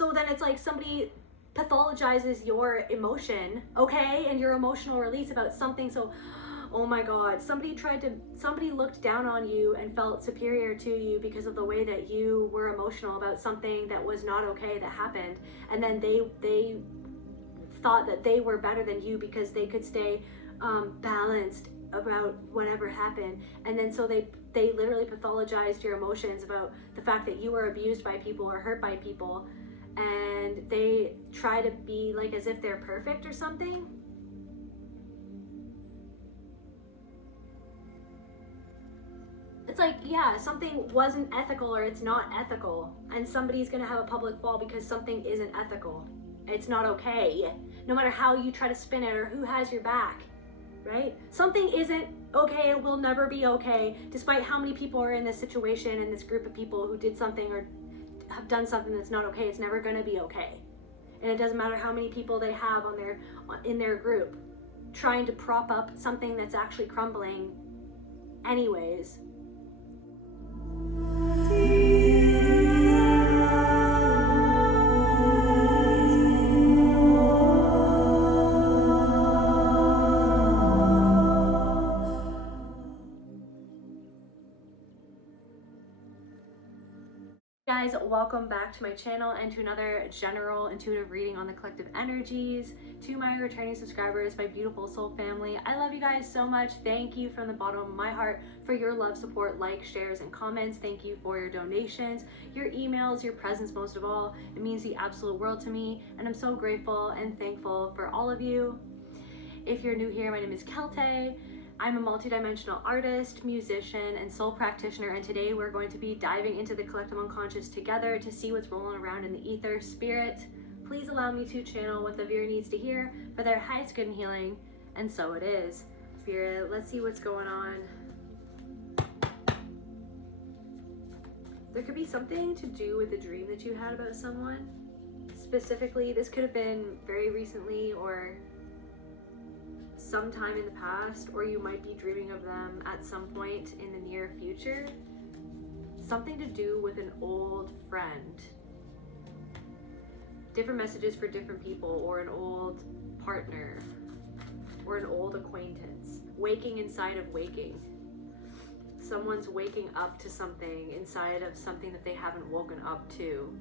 So then it's like somebody pathologizes your emotion, okay, and your emotional release about something. So, oh my God, somebody looked down on you and felt superior to you because of the way that you were emotional about something that was not okay that happened. And then they thought that they were better than you because they could stay balanced about whatever happened. And then so they literally pathologized your emotions about the fact that you were abused by people or hurt by people, and they try to be like as if they're perfect or something. It's like, yeah, something wasn't ethical or it's not ethical, and somebody's gonna have a public fall because something isn't ethical. It's not okay, no matter how you try to spin it or who has your back, right? Something isn't okay, it will never be okay, despite how many people are in this situation, in this group of people who did something or have done something that's not okay. It's never gonna be okay. And it doesn't matter how many people they have in their group trying to prop up something that's actually crumbling anyways. Guys, welcome back to my channel and to another general intuitive reading on the collective energies. To my returning subscribers, my beautiful soul family, I love you guys so much. Thank you from the bottom of my heart for your love, support, likes, shares, and comments. Thank you for your donations, your emails, your presence. Most of all, it means the absolute world to me, and I'm so grateful and thankful for all of you. If you're new here, my name is Kelte. I'm a multidimensional artist, musician, and soul practitioner, and today we're going to be diving into the collective unconscious together to see what's rolling around in the ether. Spirit, please allow me to channel what the viewer needs to hear for their highest good and healing, and so it is. Spirit, let's see what's going on. There could be something to do with the dream that you had about someone. Specifically, this could have been very recently or sometime in the past, or you might be dreaming of them at some point in the near future. Something to do with an old friend. Different messages for different people, or an old partner, or an old acquaintance. Waking inside of waking. Someone's waking up to something inside of something that they haven't woken up to.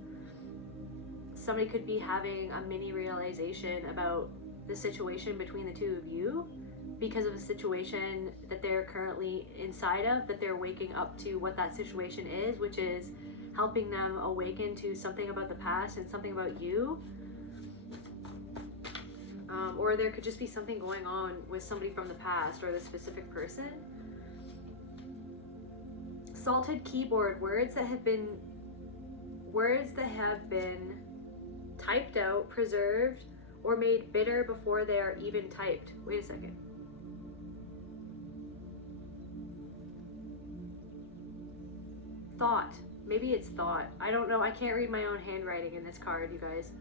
Somebody could be having a mini realization about the situation between the two of you because of a situation that they're currently inside of, that they're waking up to what that situation is, which is helping them awaken to something about the past and something about you. Or there could just be something going on with somebody from the past or the specific person. Salted keyboard, words that have been typed out, preserved, or made bitter before they are even typed. Wait a second. Thought. Maybe it's thought. I don't know. I can't read my own handwriting in this card, you guys.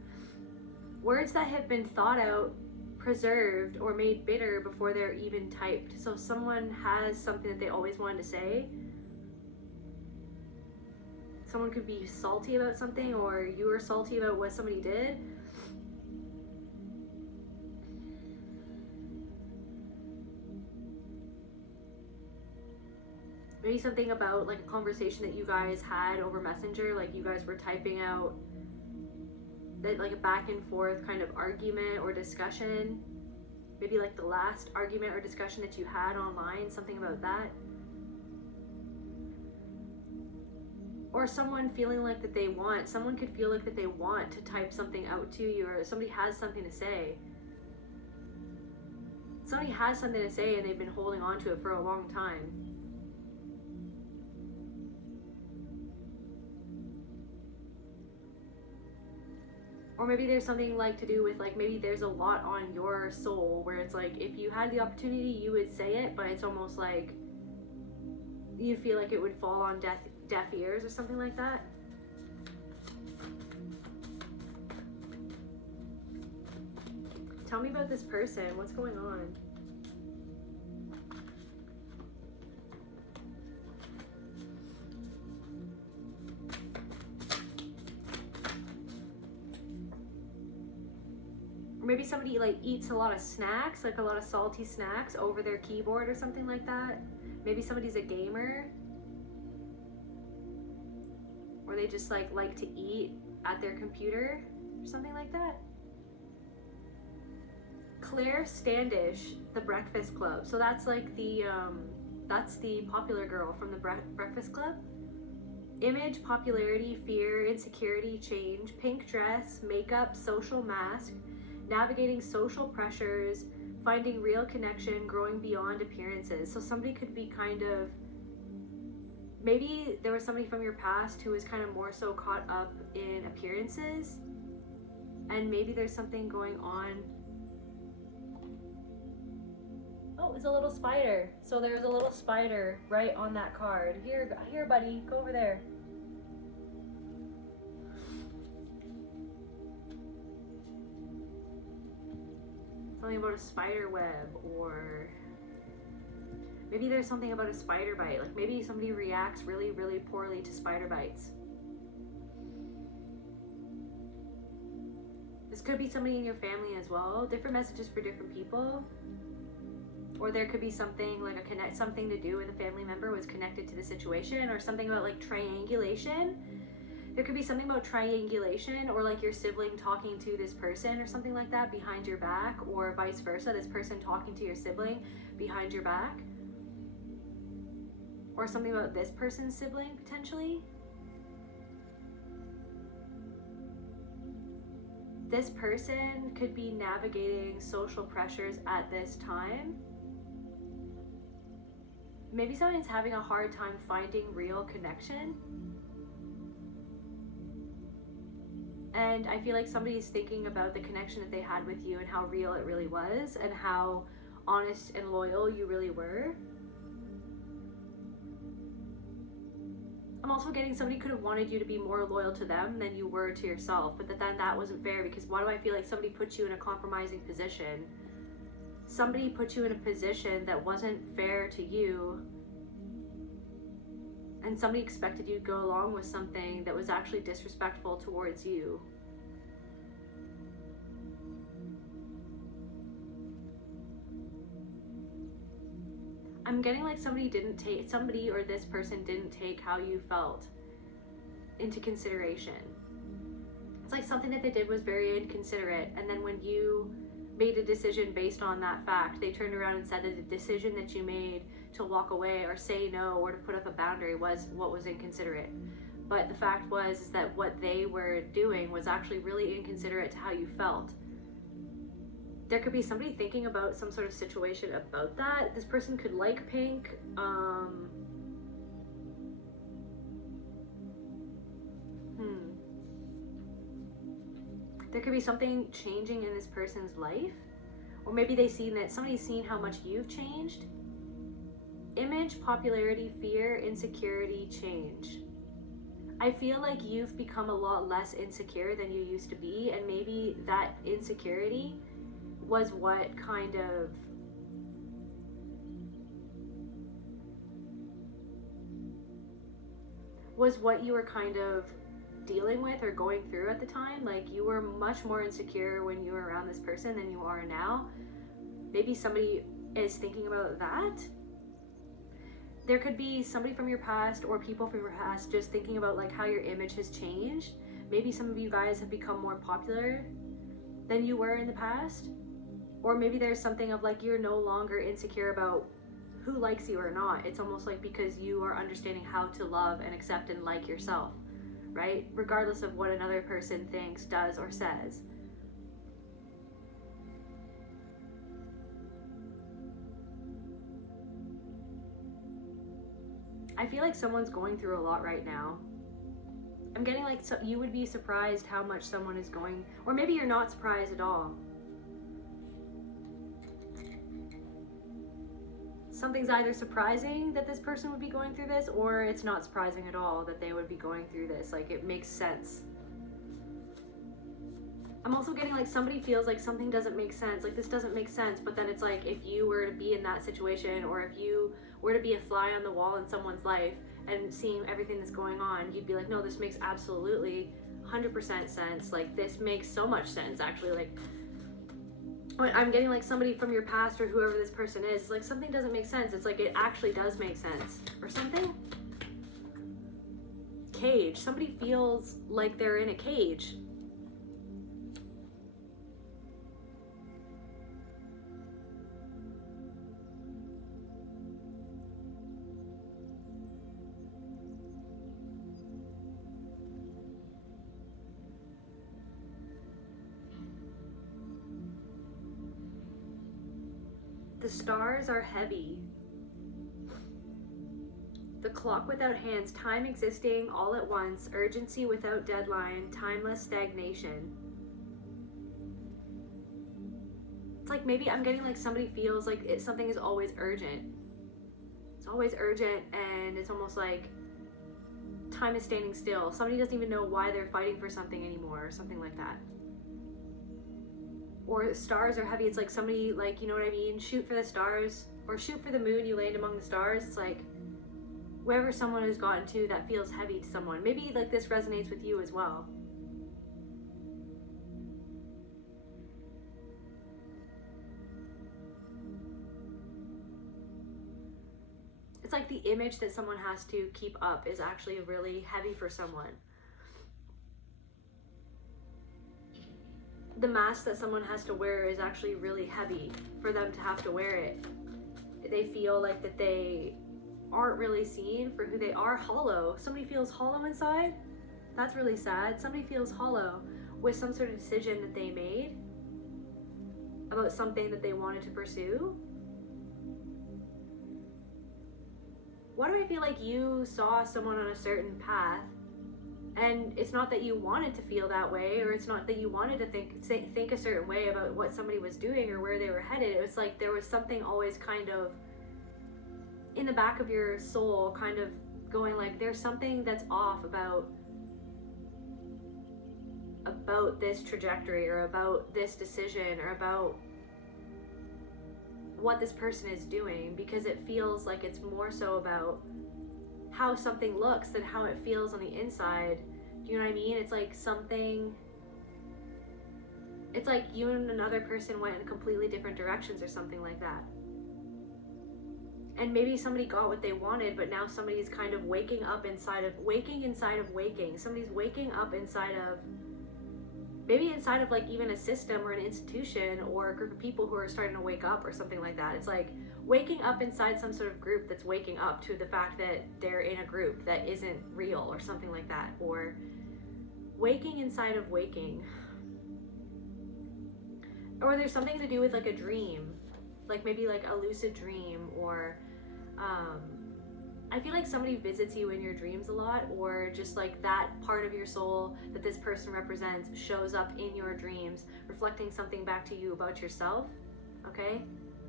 Words that have been thought out, preserved, or made bitter before they're even typed. So someone has something that they always wanted to say. Someone could be salty about something, or you are salty about what somebody did. Maybe something about like a conversation that you guys had over Messenger, like you guys were typing out that, like a back and forth kind of argument or discussion. Maybe like the last argument or discussion that you had online, something about that. Or someone feeling like that someone could feel like that they want to type something out to you, or somebody has something to say. Somebody has something to say and they've been holding on to it for a long time. Or maybe there's something like to do with like, maybe there's a lot on your soul where it's like, if you had the opportunity, you would say it, but it's almost like you feel like it would fall on deaf ears or something like that. Tell me about this person. What's going on? maybe somebody like eats a lot of snacks, like a lot of salty snacks over their keyboard or something like that. Maybe somebody's a gamer, or they just like to eat at their computer or something like that. Claire Standish, The Breakfast Club. So that's like that's the popular girl from the Breakfast Club. Image, popularity, fear, insecurity, change, pink dress, makeup, social mask, navigating social pressures, finding real connection, growing beyond appearances. So somebody could be kind of, maybe there was somebody from your past who was kind of more so caught up in appearances, and maybe there's something going on. Oh, it's a little spider. So there's a little spider right on that card. Here, buddy, go over there. Something about a spider web, or maybe there's something about a spider bite. Like maybe somebody reacts really, really poorly to spider bites. This could be somebody in your family as well. Different messages for different people. Or there could be something like something to do with a family member was connected to the situation, or something about like triangulation. There could be something about triangulation, or like your sibling talking to this person or something like that behind your back, or vice versa, this person talking to your sibling behind your back. Or something about this person's sibling potentially. This person could be navigating social pressures at this time. Maybe someone's having a hard time finding real connection. And I feel like somebody's thinking about the connection that they had with you and how real it really was, and how honest and loyal you really were. I'm also getting somebody could have wanted you to be more loyal to them than you were to yourself, but then that wasn't fair, because why do I feel like somebody put you in a compromising position? Somebody put you in a position that wasn't fair to you, and somebody expected you to go along with something that was actually disrespectful towards you. I'm getting like somebody or this person didn't take how you felt into consideration. It's like something that they did was very inconsiderate, and then when you made a decision based on that fact, they turned around and said that the decision that you made to walk away or say no or to put up a boundary was what was inconsiderate. But the fact was is that what they were doing was actually really inconsiderate to how you felt. There could be somebody thinking about some sort of situation about that. This person could like pink. There could be something changing in this person's life, or maybe somebody's seen how much you've changed. Image, popularity, fear, insecurity, change. I feel like you've become a lot less insecure than you used to be, and maybe that insecurity was what kind of you were kind of dealing with or going through at the time. Like you were much more insecure when you were around this person than you are now. Maybe somebody is thinking about that. There could be somebody from your past or people from your past just thinking about like how your image has changed. Maybe some of you guys have become more popular than you were in the past. Or maybe there's something of like you're no longer insecure about who likes you or not. It's almost like because you are understanding how to love and accept and like yourself, right? Regardless of what another person thinks, does, or says. I feel like someone's going through a lot right now. I'm getting like you would be surprised how much someone is going, or maybe you're not surprised at all. Something's either surprising that this person would be going through this, or it's not surprising at all that they would be going through this. Like it makes sense. I'm also getting like somebody feels like something doesn't make sense. Like this doesn't make sense, but then it's like if you were to be in that situation, or if you were to be a fly on the wall in someone's life and seeing everything that's going on, you'd be like, no, this makes absolutely 100% sense. Like this makes so much sense actually. Like I'm getting like somebody from your past or whoever this person is, like something doesn't make sense. It's like it actually does make sense or something. Cage. Somebody feels like they're in a cage. The stars are heavy. The clock without hands, time existing all at once, urgency without deadline, timeless stagnation. It's like maybe I'm getting like somebody feels like something is always urgent. It's always urgent, and it's almost like time is standing still. Somebody doesn't even know why they're fighting for something anymore or something like that. Or the stars are heavy. It's like somebody, like, you know what I mean? Shoot for the stars or shoot for the moon, you land among the stars. It's like wherever someone has gotten to that feels heavy to someone. Maybe like this resonates with you as well. It's like the image that someone has to keep up is actually really heavy for someone. The mask that someone has to wear is actually really heavy for them to have to wear it. They feel like that they aren't really seen for who they are. Hollow. Somebody feels hollow inside. That's really sad. Somebody feels hollow with some sort of decision that they made about something that they wanted to pursue. Why do I feel like you saw someone on a certain path, and it's not that you wanted to feel that way, or it's not that you wanted to think a certain way about what somebody was doing or where they were headed. It was like there was something always kind of in the back of your soul kind of going like, there's something that's off about this trajectory or about this decision or about what this person is doing, because it feels like it's more so about how something looks than how it feels on the inside. Do you know what I mean? It's like something, it's like you and another person went in completely different directions or something like that. And maybe somebody got what they wanted, but now somebody's kind of waking up inside of waking. Somebody's waking up inside of, maybe inside of like even a system or an institution or a group of people who are starting to wake up or something like that. It's like waking up inside some sort of group that's waking up to the fact that they're in a group that isn't real or something like that. Or waking inside of waking. Or there's something to do with like a dream, like maybe like a lucid dream, or I feel like somebody visits you in your dreams a lot, or just like that part of your soul that this person represents shows up in your dreams, reflecting something back to you about yourself. Okay,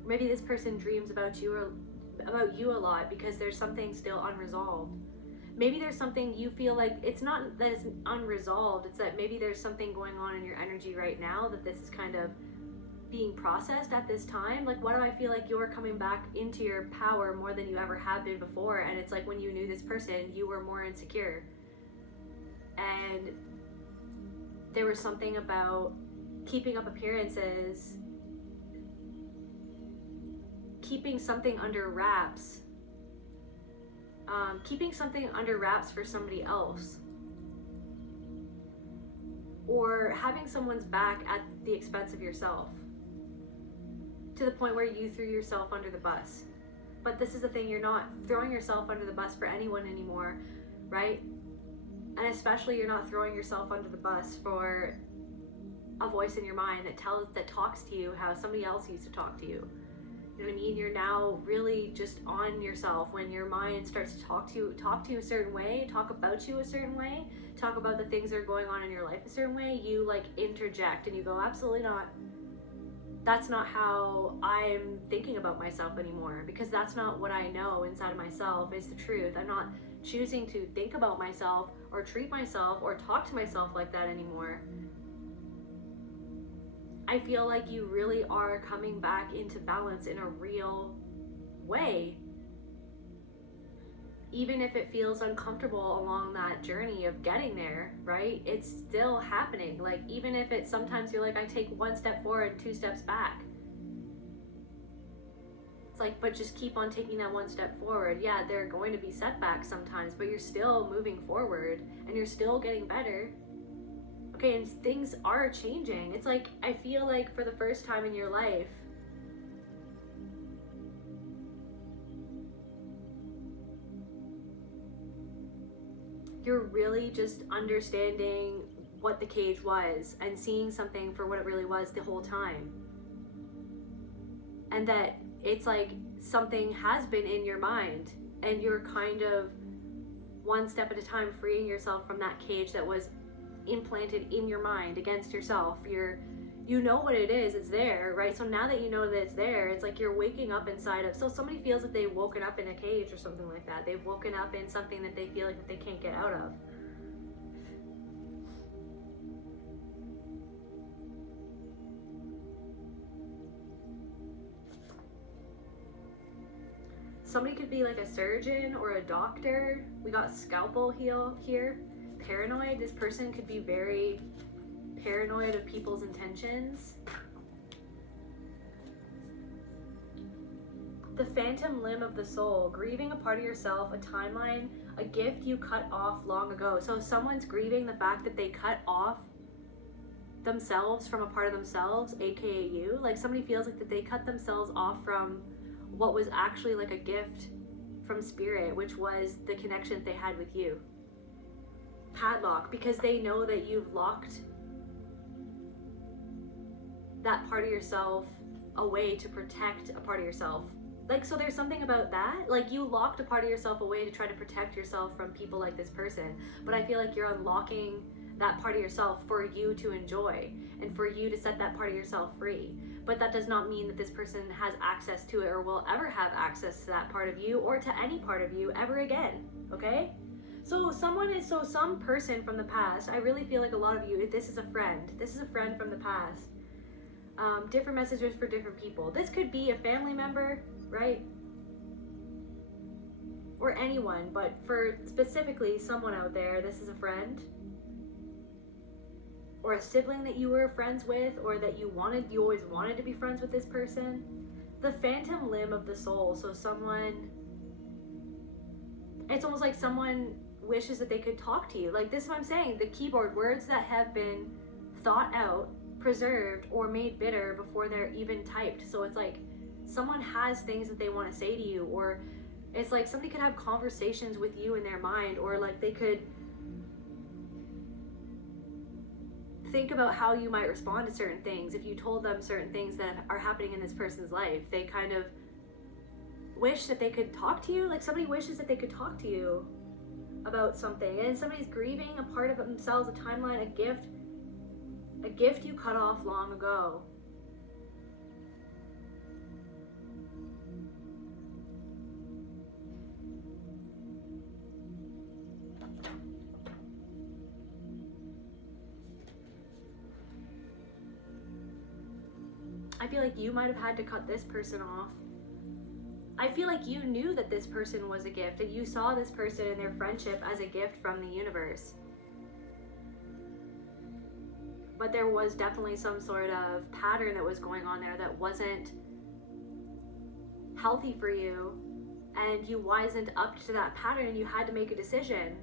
maybe this person dreams about you a lot because there's something still unresolved. Maybe there's something you feel like it's not that it's unresolved, it's that maybe there's something going on in your energy right now that this is kind of being processed at this time. Like, why do I feel like you're coming back into your power more than you ever have been before? And it's like when you knew this person, you were more insecure. And there was something about keeping up appearances, keeping something under wraps, keeping something under wraps for somebody else, or having someone's back at the expense of yourself, to the point where you threw yourself under the bus. But this is the thing, you're not throwing yourself under the bus for anyone anymore, right? And especially you're not throwing yourself under the bus for a voice in your mind that talks to you how somebody else used to talk to you. You know what I mean? You're now really just on yourself. When your mind starts to talk to you a certain way, talk about you a certain way, talk about the things that are going on in your life a certain way, you like interject and you go, absolutely not. That's not how I'm thinking about myself anymore, because that's not what I know inside of myself is the truth. I'm not choosing to think about myself or treat myself or talk to myself like that anymore. I feel like you really are coming back into balance in a real way. even if it feels uncomfortable along that journey of getting there, right? It's still happening. Like, even if it's sometimes you're like, I take one step forward, 2 steps back. It's like, but just keep on taking that one step forward. Yeah, there are going to be setbacks sometimes, but you're still moving forward and you're still getting better. Okay, and things are changing. It's like, I feel like for the first time in your life, you're really just understanding what the cage was and seeing something for what it really was the whole time. And that it's like something has been in your mind and you're kind of one step at a time freeing yourself from that cage that was implanted in your mind against yourself. You know what it is, it's there, right? So now that you know that it's there, it's like you're waking up inside of, so somebody feels that they've woken up in a cage or something like that. They've woken up in something that they feel like that they can't get out of. Somebody could be like a surgeon or a doctor. We got scalpel heel here. Paranoid, this person could be very paranoid of people's intentions. The phantom limb of the soul, grieving a part of yourself, a timeline, a gift you cut off long ago. So someone's grieving the fact that they cut off themselves from a part of themselves, aka you. Like somebody feels like that they cut themselves off from what was actually like a gift from spirit, which was the connection that they had with you. Padlock, because they know that you've locked that part of yourself away to protect a part of yourself. Like, so there's something about that. Like, you locked a part of yourself away to try to protect yourself from people like this person. But I feel like you're unlocking that part of yourself for you to enjoy and for you to set that part of yourself free. But that does not mean that this person has access to it or will ever have access to that part of you or to any part of you ever again, okay? So some person from the past, I really feel like a lot of you, this is a friend from the past. Different messages for different people. This could be a family member, right? Or anyone, but for specifically someone out there, this is a friend. Or a sibling that you were friends with, or that you always wanted to be friends with this person. The phantom limb of the soul, so someone, it's almost like someone wishes that they could talk to you. Like, this is what I'm saying, the keyboard, words that have been thought out, preserved, or made bitter before they're even typed. So it's like someone has things that they want to say to you, or it's like somebody could have conversations with you in their mind, or like they could think about how you might respond to certain things. If you told them certain things that are happening in this person's life, they kind of wish that they could talk to you. Like somebody wishes that they could talk to you about something, and somebody's grieving a part of themselves, a timeline, a gift you cut off long ago. I feel like you might have had to cut this person off. I feel like you knew that this person was a gift, and you saw this person and their friendship as a gift from the universe. But there was definitely some sort of pattern that was going on there that wasn't healthy for you, and you wisened up to that pattern and you had to make a decision.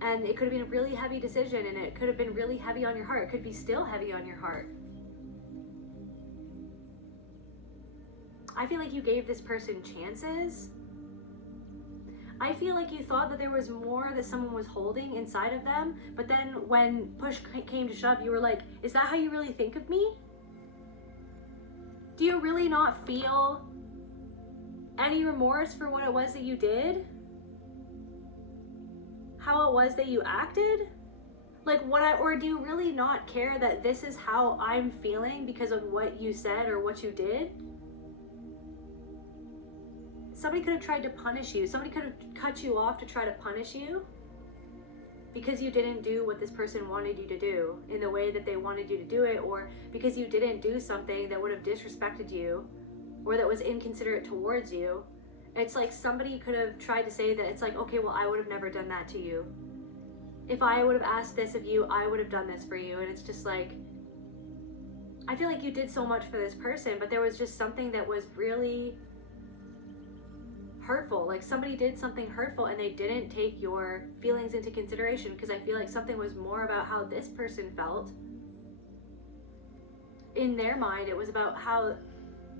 And it could have been a really heavy decision, and it could have been really heavy on your heart. It could be still heavy on your heart. I feel like you gave this person chances. I feel like you thought that there was more that someone was holding inside of them, but then when push came to shove, you were like, is that how you really think of me? Do you really not feel any remorse for what it was that you did? How it was that you acted? Like or do you really not care that this is how I'm feeling because of what you said or what you did? Somebody could have tried to punish you. Somebody could have cut you off to try to punish you because you didn't do what this person wanted you to do in the way that they wanted you to do it, or because you didn't do something that would have disrespected you or that was inconsiderate towards you. It's like somebody could have tried to say that it's like, okay, well, I would have never done that to you. If I would have asked this of you, I would have done this for you. And it's just like, I feel like you did so much for this person, but there was just something that was really hurtful. Like somebody did something hurtful and they didn't take your feelings into consideration, because I feel like something was more about how this person felt. In their mind, it was about how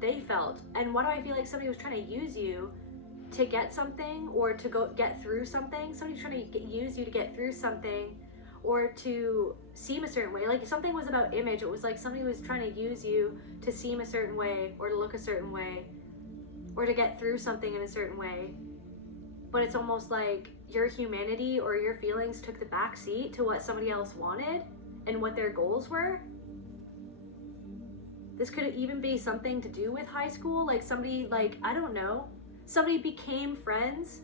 they felt. And what do I feel like somebody was trying to use you to get something, or to go get through something? Somebody's trying to use you to get through something, or to seem a certain way. Like if something was about image, it was like somebody was trying to use you to seem a certain way, or to look a certain way, or to get through something in a certain way. But it's almost like your humanity or your feelings took the back seat to what somebody else wanted and what their goals were. This could even be something to do with high school. Like somebody, like, I don't know, somebody became friends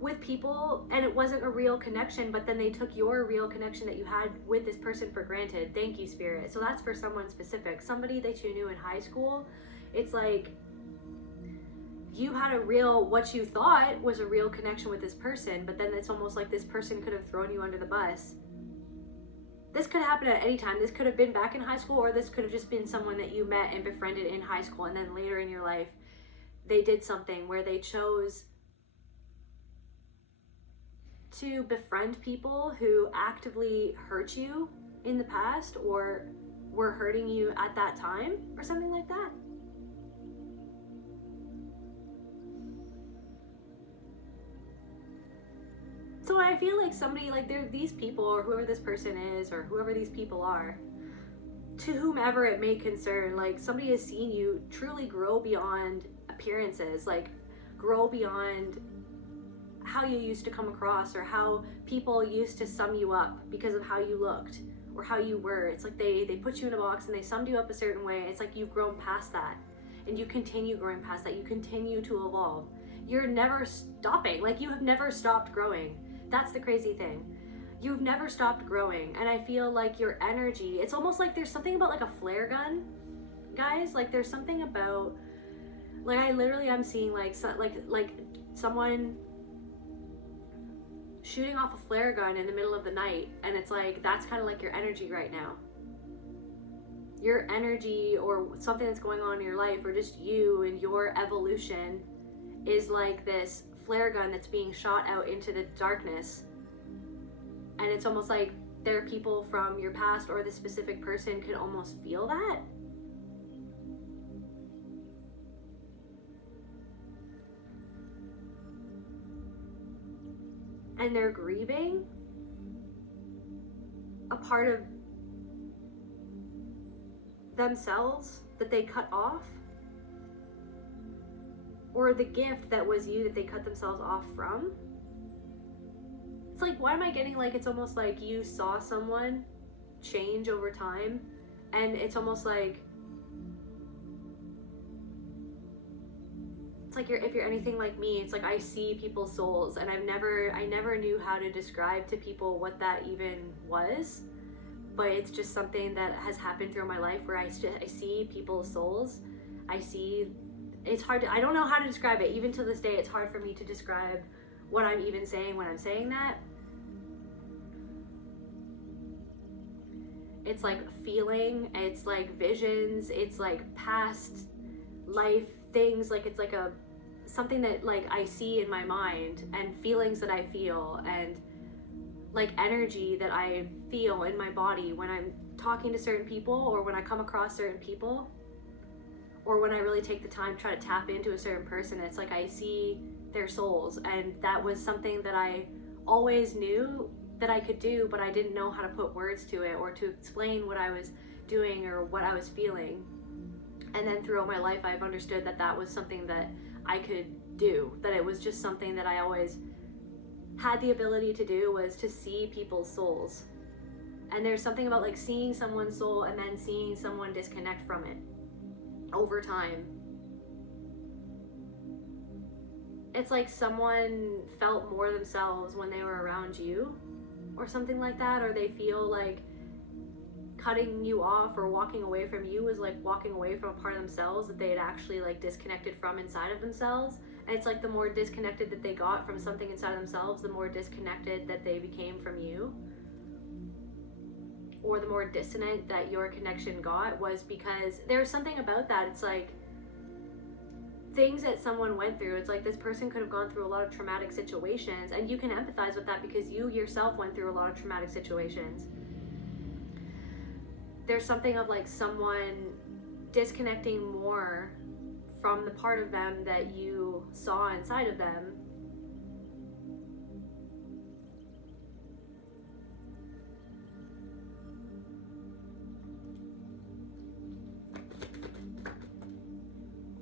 with people and it wasn't a real connection, but then they took your real connection that you had with this person for granted. Thank you, Spirit. So that's for someone specific, somebody that you knew in high school. It's like you had a real, what you thought was a real connection with this person, but then it's almost like this person could have thrown you under the bus. This could happen at any time. This could have been back in high school, or this could have just been someone that you met and befriended in high school, and then later in your life they did something where they chose to befriend people who actively hurt you in the past, or were hurting you at that time, or something like that. So I feel like somebody, like these people, or whoever this person is, or whoever these people are, to whomever it may concern, like somebody has seen you truly grow beyond appearances, like grow beyond how you used to come across, or how people used to sum you up because of how you looked or how you were. It's like they put you in a box and they summed you up a certain way. It's like you've grown past that, and you continue growing past that. You continue to evolve. You're never stopping. Like you have never stopped growing. That's the crazy thing. You've never stopped growing. And I feel like your energy, it's almost like there's something about like a flare gun, guys. Like there's something about, like I'm seeing like someone shooting off a flare gun in the middle of the night, and it's like that's kind of like your energy right now. Your energy, or something that's going on in your life, or just you and your evolution, is like this flare gun that's being shot out into the darkness. And it's almost like there are people from your past, or this specific person could almost feel that. And they're grieving a part of themselves that they cut off, or the gift that was you that they cut themselves off from. It's like, why am I getting like, it's almost like you saw someone change over time, and it's almost like, it's like if you're anything like me, it's like I see people's souls, and I never knew how to describe to people what that even was, but it's just something that has happened through my life where I see people's souls. It's hard to, I don't know how to describe it. Even to this day, it's hard for me to describe what I'm even saying when I'm saying that. It's like feeling, it's like visions, it's like past life things, like it's like something that like I see in my mind, and feelings that I feel, and like energy that I feel in my body when I'm talking to certain people, or when I come across certain people, or when I really take the time to try to tap into a certain person. It's like I see their souls, and that was something that I always knew that I could do, but I didn't know how to put words to it, or to explain what I was doing or what I was feeling. And then throughout my life, I've understood that that was something that I could do, that it was just something that I always had the ability to do, was to see people's souls. And there's something about like seeing someone's soul and then seeing someone disconnect from it over time. It's like someone felt more themselves when they were around you, or something like that, or they feel like cutting you off or walking away from you was like walking away from a part of themselves that they had actually like disconnected from inside of themselves. And it's like the more disconnected that they got from something inside of themselves, the more disconnected that they became from you. Or the more dissonant that your connection got was because there's something about that. It's like things that someone went through. It's like this person could have gone through a lot of traumatic situations, and you can empathize with that because you yourself went through a lot of traumatic situations. There's something of like someone disconnecting more from the part of them that you saw inside of them.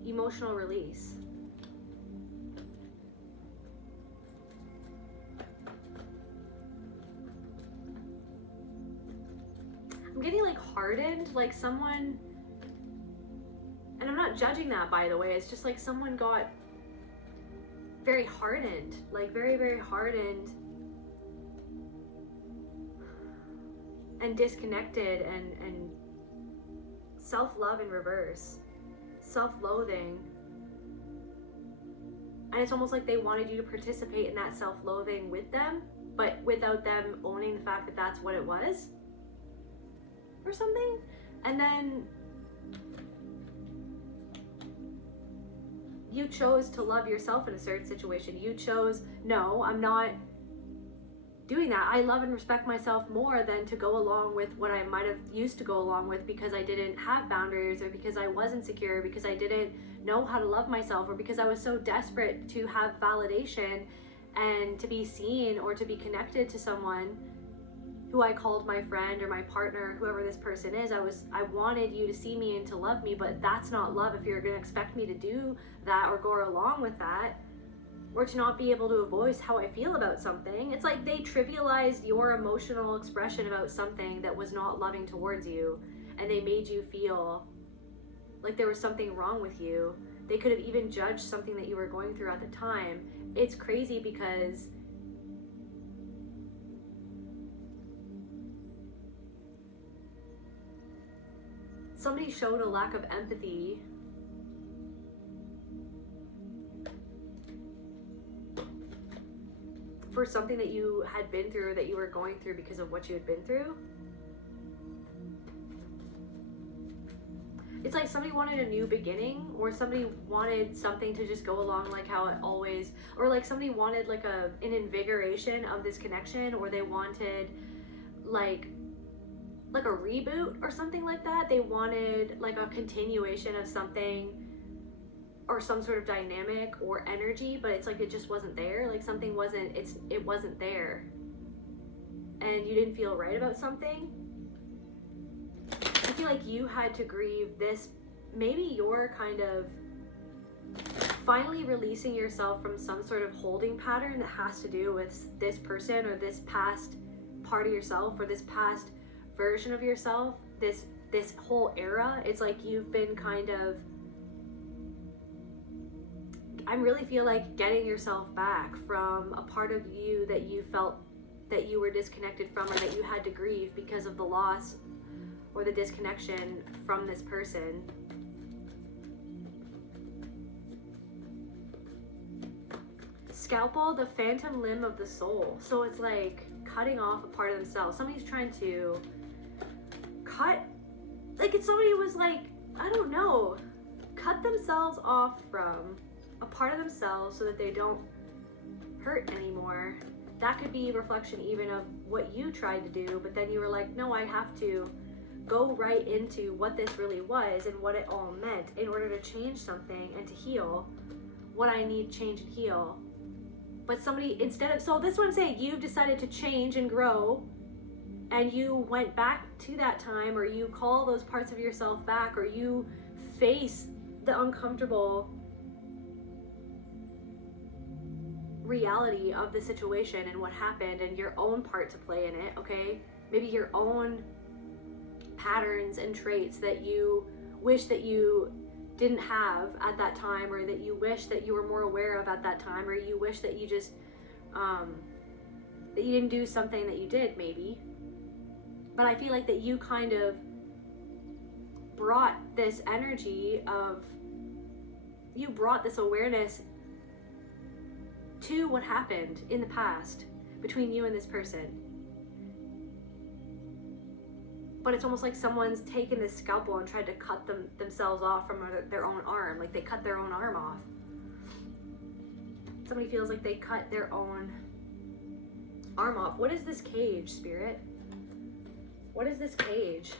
Emotional release. I'm getting like hardened, like someone, and I'm not judging that, by the way, it's just like someone got very hardened, like very, very hardened and disconnected and self-love in reverse, self-loathing. And it's almost like they wanted you to participate in that self-loathing with them, but without them owning the fact that that's what it was or something. And then you chose to love yourself in a certain situation. You chose, no, I'm not doing that. I love and respect myself more than to go along with what I might have used to go along with because I didn't have boundaries, or because I was insecure, because I didn't know how to love myself, or because I was so desperate to have validation and to be seen or to be connected to someone who I called my friend or my partner, whoever this person is. I wanted you to see me and to love me, but that's not love if you're gonna expect me to do that or go along with that, or to not be able to voice how I feel about something. It's like they trivialized your emotional expression about something that was not loving towards you, and they made you feel like there was something wrong with you. They could have even judged something that you were going through at the time. It's crazy because somebody showed a lack of empathy for something that you had been through, or that you were going through because of what you had been through. It's like somebody wanted a new beginning, or somebody wanted something to just go along like how it always, or like somebody wanted like an invigoration of this connection, or they wanted like a reboot or something like that. They wanted like a continuation of something or some sort of dynamic or energy, but it's like it just wasn't there. Like something wasn't, it wasn't there, and you didn't feel right about something. I feel like you had to grieve this. Maybe you're kind of finally releasing yourself from some sort of holding pattern that has to do with this person or this past part of yourself or this past version of yourself, this whole era. It's like you've been kind of, I really feel like getting yourself back from a part of you that you felt that you were disconnected from, or that you had to grieve because of the loss or the disconnection from this person. Scalpel, the phantom limb of the soul. So it's like cutting off a part of themselves. Somebody's trying to cut, like if somebody was like, I don't know, cut themselves off from a part of themselves so that they don't hurt anymore. That could be a reflection even of what you tried to do, but then you were like, no, I have to go right into what this really was and what it all meant in order to change something and to heal what I need to change and heal. But somebody, instead of, so this is what I'm saying, you've decided to change and grow, and you went back to that time, or you call those parts of yourself back, or you face the uncomfortable reality of the situation and what happened and your own part to play in it, okay? Maybe your own patterns and traits that you wish that you didn't have at that time, or that you wish that you were more aware of at that time, or you wish that you just that you didn't do something that you did maybe, But I feel like that you kind of brought this energy of, you brought this awareness to what happened in the past between you and this person. But it's almost like someone's taken this scalpel and tried to cut themselves off from their own arm. Like they cut their own arm off. Somebody feels like they cut their own arm off. What is this cage, Spirit? What is this cage?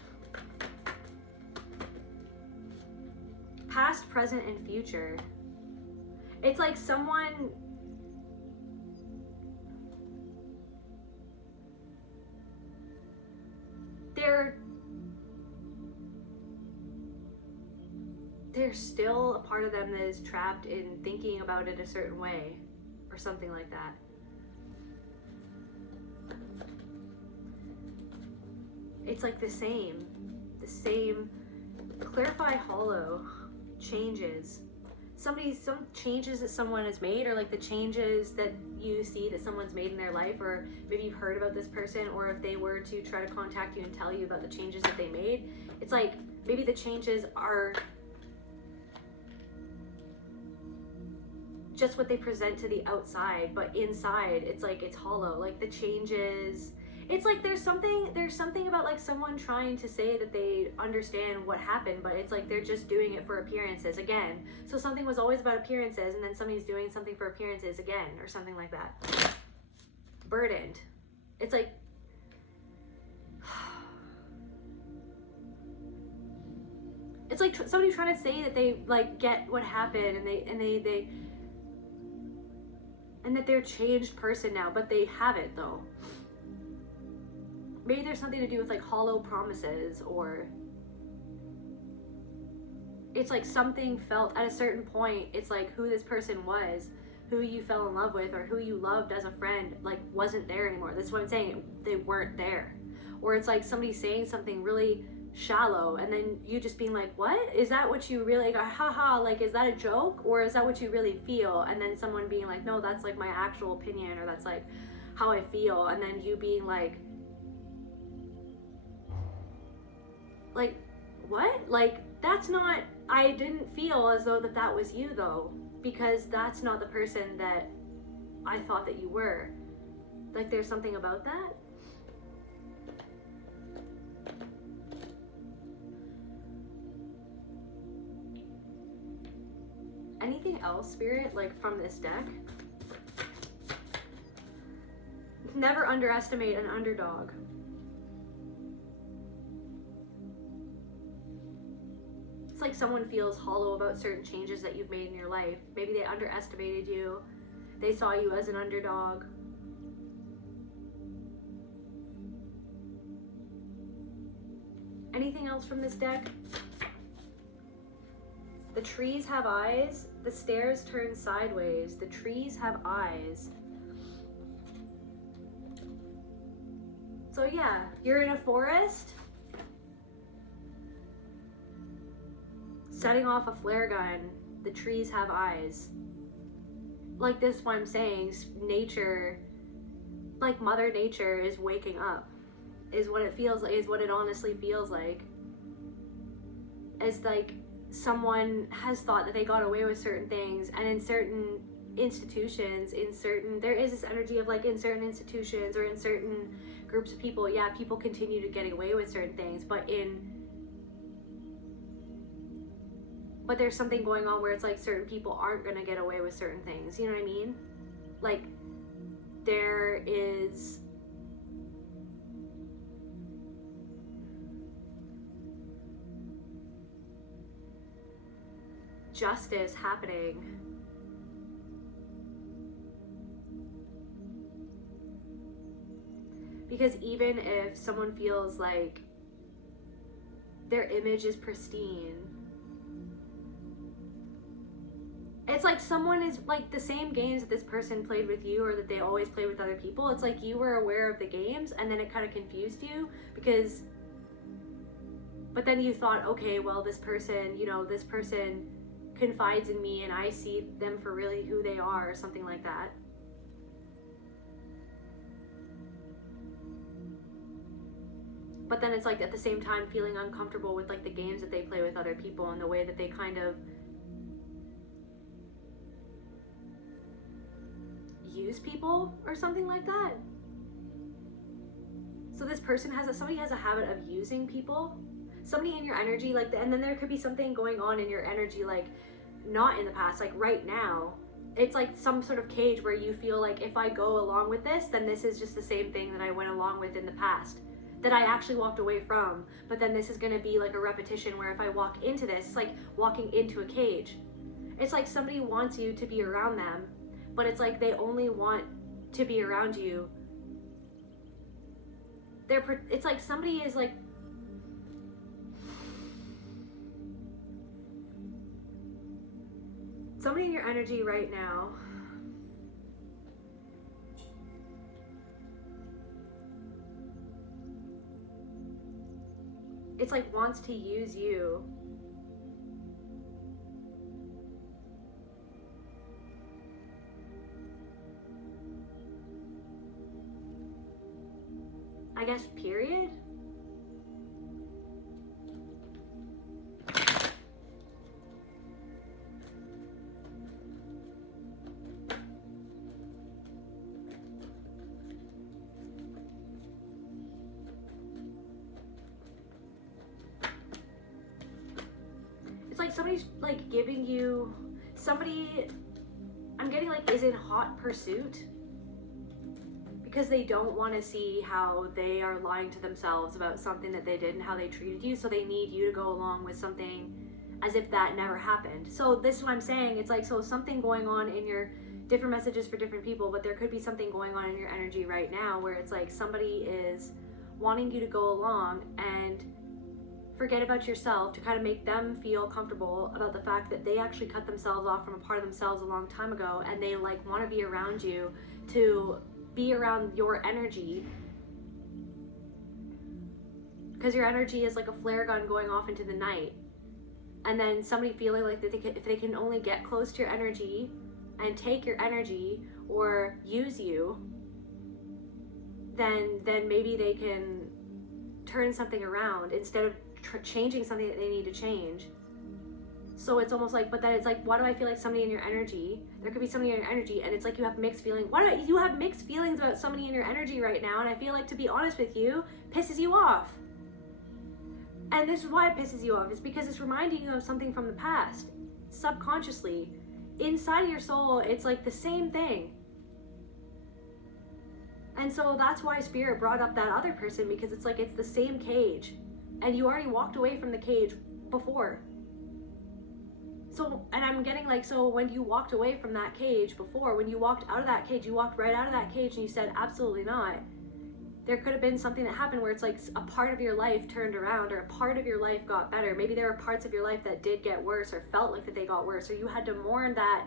Past, present, and future. It's like someone... There's still a part of them that is trapped in thinking about it a certain way or something like that. It's like the same clarify hollow changes. Some changes that someone has made, or like the changes that you see that someone's made in their life, or maybe you've heard about this person, or if they were to try to contact you and tell you about the changes that they made, it's like maybe the changes are just what they present to the outside, but inside it's like it's hollow. Like the changes, it's like there's something about like someone trying to say that they understand what happened, but it's like they're just doing it for appearances again. So something was always about appearances, and then somebody's doing something for appearances again, or something like that. Burdened. It's like it's like somebody trying to say that they like get what happened, and that they're a changed person now, but they haven't though. Maybe there's something to do with like hollow promises, or it's like something felt at a certain point, it's like who this person was, who you fell in love with, or who you loved as a friend, like wasn't there anymore. That's what I'm saying, they weren't there. Or it's like somebody saying something really shallow, and then you just being like, what? Is that what you really, like, haha, like, is that a joke? Or is that what you really feel? And then someone being like, no, that's like my actual opinion, or that's like how I feel. And then you being like, what? Like, that's not, I didn't feel as though that was you though, because that's not the person that I thought that you were. Like, there's something about that. Anything else, Spirit, like from this deck? Never underestimate an underdog. It's like someone feels hollow about certain changes that you've made in your life. Maybe they underestimated you. They saw you as an underdog. Anything else from this deck? The trees have eyes. The stairs turn sideways. The trees have eyes. So yeah, you're in a forest, setting off a flare gun. The trees have eyes. Like, this is what I'm saying, nature, like Mother Nature is waking up, is what it feels like, is what it honestly feels like. It's like someone has thought that they got away with certain things, and in certain institutions, there is this energy of like in certain institutions or in certain groups of people, yeah, people continue to get away with certain things, but there's something going on where it's like certain people aren't gonna get away with certain things, you know what I mean? Like, there is justice happening. Because even if someone feels like their image is pristine, it's like someone is like the same games that this person played with you, or that they always play with other people. It's like you were aware of the games, and then it kind of confused you but then you thought, okay, well, this person confides in me and I see them for really who they are, or something like that. but then it's like at the same time feeling uncomfortable with like the games that they play with other people and the way that they kind of use people or something like that. So this person somebody has a habit of using people, somebody in your energy, like, and then there could be something going on in your energy, like not in the past, like right now. It's like some sort of cage where you feel like if I go along with this, then this is just the same thing that I went along with in the past, that I actually walked away from. But then this is going to be like a repetition where if I walk into this, it's like walking into a cage. It's like somebody wants you to be around them, but it's like they only want to be around you. It's like somebody is like, somebody in your energy right now it's like wants to use you I guess, period. It's like somebody's like giving you, somebody, I'm getting like is in hot pursuit, because they don't want to see how they are lying to themselves about something that they did and how they treated you, so they need you to go along with something as if that never happened. So this is what I'm saying. It's like, so something going on in your different messages for different people, but there could be something going on in your energy right now where it's like somebody is wanting you to go along and forget about yourself to kind of make them feel comfortable about the fact that they actually cut themselves off from a part of themselves a long time ago, and they like want to be around you, to be around your energy, because your energy is like a flare gun going off into the night. And then somebody feeling like that if they can only get close to your energy and take your energy or use you, then maybe they can turn something around instead of changing something that they need to change. So it's almost like, but then it's like, why do I feel like somebody in your energy, there could be somebody in your energy, and it's like you have mixed feelings. Why do you have mixed feelings about somebody in your energy right now? And I feel like, to be honest with you, pisses you off. And this is why it pisses you off, is because it's reminding you of something from the past, subconsciously. Inside of your soul, it's like the same thing. And so that's why Spirit brought up that other person, because it's like it's the same cage. And you already walked away from the cage before. So, and I'm getting like, so when you walked away from that cage before, when you walked out of that cage, you walked right out of that cage and you said, absolutely not. There could have been something that happened where it's like a part of your life turned around, or a part of your life got better. Maybe there were parts of your life that did get worse, or felt like that they got worse, or you had to mourn that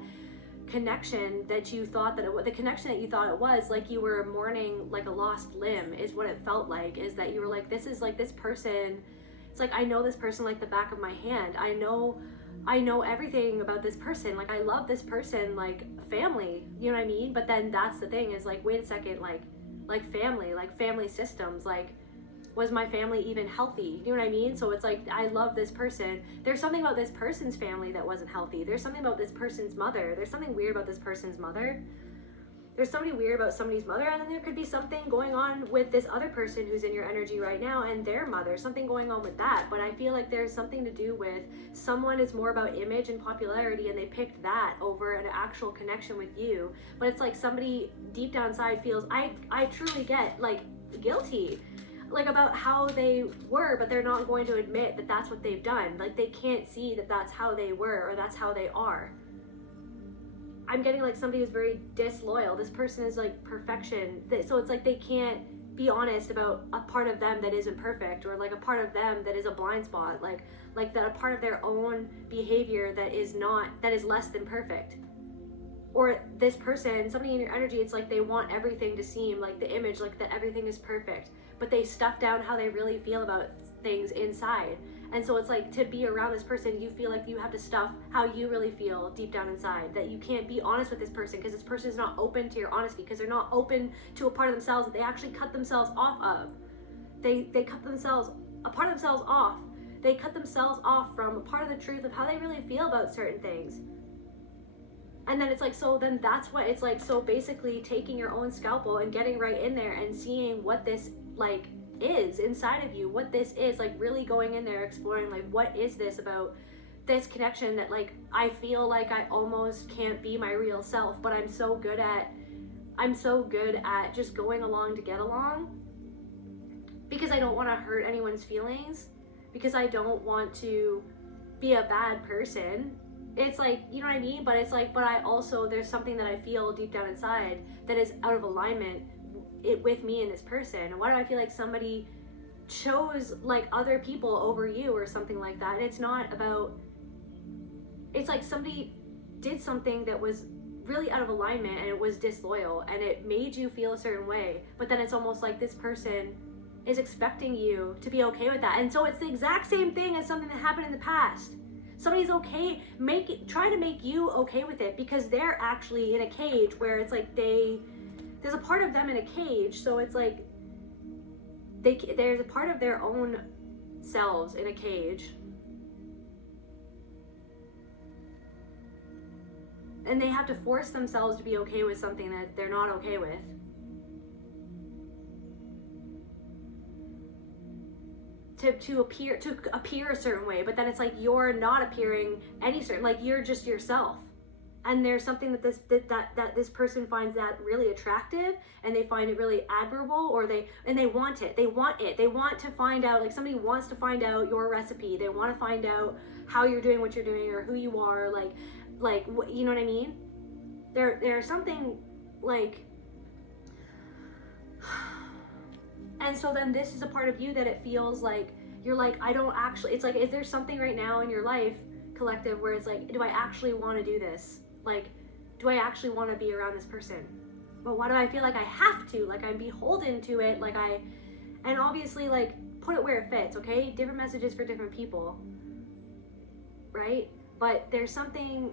connection that you thought that the connection that you thought it was, like you were mourning like a lost limb, is what it felt like. Is that you were like, this is like this person, it's like I know this person like the back of my hand. I know everything about this person. Like, I love this person, like family, you know what I mean? But then that's the thing, is like, wait a second, like family systems, like, was my family even healthy? You know what I mean? So it's like, I love this person. There's something about this person's family that wasn't healthy. There's something about this person's mother. There's something weird about this person's mother. There's somebody weird about somebody's mother, and then there could be something going on with this other person who's in your energy right now and their mother, something going on with that. But I feel like there's something to do with someone is more about image and popularity, and they picked that over an actual connection with you. But it's like somebody deep down inside feels, I truly get like guilty, like about how they were, but they're not going to admit that that's what they've done. Like, they can't see that that's how they were, or that's how they are. I'm getting like somebody who's very disloyal. This person is like perfection. So it's like they can't be honest about a part of them that isn't perfect, or like a part of them that is a blind spot, like that a part of their own behavior that is less than perfect. Or this person, somebody in your energy, it's like they want everything to seem like the image, like that everything is perfect, but they stuff down how they really feel about things inside. And so it's like, to be around this person, you feel like you have to stuff how you really feel deep down inside, that you can't be honest with this person because this person is not open to your honesty, because they're not open to a part of themselves that they actually cut themselves off of. they cut themselves, a part of themselves off. They cut themselves off from a part of the truth of how they really feel about certain things. And then it's like, so then that's what it's like. So basically taking your own scalpel and getting right in there and seeing what this like is inside of you, what this is, like really going in there, exploring like, what is this about this connection that like, I feel like I almost can't be my real self, but I'm so good at just going along to get along, because I don't want to hurt anyone's feelings, because I don't want to be a bad person. It's like, you know what I mean? But it's like, but I also, there's something that I feel deep down inside that is out of alignment with me and this person. And why do I feel like somebody chose like other people over you or something like that? And it's not about, it's like somebody did something that was really out of alignment and it was disloyal and it made you feel a certain way. But then it's almost like this person is expecting you to be okay with that. And so it's the exact same thing as something that happened in the past. Somebody's okay, try to make you okay with it, because they're actually in a cage where it's like there's a part of them in a cage, so it's like there's a part of their own selves in a cage. And they have to force themselves to be okay with something that they're not okay with. To appear a certain way, but then it's like you're not appearing any certain, like you're just yourself. And there's something that this person finds that really attractive, and they find it really admirable, or they want it. They want to find out, like somebody wants to find out your recipe. They want to find out how you're doing what you're doing, or who you are, like you know what I mean? There's something like. And so then this is a part of you that it feels like you're like, I don't actually, it's like, is there something right now in your life, collective, where it's like, do I actually want to do this? Like, do I actually want to be around this person? But why do I feel like I have to? Like I'm beholden to it, and obviously like put it where it fits, okay? Different messages for different people, right? But there's something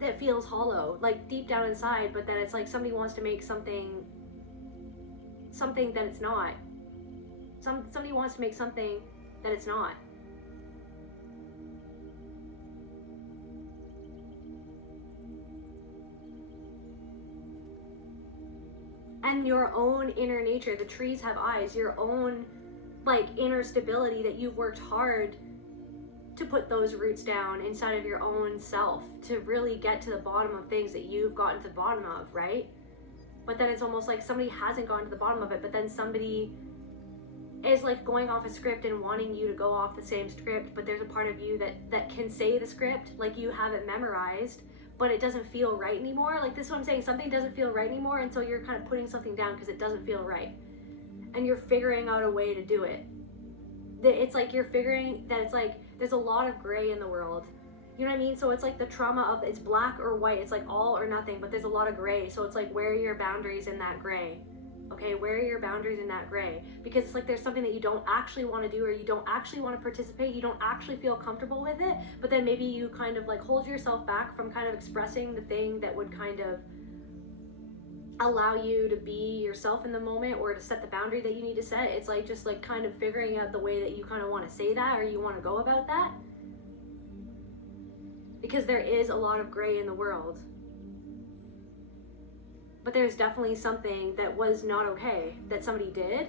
that feels hollow, like deep down inside, but then it's like somebody wants to make something that it's not. Somebody wants to make something that it's not. And your own inner nature, the trees have eyes, your own like inner stability that you've worked hard to put those roots down inside of your own self, to really get to the bottom of things that you've gotten to the bottom of, right? But then it's almost like somebody hasn't gone to the bottom of it, but then somebody is like going off a script and wanting you to go off the same script, but there's a part of you that can say the script, like you have it memorized, but it doesn't feel right anymore. Like this is what I'm saying, something doesn't feel right anymore, and so you're kind of putting something down because it doesn't feel right. And you're figuring out a way to do it. It's like you're figuring that it's like, there's a lot of gray in the world. You know what I mean? So it's like the trauma of, it's black or white, it's like all or nothing, but there's a lot of gray. So it's like, where are your boundaries in that gray? Okay, where are your boundaries in that gray? Because it's like there's something that you don't actually want to do, or you don't actually want to participate, you don't actually feel comfortable with it, but then maybe you kind of like hold yourself back from kind of expressing the thing that would kind of allow you to be yourself in the moment, or to set the boundary that you need to set. It's like just like kind of figuring out the way that you kind of want to say that, or you want to go about that. Because there is a lot of gray in the world. But there's definitely something that was not okay that somebody did.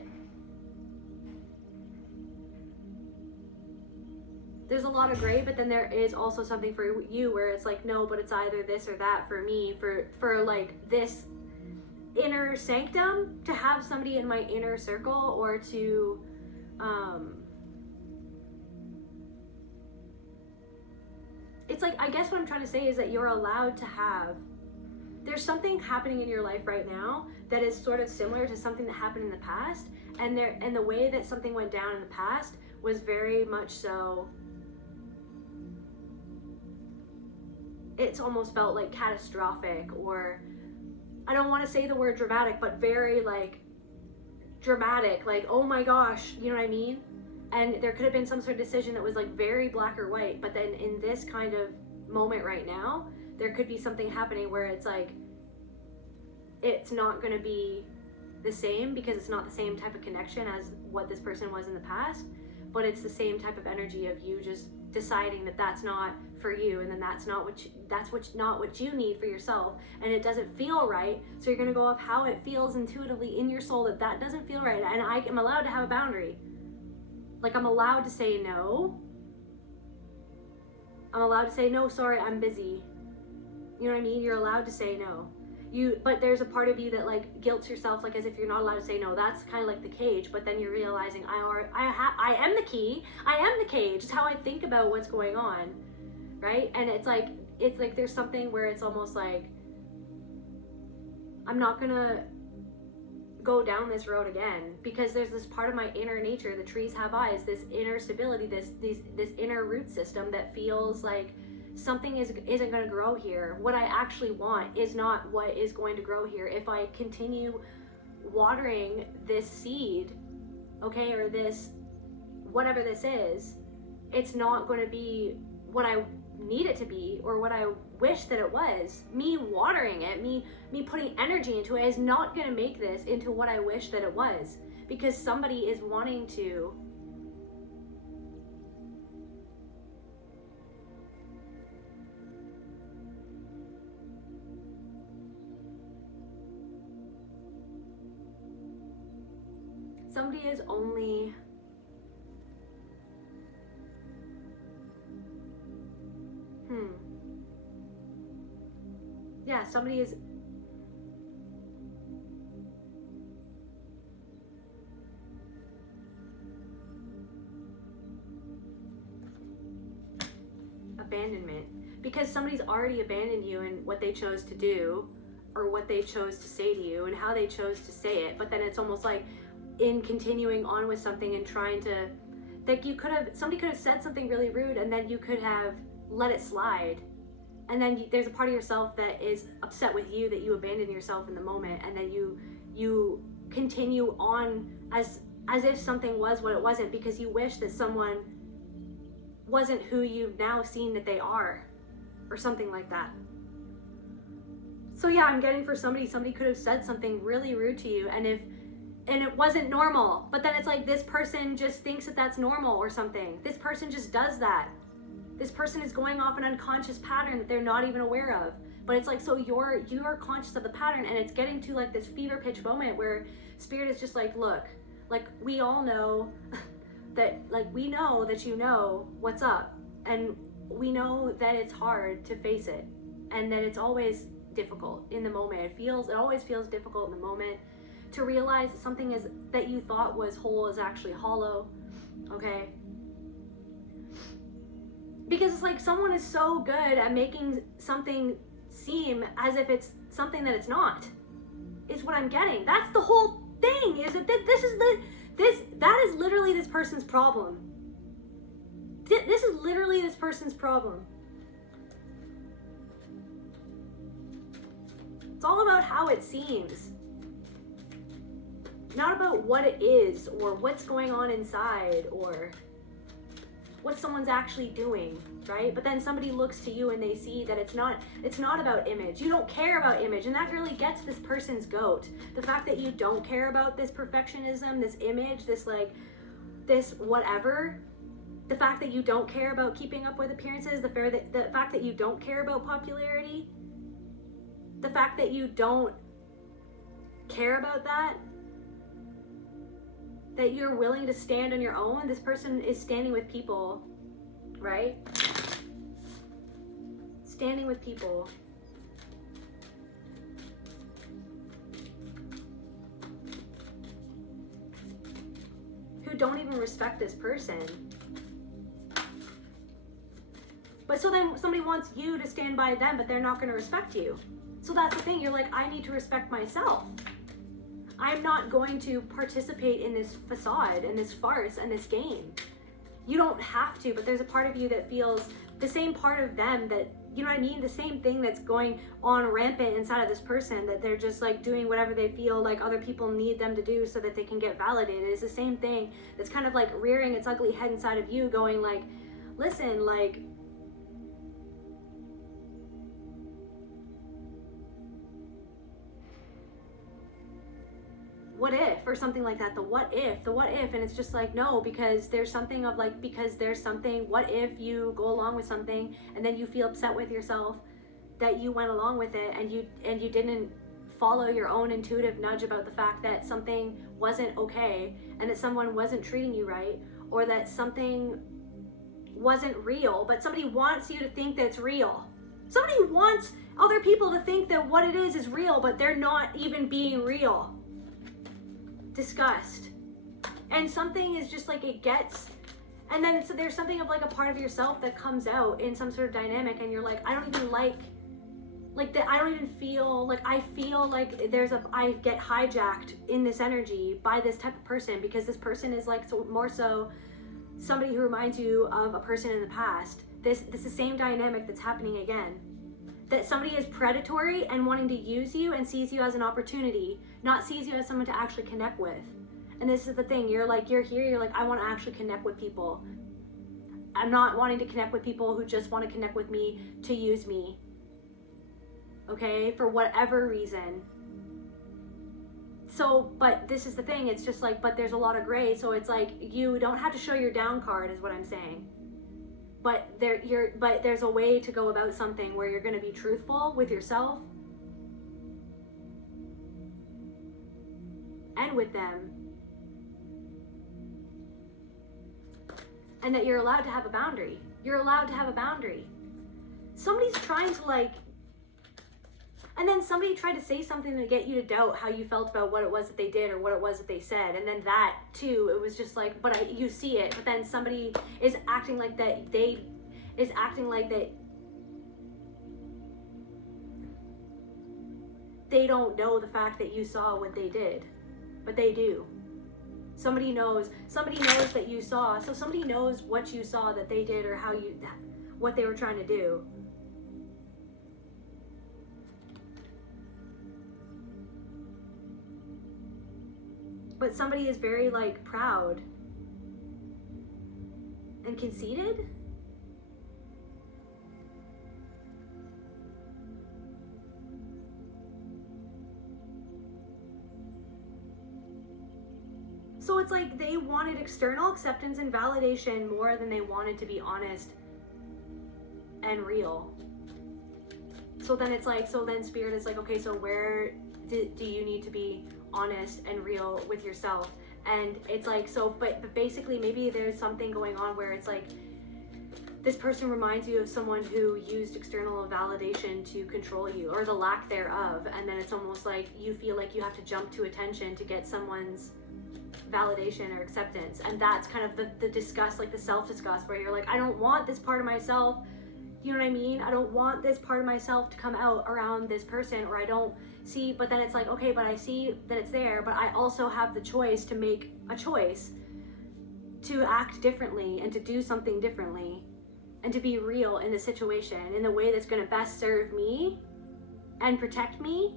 There's a lot of gray, but then there is also something for you where it's like, no, but it's either this or that for me, for like this inner sanctum, to have somebody in my inner circle, or to it's like, I guess what I'm trying to say is that you're allowed to have, there's something happening in your life right now that is sort of similar to something that happened in the past, and the way that something went down in the past was very much so, it's almost felt like catastrophic, or I don't want to say the word dramatic, but very like dramatic, like, oh my gosh, you know what I mean? And there could have been some sort of decision that was like very black or white, but then in this kind of moment right now, there could be something happening where it's like, it's not going to be the same, because it's not the same type of connection as what this person was in the past, but it's the same type of energy of you just deciding that that's not for you, and then that's not what you need for yourself, and it doesn't feel right, so you're going to go off how it feels intuitively in your soul that doesn't feel right. And I am allowed to have a boundary. Like, I'm allowed to say no. I'm allowed to say no, sorry, I'm busy. You know what I mean? You're allowed to say no. But there's a part of you that like guilts yourself, like as if you're not allowed to say no. That's kind of like the cage. But then you're realizing I am the key. I am the cage. It's how I think about what's going on, right? And it's like there's something where it's almost like I'm not gonna go down this road again, because there's this part of my inner nature. The trees have eyes. This inner stability. This inner root system that feels like something isn't going to grow here. What I actually want is not what is going to grow here. If I continue watering this seed, okay, or this, whatever this is, it's not going to be what I need it to be or what I wish that it was. Me watering it, me putting energy into it is not going to make this into what I wish that it was, because somebody is wanting to somebody is only yeah, somebody is abandonment, because somebody's already abandoned you in what they chose to do or what they chose to say to you and how they chose to say it. But then it's almost like in continuing on with something and trying to, like, somebody could have said something really rude and then you could have let it slide, and then there's a part of yourself that is upset with you that you abandoned yourself in the moment, and then you continue on as if something was what it wasn't, because you wish that someone wasn't who you've now seen that they are, or something like that. So yeah, I'm getting for somebody could have said something really rude to you, and it wasn't normal, but then it's like this person just thinks that that's normal or something. This person just does that. This person is going off an unconscious pattern that they're not even aware of. But it's like, so you're conscious of the pattern, and it's getting to like this fever pitch moment where spirit is just like, look, like we all know that, like we know that you know what's up, and we know that it's hard to face it, and that it's always difficult in the moment. It always feels difficult in the moment to realize that something that you thought was whole is actually hollow, okay? Because it's like someone is so good at making something seem as if it's something that it's not, is what I'm getting. That's the whole thing, is that that is literally this person's problem. This is literally this person's problem. It's all about how it seems. Not about what it is or what's going on inside or what someone's actually doing, right? But then somebody looks to you and they see that it's not about image. You don't care about image, and that really gets this person's goat. The fact that you don't care about this perfectionism, this image, this whatever. The fact that you don't care about keeping up with appearances, the fact that you don't care about popularity, the fact that you don't care about that you're willing to stand on your own. This person is standing with people, right? Standing with people. Who don't even respect this person. But so then somebody wants you to stand by them, but they're not going to respect you. So that's the thing. You're like, I need to respect myself. I'm not going to participate in this facade and this farce and this game. You don't have to, but there's a part of you that feels the same part of them that, you know what I mean? The same thing that's going on rampant inside of this person, that they're just like doing whatever they feel like other people need them to do so that they can get validated. It's the same thing that's kind of like rearing its ugly head inside of you, going like, listen, like, or something like that, the what if, and it's just like, no, because there's something of like, because there's something, what if you go along with something and then you feel upset with yourself that you went along with it and you didn't follow your own intuitive nudge about the fact that something wasn't okay and that someone wasn't treating you right, or that something wasn't real, but somebody wants you to think that it's real. Somebody wants other people to think that what it is real, but they're not even being real. Disgust. And something is just like, it gets, and then so there's something of like a part of yourself that comes out in some sort of dynamic, and you're like, I don't even like that. I don't even feel like, I feel like I get hijacked in this energy by this type of person, because this person is like, so more so somebody who reminds you of a person in the past. This is the same dynamic that's happening again. That somebody is predatory and wanting to use you and sees you as an opportunity, not sees you as someone to actually connect with. And this is the thing, you're here, you're like, I want to actually connect with people. I'm not wanting to connect with people who just want to connect with me to use me. Okay, for whatever reason. So, but this is the thing, it's just like, but there's a lot of gray, so it's like, you don't have to show your down card, is what I'm saying. But there's a way to go about something where you're going to be truthful with yourself and with them, and that you're allowed to have a boundary. You're allowed to have a boundary. Somebody's trying to like, and then somebody tried to say something to get you to doubt how you felt about what it was that they did or what it was that they said. And then that too, it was just like, you see it, but then somebody is acting like that, they don't know the fact that you saw what they did, but they do. Somebody knows that you saw, so somebody knows what you saw that they did, or what they were trying to do. But somebody is very like proud and conceited. So it's like they wanted external acceptance and validation more than they wanted to be honest and real. So then it's like, so then spirit is like, okay, so where do you need to be honest and real with yourself? And it's like, so but basically maybe there's something going on where it's like this person reminds you of someone who used external validation to control you, or the lack thereof, and then it's almost like you feel like you have to jump to attention to get someone's validation or acceptance. And that's kind of the disgust, like the self-disgust, where you're like, I don't want this part of myself, you know what I mean? I don't want this part of myself to come out around this person, or I don't see, but then it's like, okay, but I see that it's there, but I also have the choice to make a choice to act differently and to do something differently and to be real in the situation in the way that's going to best serve me and protect me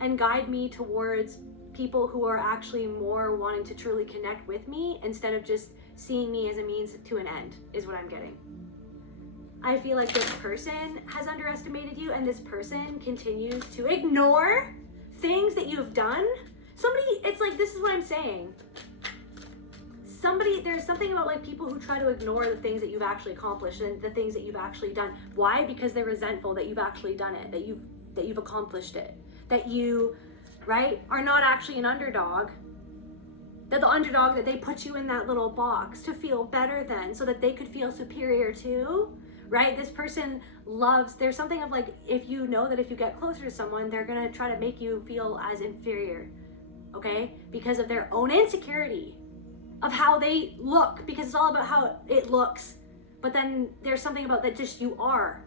and guide me towards people who are actually more wanting to truly connect with me instead of just seeing me as a means to an end, is what I'm getting. I feel like this person has underestimated you, and this person continues to ignore things that you've done. Somebody, it's like, this is what I'm saying. There's something about like people who try to ignore the things that you've actually accomplished and the things that you've actually done. Why? Because they're resentful that you've actually done it, that you've accomplished it, that you, right, are not actually an underdog. That the underdog, that they put you in that little box to feel better than, so that they could feel superior too. Right? This person loves, there's something of like, if you know that if you get closer to someone, they're going to try to make you feel as inferior, okay? Because of their own insecurity of how they look, because it's all about how it looks. But then there's something about that just you are.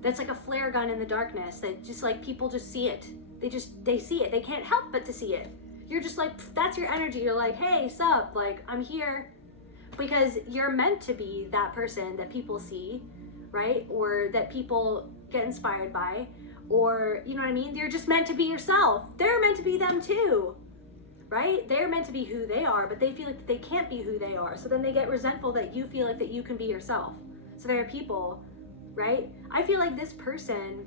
That's like a flare gun in the darkness that just like people just see it. They see it. They can't help but to see it. You're just like, that's your energy. You're like, hey, sup? Like, I'm here. Because you're meant to be that person that people see, right? Or that people get inspired by, or, you know what I mean? You're just meant to be yourself. They're meant to be them too, right? They're meant to be who they are, but they feel like they can't be who they are. So then they get resentful that you feel like that you can be yourself. So there are people, right? I feel like this person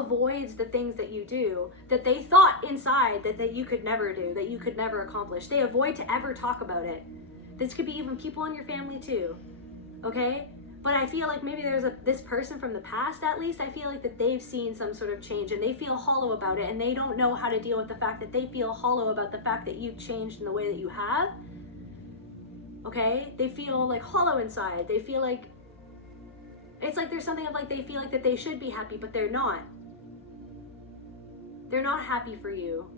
avoids the things that you do that they thought inside that you could never do, that you could never accomplish. They avoid to ever talk about it. This could be even people in your family too, okay? But I feel like maybe there's this person from the past, at least, I feel like that they've seen some sort of change and they feel hollow about it, and they don't know how to deal with the fact that they feel hollow about the fact that you've changed in the way that you have, okay? They feel like hollow inside. They feel like, it's like there's something of like they feel like that they should be happy, but they're not. They're not happy for you.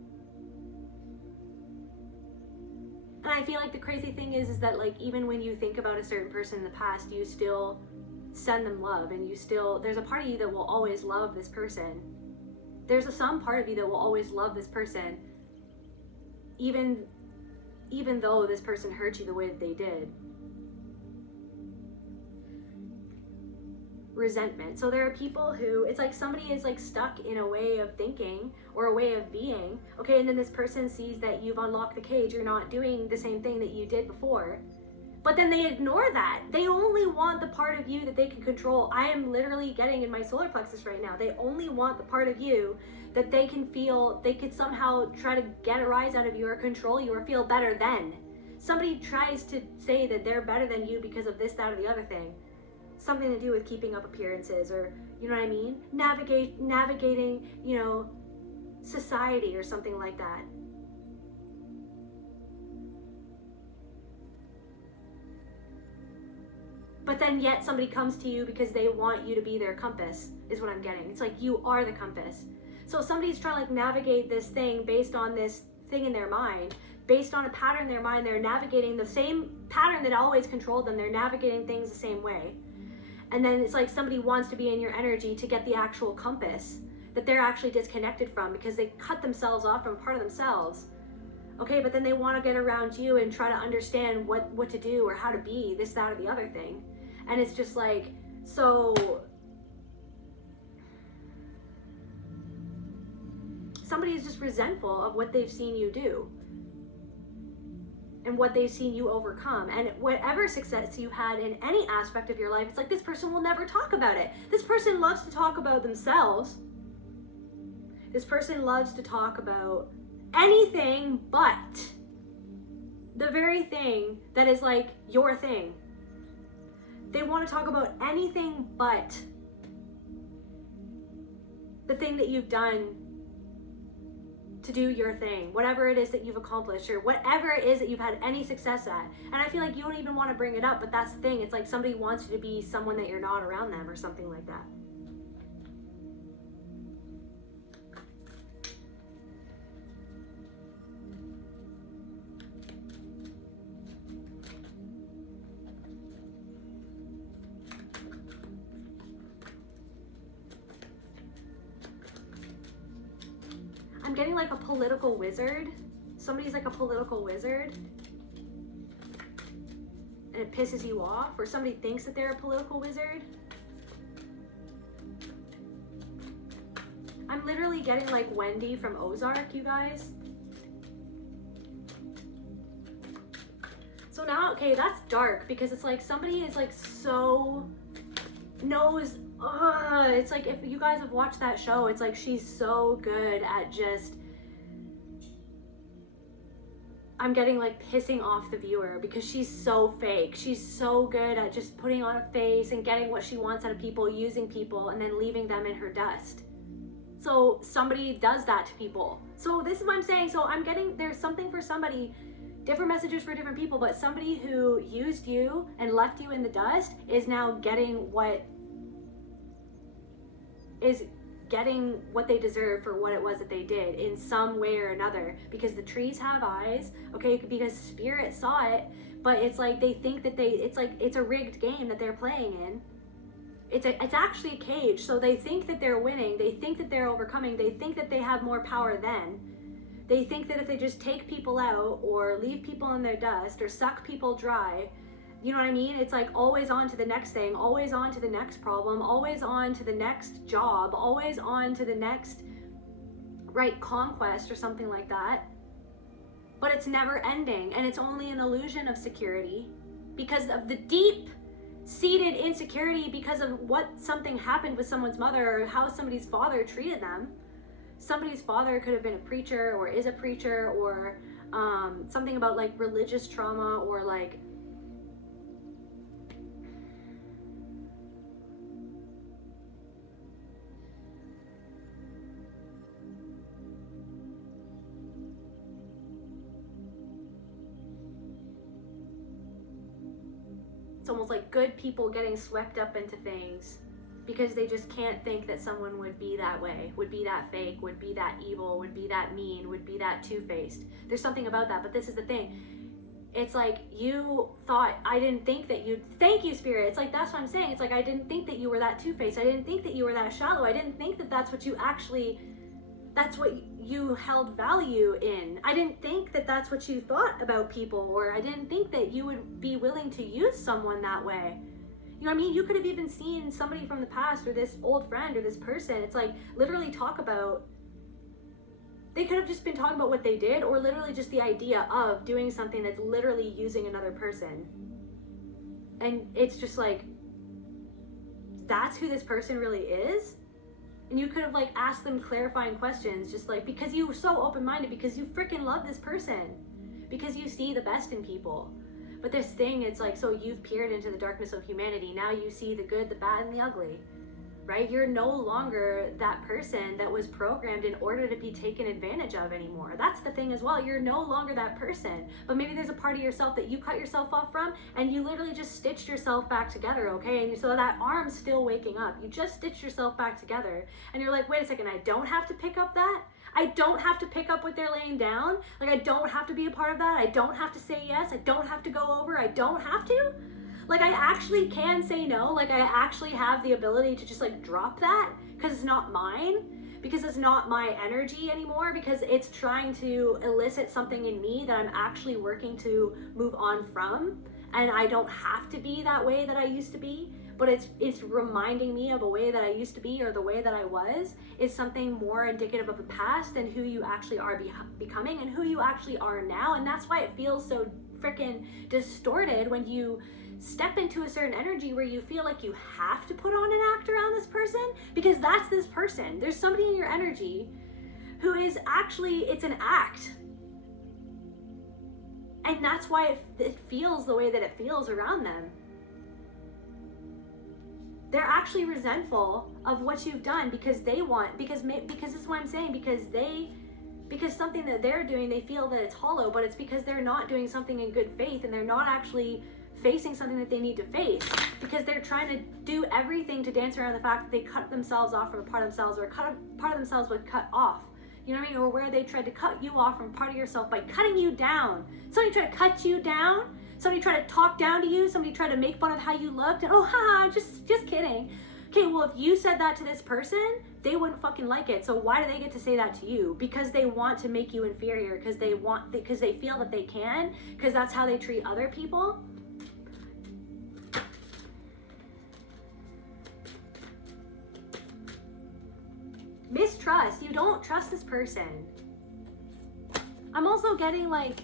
And I feel like the crazy thing is that like even when you think about a certain person in the past, you still send them love, and there's a part of you that will always love this person. There's some part of you that will always love this person, even though this person hurt you the way that they did. Resentment. So there are people who, it's like somebody is like stuck in a way of thinking or a way of being, okay, and then this person sees that you've unlocked the cage, you're not doing the same thing that you did before, but then they ignore that. They only want the part of you that they can control. I am literally getting in my solar plexus right now. They only want the part of you that they can feel, they could somehow try to get a rise out of you or control you or feel better than. Somebody tries to say that they're better than you because of this, that, or the other thing. Something to do with keeping up appearances, or you know what I mean? Navigating, you know, society or something like that. But then yet somebody comes to you because they want you to be their compass, is what I'm getting. It's like you are the compass. So somebody's trying to like navigate this thing based on this thing in their mind, based on a pattern in their mind. They're navigating the same pattern that always controlled them. They're navigating things the same way. And then it's like somebody wants to be in your energy to get the actual compass that they're actually disconnected from because they cut themselves off from part of themselves. Okay, but then they want to get around you and try to understand what to do or how to be this, that, or the other thing. And it's just like, so somebody is just resentful of what they've seen you do and what they've seen you overcome. And whatever success you had in any aspect of your life, it's like this person will never talk about it. This person loves to talk about themselves. This person loves to talk about anything but the very thing that is like your thing. They want to talk about anything but the thing that you've done to do your thing, whatever it is that you've accomplished or whatever it is that you've had any success at. And I feel like you don't even want to bring it up, but that's the thing. It's like somebody wants you to be someone that you're not around them or something like that. I'm getting like a political wizard. Somebody's like a political wizard. And it pisses you off, or somebody thinks that they're a political wizard. I'm literally getting like Wendy from Ozark, you guys. So now, okay, that's dark because it's like somebody is like so knows. It's like if you guys have watched that show, it's like she's so good at just, I'm getting like pissing off the viewer because she's so fake. She's so good at just putting on a face and getting what she wants out of people, using people, and then leaving them in her dust. So somebody does that to people. So this is what I'm saying. So I'm getting, there's something for somebody, different messages for different people, but somebody who used you and left you in the dust is now getting what they deserve for what it was that they did in some way or another, because the trees have eyes, okay, because spirit saw it, but it's like they think that it's like it's a rigged game that they're playing in. It's actually a cage, so they think that they're winning, they think that they're overcoming, they think that they have more power than. They think that if they just take people out or leave people in their dust or suck people dry, you know what I mean? It's like always on to the next thing, always on to the next problem, always on to the next job, always on to the next, right, conquest or something like that. But it's never ending, and it's only an illusion of security because of the deep seated insecurity because of what something happened with someone's mother or how somebody's father treated them. Somebody's father could have been a preacher or is a preacher, or something about like religious trauma, or like it's almost like good people getting swept up into things because they just can't think that someone would be that way, would be that fake, would be that evil, would be that mean, would be that two-faced. There's something about that, but this is the thing. It's like, you thought, I didn't think that you'd, thank you, Spirit. It's like, that's what I'm saying. It's like, I didn't think that you were that two-faced. I didn't think that you were that shallow. I didn't think that that's what you actually, that's what you held value in. I didn't think that that's what you thought about people, or I didn't think that you would be willing to use someone that way. You know what I mean? You could have even seen somebody from the past, or this old friend, or this person. It's like, literally talk about, they could have just been talking about what they did, or literally just the idea of doing something that's literally using another person. And it's just like, that's who this person really is? And you could have like asked them clarifying questions, just like, because you were so open-minded, because you freaking love this person, because you see the best in people. But this thing, it's like, so you've peered into the darkness of humanity. Now you see the good, the bad, and the ugly, right? You're no longer that person that was programmed in order to be taken advantage of anymore. That's the thing as well. You're no longer that person. But maybe there's a part of yourself that you cut yourself off from, and you literally just stitched yourself back together, okay? And so that arm's still waking up. You just stitched yourself back together. And you're like, wait a second, I don't have to pick up that? I don't have to pick up what they're laying down. Like, I don't have to be a part of that. I don't have to say yes. I don't have to go over. I don't have to. Like, I actually can say no. Like, I actually have the ability to just like drop that because it's not mine, because it's not my energy anymore, because it's trying to elicit something in me that I'm actually working to move on from. And I don't have to be that way that I used to be. But it's reminding me of a way that I used to be, or the way that I was, is something more indicative of the past and who you actually are becoming and who you actually are now. And that's why it feels so freaking distorted when you step into a certain energy where you feel like you have to put on an act around this person, because that's this person. There's somebody in your energy who is actually, it's an act. And that's why it feels the way that it feels around them. They're actually resentful of what you've done because they want, because this is what I'm saying, because something that they're doing, they feel that it's hollow, but it's because they're not doing something in good faith, and they're not actually facing something that they need to face, because they're trying to do everything to dance around the fact that they cut themselves off from a part of themselves, or a part of themselves would cut off. You know what I mean? Or where they tried to cut you off from part of yourself by cutting you down. Somebody tried to cut you down. Somebody tried to talk down to you. Somebody tried to make fun of how you looked. And, oh, haha, just kidding. Okay, well, if you said that to this person, they wouldn't fucking like it. So why do they get to say that to you? Because they want to make you inferior. Because they feel that they can. Because that's how they treat other people. Mistrust. You don't trust this person. I'm also getting like,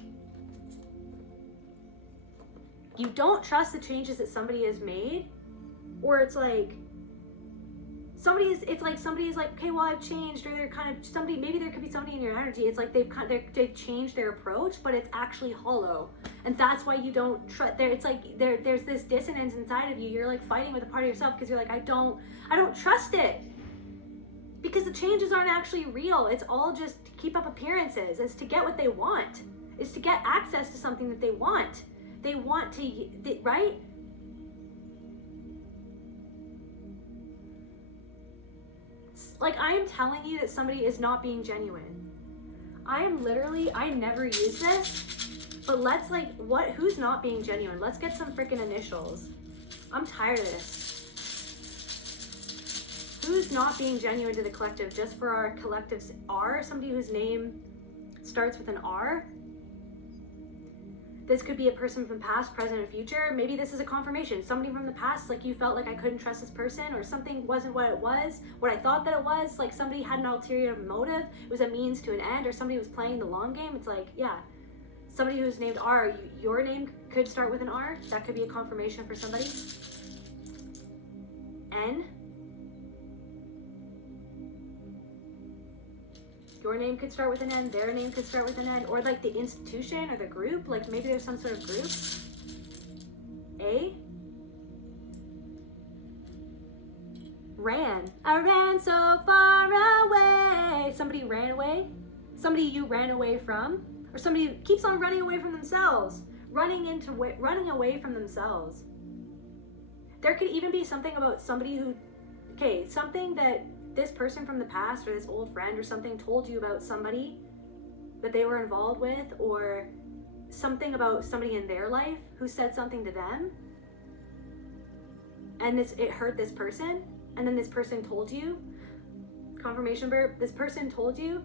you don't trust the changes that somebody has made, or it's like somebody's like, okay, well, I've changed, or they're kind of somebody, maybe there could be somebody in your energy. It's like they've changed their approach, but it's actually hollow, and that's why you don't trust. It's like there's this dissonance inside of you. You're like fighting with a part of yourself because you're like, I don't trust it, because the changes aren't actually real. It's all just to keep up appearances. It's to get what they want. It's to get access to something that they want. They want to, right? Like, I am telling you that somebody is not being genuine. I never use this, but let's like, who's not being genuine? Let's get some freaking initials. I'm tired of this. Who's not being genuine to the collective, just for our collective's R? Somebody whose name starts with an R? This could be a person from past, present, and future. Maybe this is a confirmation. Somebody from the past, like you felt like I couldn't trust this person, or something wasn't what it was, what I thought that it was. Like somebody had an ulterior motive. It was a means to an end, or somebody was playing the long game. It's like, yeah, somebody who's named R, your name could start with an R. That could be a confirmation for somebody. N. Your name could start with an N, their name could start with an N, or like the institution or the group, like maybe there's some sort of group. A. Ran. I ran so far away. Somebody ran away. Somebody you ran away from. Or somebody keeps on running away from themselves. Running away from themselves. There could even be something about somebody who, okay, something that this person from the past or this old friend or something told you about somebody that they were involved with, or something about somebody in their life who said something to them, and it hurt this person, and then this person told you, confirmation burp, this person told you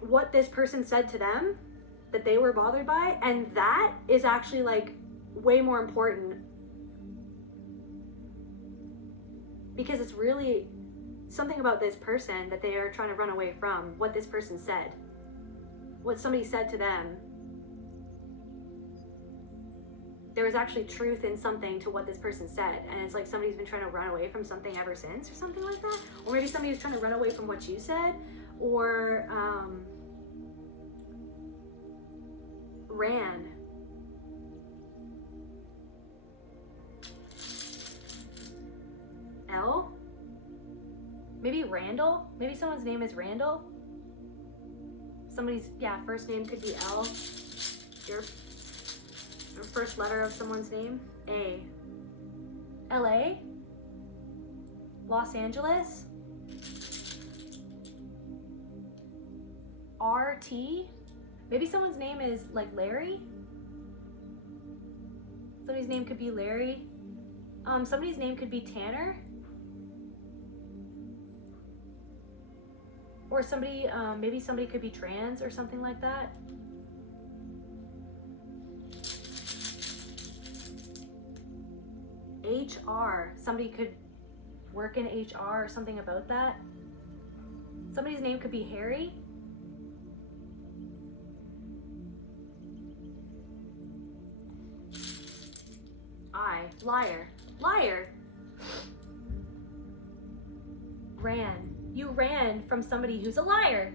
what this person said to them that they were bothered by, and that is actually like way more important, because it's really something about this person that they are trying to run away from, what this person said, what somebody said to them. There was actually truth in something to what this person said, and it's like somebody's been trying to run away from something ever since, or something like that. Or maybe somebody was trying to run away from what you said, or ran. L? Maybe Randall? Maybe someone's name is Randall? Somebody's, yeah, first name could be L. Your first letter of someone's name. A. LA? Los Angeles? RT? Maybe someone's name is like Larry? Somebody's name could be Larry. Somebody's name could be Tanner. Or somebody, maybe somebody could be trans or something like that. HR. Somebody could work in HR or something about that. Somebody's name could be Harry. Liar. Liar. Ran. You ran from somebody who's a liar.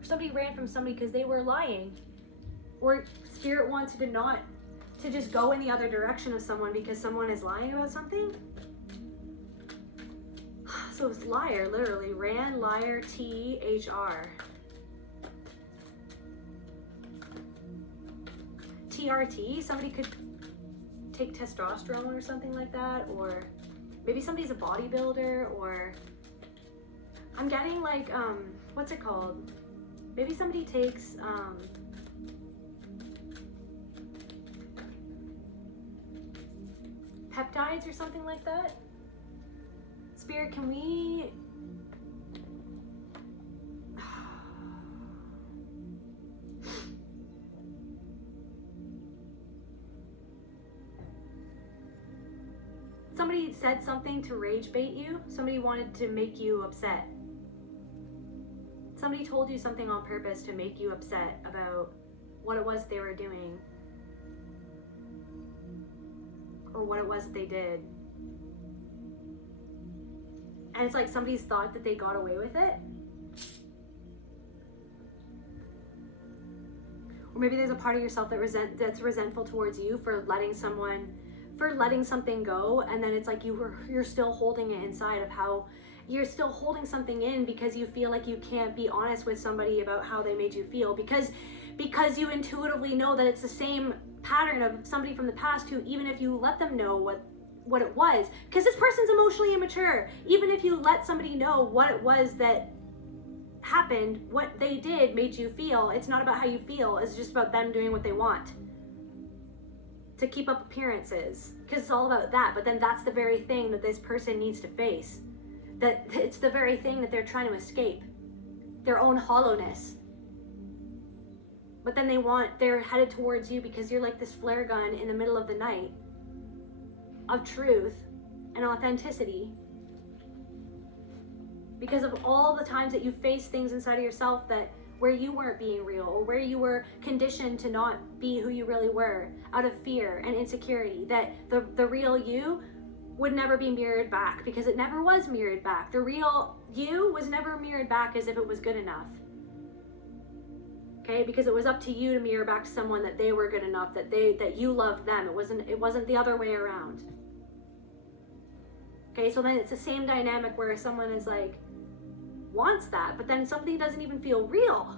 Or somebody ran from somebody because they were lying. Or spirit wanted to just go in the other direction of someone because someone is lying about something. So it's liar, literally. Ran, liar, THR. TRT, somebody could take testosterone or something like that, or maybe somebody's a bodybuilder, or I'm getting like, what's it called? Maybe somebody takes, peptides or something like that. Spirit, can we... Somebody said something to rage bait you. Somebody wanted to make you upset. Somebody told you something on purpose to make you upset about what it was they were doing, or what it was that they did. And it's like somebody's thought that they got away with it. Or maybe there's a part of yourself that's resentful towards you for letting something go, and then it's like you're still holding it inside of how you're still holding something in because you feel like you can't be honest with somebody about how they made you feel, because you intuitively know that it's the same pattern of somebody from the past who, even if you let them know what it was, because this person's emotionally immature, even if you let somebody know what it was that happened, what they did made you feel, it's not about how you feel, it's just about them doing what they want to keep up appearances, because it's all about that. But then that's the very thing that this person needs to face, that it's the very thing that they're trying to escape, their own hollowness. But then they're headed towards you because you're like this flare gun in the middle of the night of truth and authenticity, because of all the times that you face things inside of yourself that where you weren't being real, or where you were conditioned to not be who you really were out of fear and insecurity, that the real you would never be mirrored back, because it never was mirrored back. The real you was never mirrored back as if it was good enough. Okay, because it was up to you to mirror back to someone that they were good enough, that you loved them. It wasn't the other way around. Okay, so then it's the same dynamic where someone is like, wants that, but then something doesn't even feel real.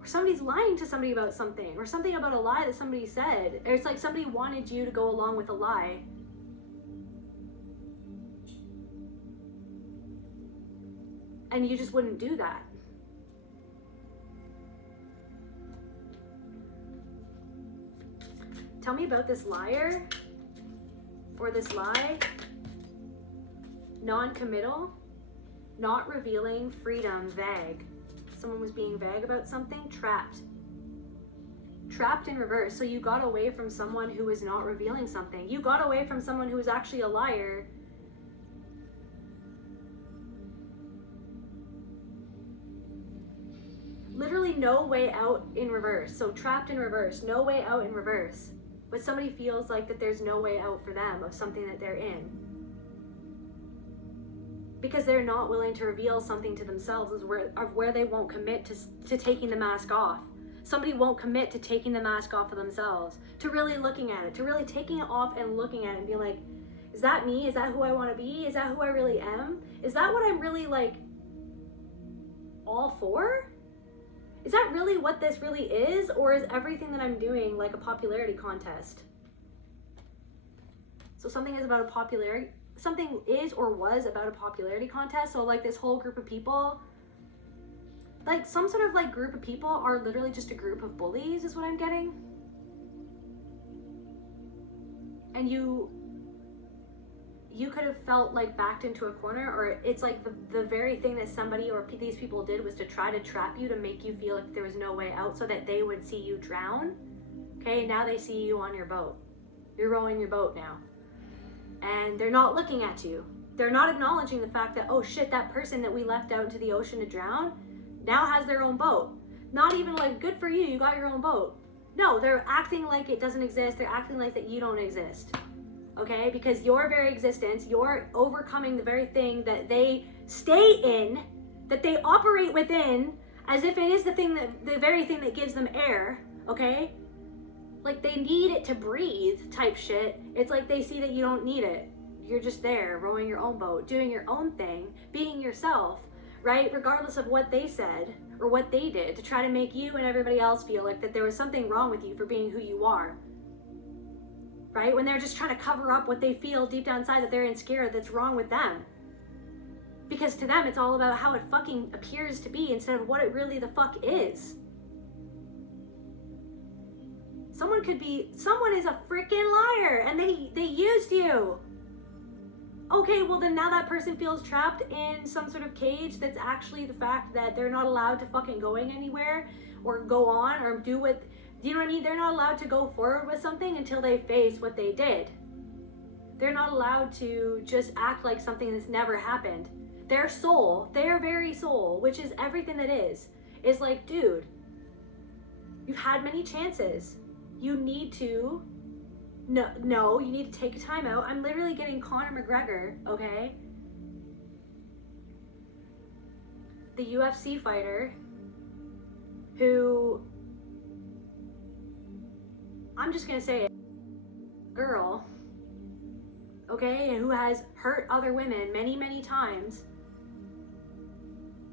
Or somebody's lying to somebody about something, or something about a lie that somebody said. Or it's like somebody wanted you to go along with a lie. And you just wouldn't do that. Tell me about this liar, or this lie. Non-committal, not revealing, freedom, vague. Someone was being vague about something, trapped. Trapped in reverse. So you got away from someone who was not revealing something. You got away from someone who was actually a liar. Literally no way out in reverse. So trapped in reverse, no way out in reverse. But somebody feels like that there's no way out for them of something that they're in. Because they're not willing to reveal something to themselves of where they won't commit to taking the mask off. Somebody won't commit to taking the mask off of themselves, to really looking at it, to really taking it off and looking at it and being like, is that me? Is that who I want to be? Is that who I really am? Is that what I'm really like all for? Is that really what this really is? Or is everything that I'm doing like a popularity contest? So something is about a popularity, something is or was about a popularity contest. So like this whole group of people, like some sort of like group of people are literally just a group of bullies is what I'm getting. And you could have felt like backed into a corner, or it's like the very thing that somebody or these people did was to try to trap you, to make you feel like there was no way out so that they would see you drown. Okay, now they see you on your boat. You're rowing your boat now. And they're not looking at you. They're not acknowledging the fact that, oh shit, that person that we left out into the ocean to drown now has their own boat. Not even like, good for you, you got your own boat. No, they're acting like it doesn't exist. They're acting like that you don't exist. Okay, because your very existence, you're overcoming the very thing that they stay in, that they operate within, as if it is the very thing that gives them air, okay? Like they need it to breathe type shit. It's like they see that you don't need it. You're just there, rowing your own boat, doing your own thing, being yourself, right? Regardless of what they said or what they did, to try to make you and everybody else feel like that there was something wrong with you for being who you are. Right? When they're just trying to cover up what they feel deep down inside, that they're insecure, that's wrong with them. Because to them, it's all about how it fucking appears to be instead of what it really the fuck is. Someone is a freaking liar and they used you. Okay, well then now that person feels trapped in some sort of cage that's actually the fact that they're not allowed to fucking going anywhere or go on or do what, you know what I mean? They're not allowed to go forward with something until they face what they did. They're not allowed to just act like something that's never happened. Their soul, their very soul, which is everything that is like, dude, you've had many chances. You need to, no, you need to take a time out. I'm literally getting Conor McGregor, okay? The UFC fighter who, I'm just gonna say it, girl, okay, and who has hurt other women many, many times.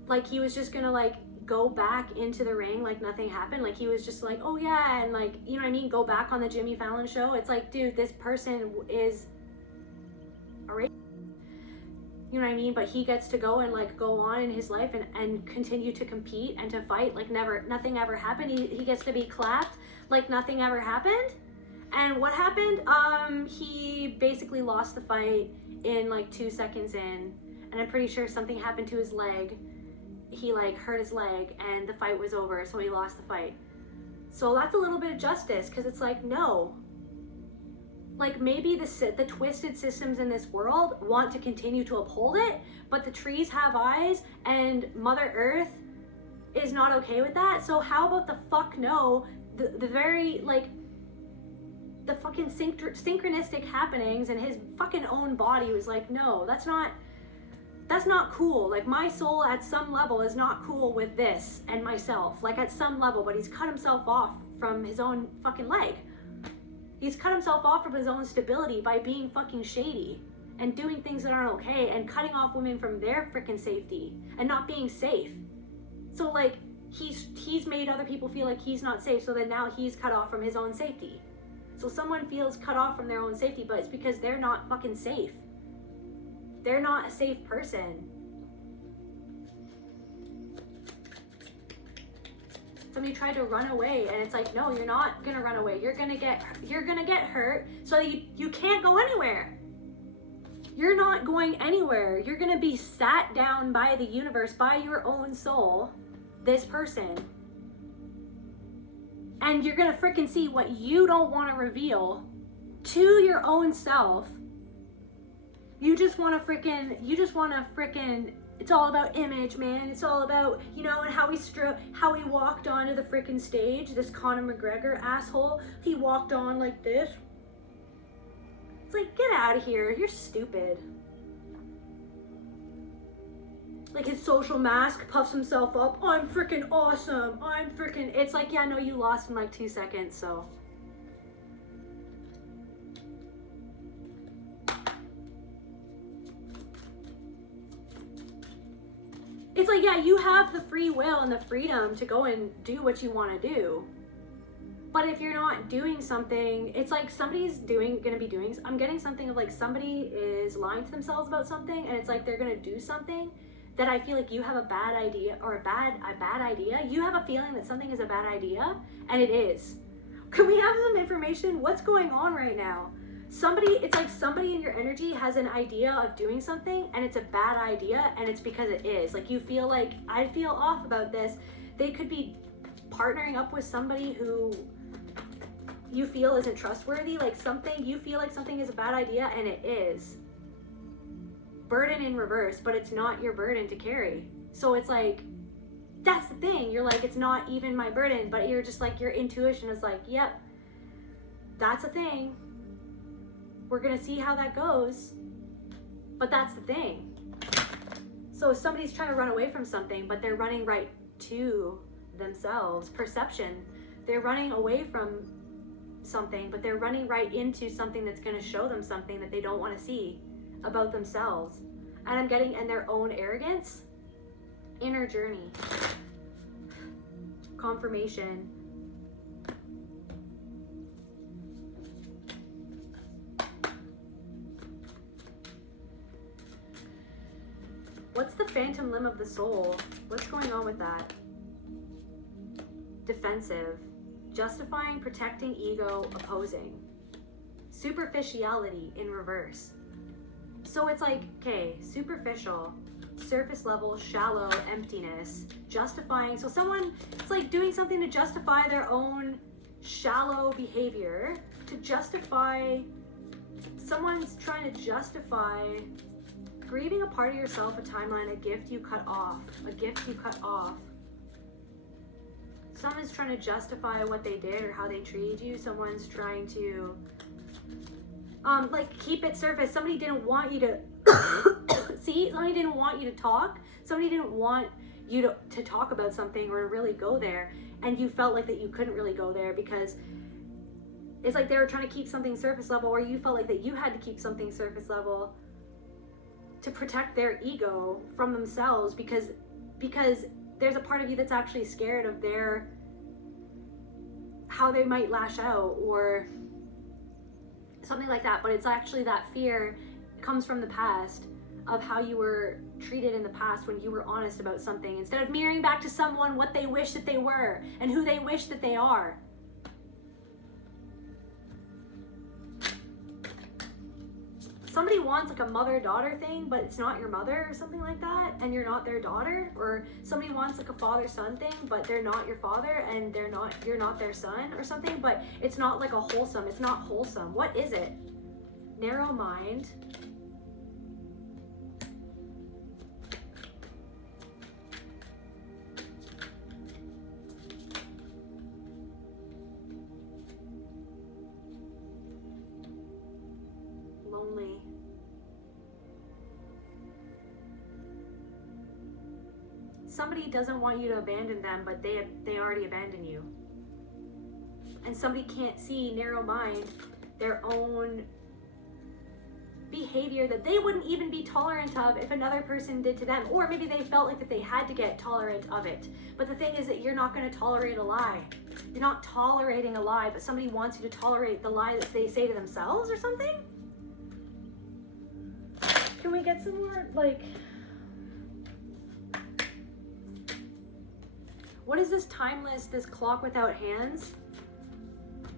Like he was just gonna like go back into the ring like nothing happened. Like he was just like, oh yeah, and like, you know what I mean, go back on the Jimmy Fallon show. It's like, dude, this person is a racist. You know what I mean? But he gets to go and like go on in his life and continue to compete and to fight like nothing ever happened. He gets to be clapped like nothing ever happened. And what happened? He basically lost the fight in like 2 seconds in, and I'm pretty sure something happened to his leg. He like hurt his leg and the fight was over, so he lost the fight. So that's a little bit of justice, because it's like, no, like maybe the twisted systems in this world want to continue to uphold it, but the trees have eyes and Mother Earth is not okay with that. So how about the fuck no, the very like the fucking synchronistic happenings and his fucking own body was like, no, that's not cool. Like my soul at some level is not cool with this and myself, like at some level, but he's cut himself off from his own fucking leg. He's cut himself off from his own stability by being fucking shady and doing things that aren't okay and cutting off women from their freaking safety and not being safe. So like he's made other people feel like he's not safe, so that now he's cut off from his own safety. So someone feels cut off from their own safety, but it's because they're not fucking safe. They're not a safe person. Somebody tried to run away, and it's like, no, you're not gonna run away. You're gonna get hurt, so you can't go anywhere. You're not going anywhere. You're gonna be sat down by the universe, by your own soul, this person. And you're gonna freaking see what you don't wanna reveal to your own self. You just wanna freaking, it's all about image, man. It's all about, you know, and how he walked onto the freaking stage, this Conor McGregor asshole. He walked on like this. It's like, get out of here. You're stupid. Like his social mask, puffs himself up. I'm freaking awesome. It's like, yeah, no, you lost in like 2 seconds, so. It's like, yeah, you have the free will and the freedom to go and do what you want to do. But if you're not doing something, it's like somebody's gonna be doing, I'm getting something of like somebody is lying to themselves about something, and it's like they're gonna do something that I feel like you have a bad idea, or a bad idea. You have a feeling that something is a bad idea, and it is. Can we have some information? What's going on right now? It's like somebody in your energy has an idea of doing something, and it's a bad idea, and it's because it is. Like you feel like, I feel off about this. They could be partnering up with somebody who you feel isn't trustworthy. Like you feel like something is a bad idea, and it is. Burden in reverse, but it's not your burden to carry. So it's like, that's the thing. You're like, it's not even my burden, but you're just like, your intuition is like, yep, that's a thing. We're gonna see how that goes, but that's the thing. So somebody's trying to run away from something, but they're running right to themselves. Perception. They're running away from something, but they're running right into something that's gonna show them something that they don't want to see about themselves. And I'm getting, and their own arrogance, inner journey, confirmation. What's the phantom limb of the soul? What's going on with that? Defensive, justifying, protecting, ego, opposing. Superficiality in reverse. So it's like, okay, superficial, surface level, shallow, emptiness, justifying. So someone, it's like doing something to justify their own shallow behavior, to justify, someone's trying to justify grieving a part of yourself, a timeline, a gift you cut off, Someone's trying to justify what they did or how they treated you. Someone's trying to like keep it surface. Somebody didn't want you to see, somebody didn't want you to talk. Somebody didn't want you to talk about something or to really go there, and you felt like that you couldn't really go there because it's like they were trying to keep something surface level, or you felt like that you had to keep something surface level to protect their ego from themselves, because there's a part of you that's actually scared of how they might lash out or something like that. But it's actually that fear comes from the past of how you were treated in the past when you were honest about something, instead of mirroring back to someone what they wish that they were and who they wish that they are. somebody wants like a mother-daughter thing, but it's not your mother or something like that, and you're not their daughter. Or somebody wants like a father-son thing, but they're not your father, and you're not their son or something, but it's not like a wholesome, it's not wholesome. What is it? Narrow mind. Lonely. Somebody doesn't want you to abandon them, but they already abandoned you. And somebody can't see, narrow mind, their own behavior that they wouldn't even be tolerant of if another person did to them. Or maybe they felt like that they had to get tolerant of it. But the thing is that you're not going to tolerate a lie. You're not tolerating a lie, but somebody wants you to tolerate the lie that they say to themselves or something. Can we get some more, like, what is this timeless, this clock without hands?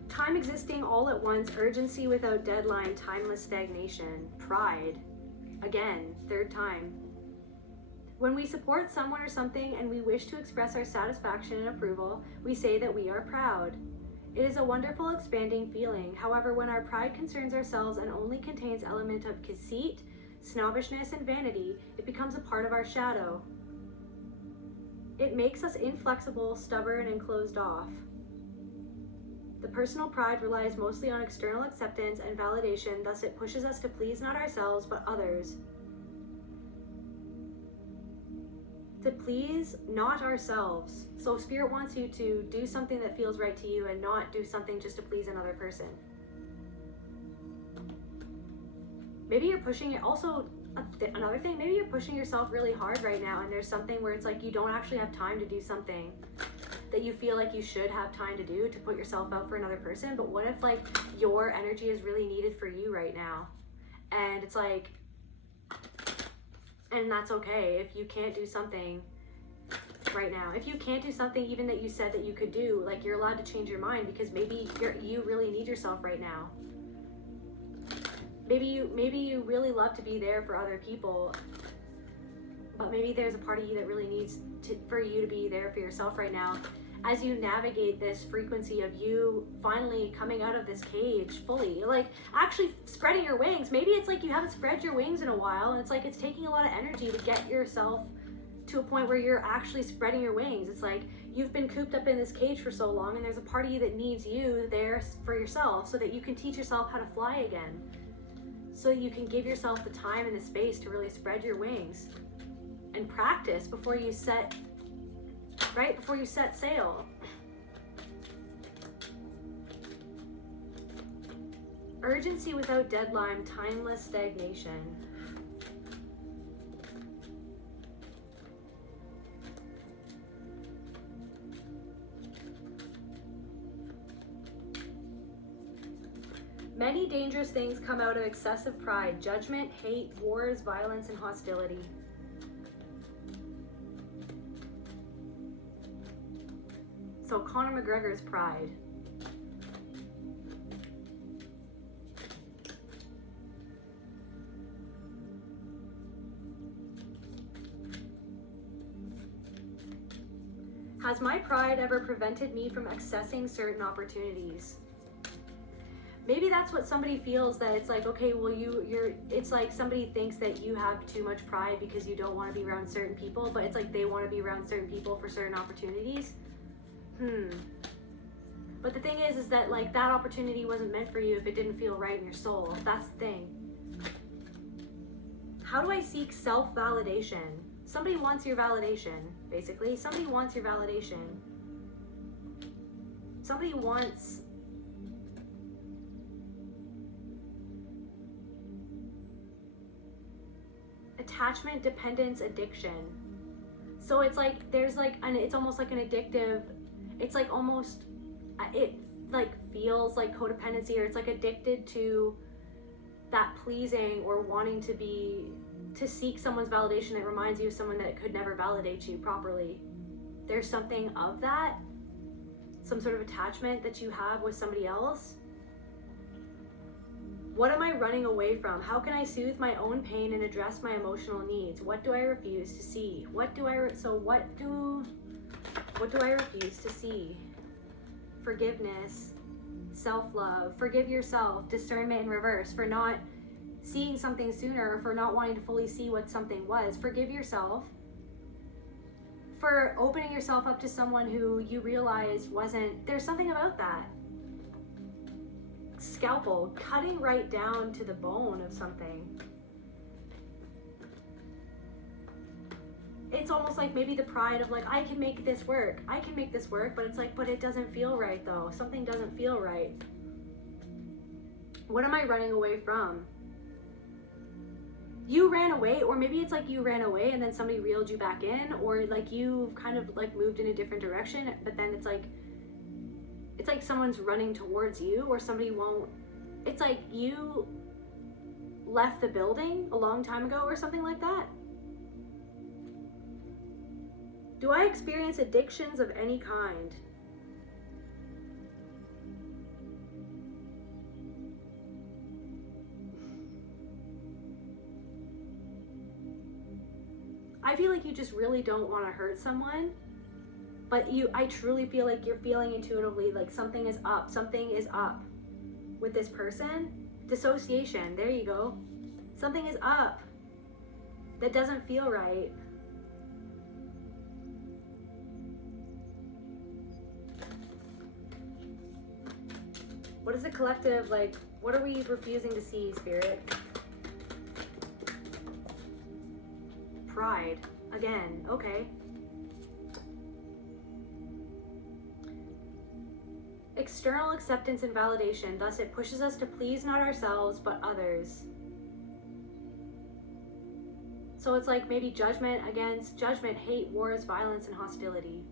Time existing all at once, urgency without deadline, timeless stagnation, pride. Again, third time. When we support someone or something and we wish to express our satisfaction and approval, we say that we are proud. It is a wonderful, expanding feeling. However, when our pride concerns ourselves and only contains element of conceit, snobbishness, and vanity, it becomes a part of our shadow. It makes us inflexible, stubborn, and closed off. The personal pride relies mostly on external acceptance and validation, thus it pushes us to please not ourselves but others. To please not ourselves. So Spirit wants you to do something that feels right to you and not do something just to please another person. Maybe you're pushing it. Also, another thing, maybe you're pushing yourself really hard right now, and there's something where it's like you don't actually have time to do something that you feel like you should have time to do to put yourself out for another person. But what if like your energy is really needed for you right now? And it's like, and that's okay if you can't do something right now. If you can't do something even that you said that you could do, like, you're allowed to change your mind, because maybe you really need yourself right now. Maybe you really love to be there for other people, but maybe there's a part of you that really needs for you to be there for yourself right now, as you navigate this frequency of you finally coming out of this cage fully, like actually spreading your wings. Maybe it's like you haven't spread your wings in a while, and it's like it's taking a lot of energy to get yourself to a point where you're actually spreading your wings. It's like you've been cooped up in this cage for so long, and there's a part of you that needs you there for yourself so that you can teach yourself how to fly again. So you can give yourself the time and the space to really spread your wings and practice before you set, right? Before you set sail. Urgency without deadline, timeless stagnation. Many dangerous things come out of excessive pride: judgment, hate, wars, violence, and hostility. So Conor McGregor's pride. Has my pride ever prevented me from accessing certain opportunities? Maybe that's what somebody feels, that it's like, okay, well, it's like somebody thinks that you have too much pride because you don't want to be around certain people, but it's like they want to be around certain people for certain opportunities. But the thing is that like that opportunity wasn't meant for you if it didn't feel right in your soul. That's the thing. How do I seek self-validation? Somebody wants your validation, basically. Somebody wants your validation. Somebody wants attachment, dependence, addiction. So it's like there's like it's almost like an addictive, it's like almost, it like feels like codependency, or it's like addicted to that pleasing or wanting to seek someone's validation that reminds you of someone that could never validate you properly. There's something of that, some sort of attachment that you have with somebody else. What am I running away from? How can I soothe my own pain and address my emotional needs? What do I refuse to see? What do I refuse to see? Forgiveness, self-love, forgive yourself, discernment in reverse for not seeing something sooner, or for not wanting to fully see what something was. Forgive yourself for opening yourself up to someone who you realized wasn't, there's something about that. Scalpel, cutting right down to the bone of something. It's almost like maybe the pride of like, I can make this work, but it's like, but it doesn't feel right though. Something doesn't feel right. What am I running away from? You ran away, or maybe it's like you ran away and then somebody reeled you back in, or like you've kind of like moved in a different direction, but then it's like someone's running towards you, or somebody won't, it's like you left the building a long time ago or something like that. Do I experience addictions of any kind? I feel like you just really don't want to hurt someone, but I truly feel like you're feeling intuitively like something is up with this person. Dissociation, there you go. Something is up that doesn't feel right. What is the collective, like, what are we refusing to see, Spirit? Pride, again, okay. External acceptance and validation, thus it pushes us to please not ourselves, but others. So it's like maybe judgment, hate, wars, violence, and hostility.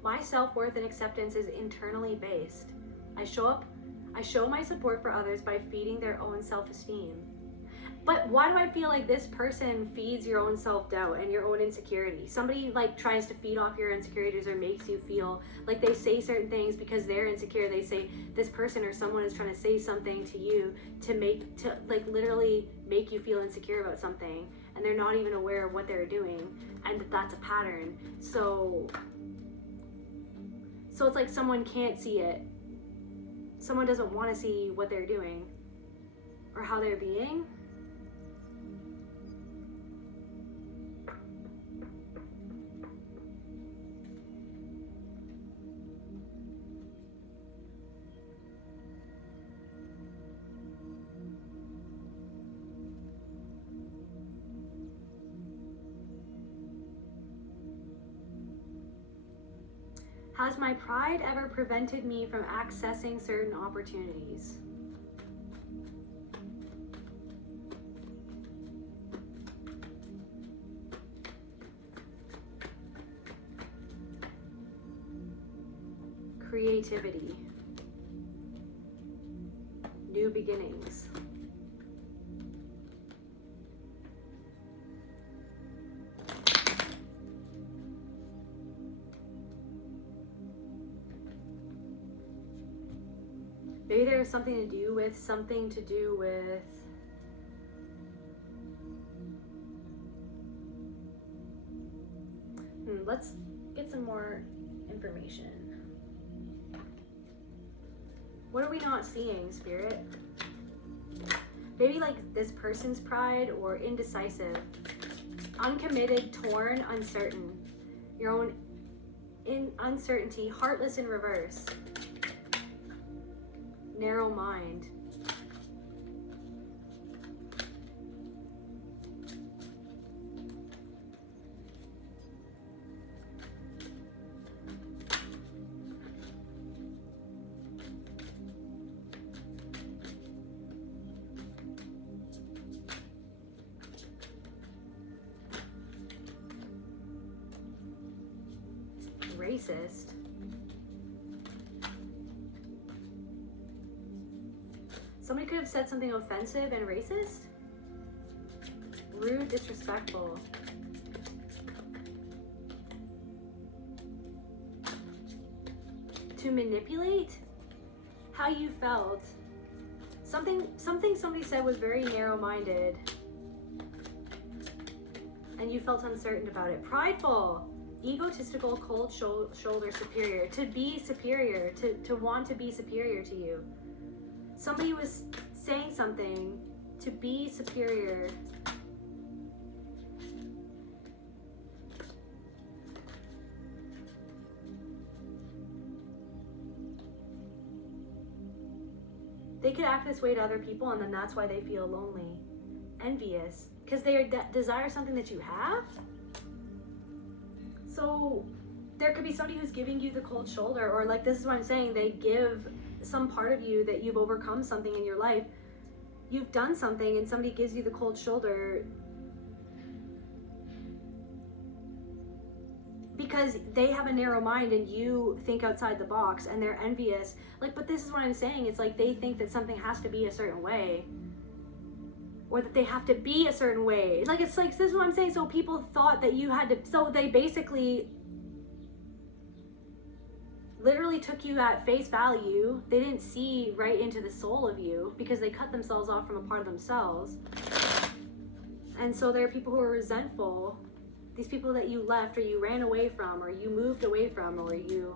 My self-worth and acceptance is internally based. I show my support for others by feeding their own self-esteem. But why do I feel like this person feeds your own self-doubt and your own insecurity? Somebody like tries to feed off your insecurities or makes you feel like they say certain things because they're insecure. They say this person or someone is trying to say something to you to like literally make you feel insecure about something, and they're not even aware of what they're doing, and that's a pattern. So it's like someone can't see it. Someone doesn't want to see what they're doing or how they're being. Has my pride ever prevented me from accessing certain opportunities? Creativity. New beginnings. Maybe there's something to do with let's get some more information. What are we not seeing, Spirit? Maybe like this person's pride, or indecisive, uncommitted, torn, uncertain. Your own uncertainty, heartless in reverse. Narrow mind. racist. Somebody could have said something offensive and racist. Rude, disrespectful. To manipulate how you felt. Something somebody said was very narrow-minded. And you felt uncertain about it. Prideful, egotistical, cold shoulder, superior. To be superior, to want to be superior to you. Somebody was saying something to be superior. They could act this way to other people, and then that's why they feel lonely, envious, because they desire something that you have. So there could be somebody who's giving you the cold shoulder, or like, this is what I'm saying, they give some part of you that you've overcome something in your life. You've done something and somebody gives you the cold shoulder because they have a narrow mind and you think outside the box, and they're envious. Like, but this is what I'm saying. It's like they think that something has to be a certain way, or that they have to be a certain way. Like, it's like, this is what I'm saying. So people thought that you had to, so they basically literally took you at face value. They didn't see right into the soul of you because they cut themselves off from a part of themselves. And so there are people who are resentful. These people that you left, or you ran away from, or you moved away from, or you...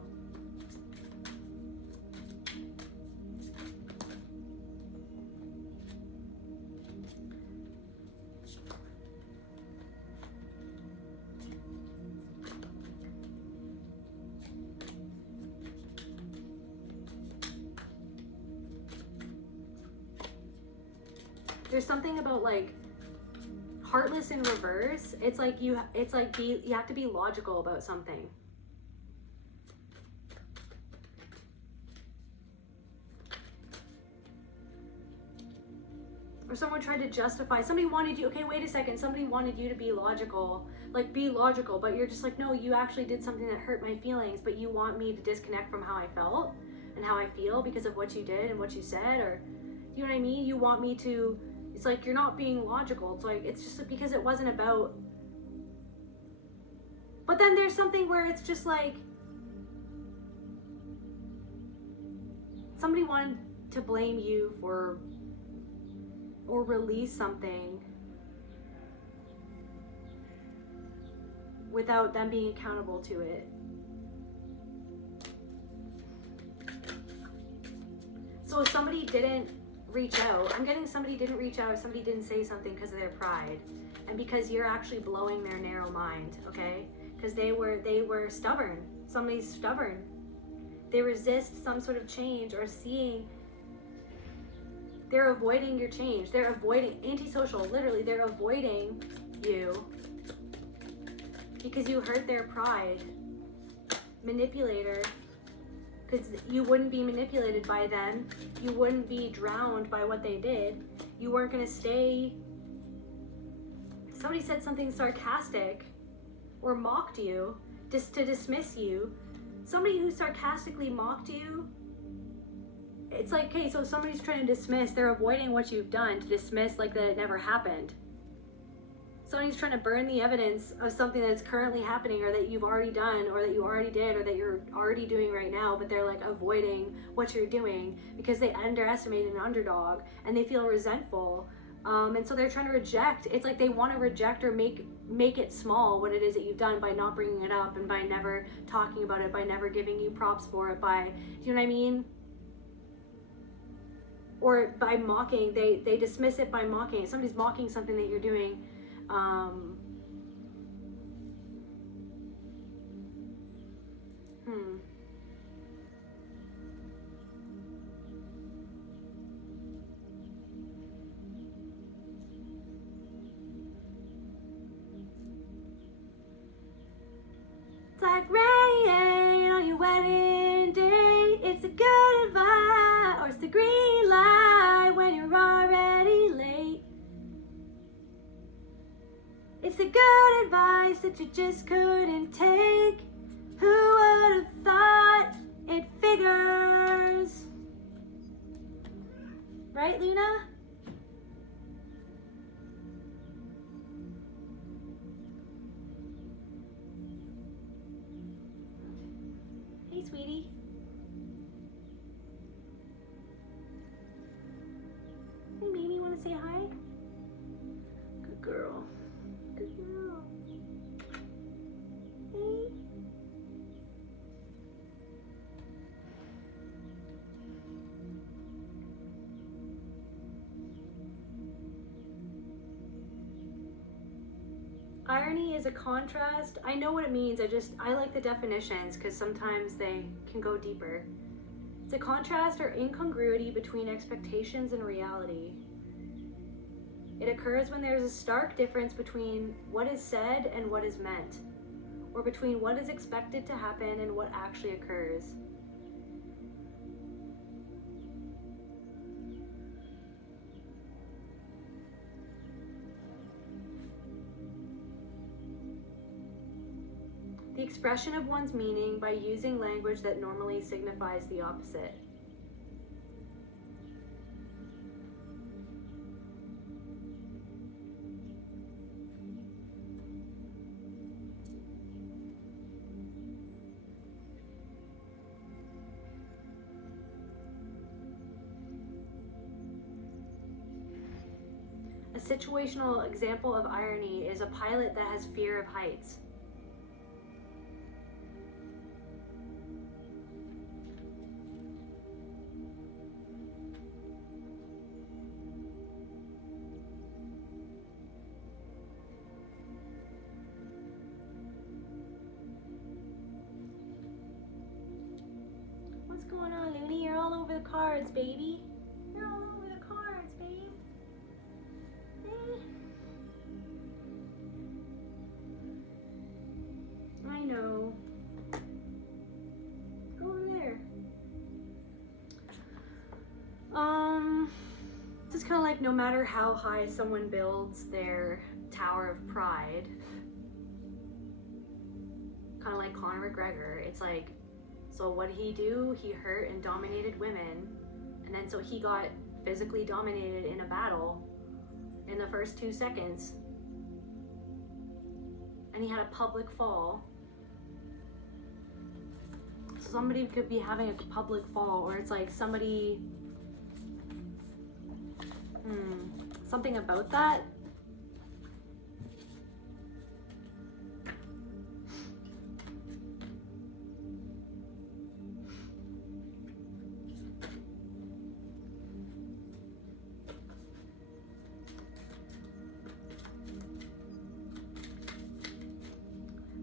There's something about like heartless in reverse. It's like you have to be logical about something. Or someone tried to justify, somebody wanted you, okay, wait a second, somebody wanted you to be logical, like be logical, but you're just like, no, you actually did something that hurt my feelings, but you want me to disconnect from how I felt and how I feel because of what you did and what you said, or, you know what I mean? You want me to, it's like, you're not being logical. It's like, it's just because it wasn't about, but then there's something where it's just like, somebody wanted to blame you for, or release something without them being accountable to it. So if somebody didn't reach out, I'm getting somebody didn't reach out, somebody didn't say something because of their pride, and because you're actually blowing their narrow mind, okay? Because they were stubborn. Somebody's stubborn. They resist some sort of change or seeing. They're avoiding your change. They're avoiding, antisocial, literally, they're avoiding you because you hurt their pride. Manipulator, because you wouldn't be manipulated by them. You wouldn't be drowned by what they did. You weren't gonna stay. Somebody said something sarcastic or mocked you, just to dismiss you. Somebody who sarcastically mocked you, it's like, okay, so somebody's trying to dismiss, they're avoiding what you've done to dismiss like that it never happened. Somebody's trying to burn the evidence of something that's currently happening, or that you've already done, or that you already did, or that you're already doing right now, but they're like avoiding what you're doing because they underestimated an underdog and they feel resentful. And so they're trying to reject, it's like they want to reject or make it small what it is that you've done by not bringing it up and by never talking about it, by never giving you props for it, by, do you know what I mean? Or by mocking, they dismiss it by mocking. If somebody's mocking something that you're doing, It's like rain on your wedding day. It's the good advice, or it's the green light when you're already late. It's the good advice that you just couldn't take. Who would have thought it figures? Right, Luna? Hey, sweetie. Hey, baby, want to say hi? Good girl. Good girl. Hey. Irony is a contrast. I know what it means. I like the definitions because sometimes they can go deeper. It's a contrast or incongruity between expectations and reality. It occurs when there's a stark difference between what is said and what is meant, or between what is expected to happen and what actually occurs. The expression of one's meaning by using language that normally signifies the opposite. A situational example of irony is a pilot that has fear of heights. What's going on, Looney? You're all over the cards, baby. You're all over the cards, babe. Hey. I know. Go over there. It's kind of like no matter how high someone builds their tower of pride, kind of like Conor McGregor, it's like, so what did he do? He hurt and dominated women, and then so he got physically dominated in a battle in the first 2 seconds, and he had a public fall. So somebody could be having a public fall, or it's like somebody, something about that.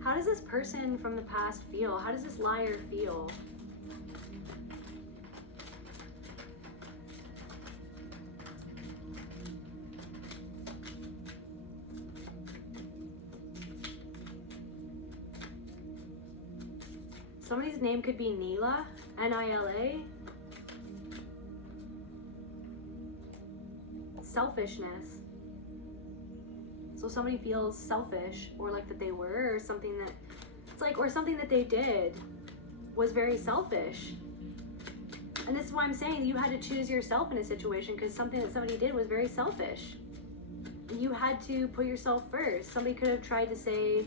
How does this person from the past feel? How does this liar feel? Somebody's name could be Nila, N-I-L-A. Selfishness. So somebody feels selfish, or like that they were, or something that, it's like, or something that they did was very selfish. And this is why I'm saying you had to choose yourself in a situation, because something that somebody did was very selfish. You had to put yourself first. Somebody could have tried to say,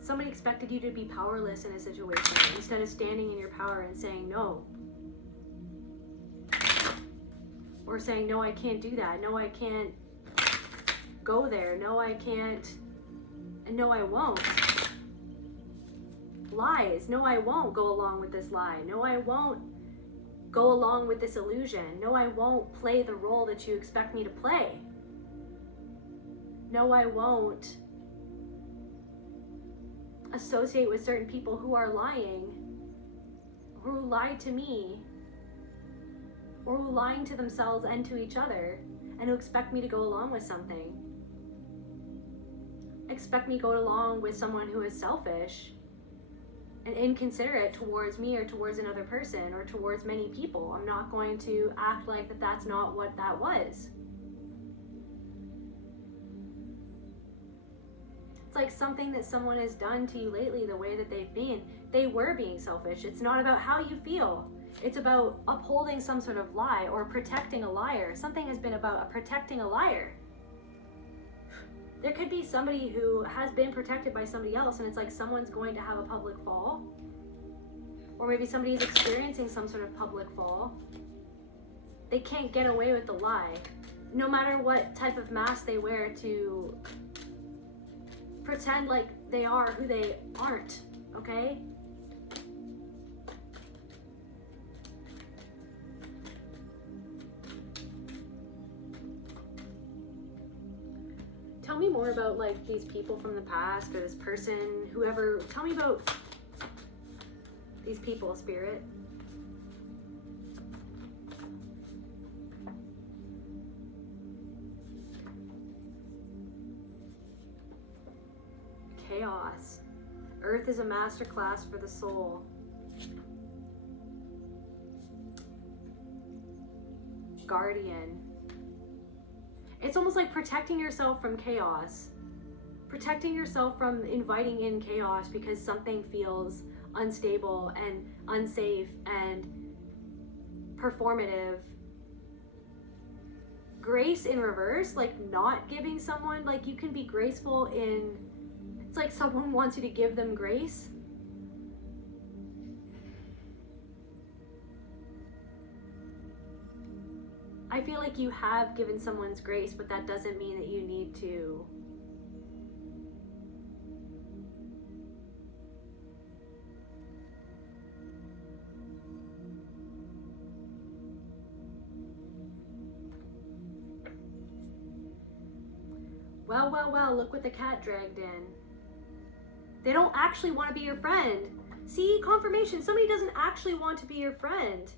somebody expected you to be powerless in a situation instead of standing in your power and saying no. Or saying, no, I can't do that. No, I can't go there. No, I can't. And no, I won't. Lies. No, I won't go along with this lie. No, I won't go along with this illusion. No, I won't play the role that you expect me to play. No, I won't associate with certain people who are lying, who lied to me, or who lying to themselves and to each other, and who expect me to go along with something. Expect me to go along with someone who is selfish. and inconsiderate towards me or towards another person or towards many people. I'm not going to act like that that's not what that was. It's like something that someone has done to you lately, the way that they've been. They were being selfish. It's not about how you feel. It's about upholding some sort of lie or protecting a liar. Something has been about protecting a liar. There could be somebody who has been protected by somebody else, and it's like someone's going to have a public fall. Or maybe somebody's experiencing some sort of public fall. They can't get away with the lie. No matter what type of mask they wear to pretend like they are who they aren't, okay? Tell me more about like these people from the past or this person, whoever. Tell me about these people, Spirit. Chaos. Earth is a masterclass for the soul. Guardian. It's almost like protecting yourself from chaos. Protecting yourself from inviting in chaos because something feels unstable and unsafe and performative. Grace in reverse, like not giving someone, like you can be graceful in, it's like someone wants you to give them grace. I feel like you have given someone's grace, but that doesn't mean that you need to well, look what the cat dragged in. They don't actually want to be your friend. See, confirmation, somebody doesn't actually want to be your friend.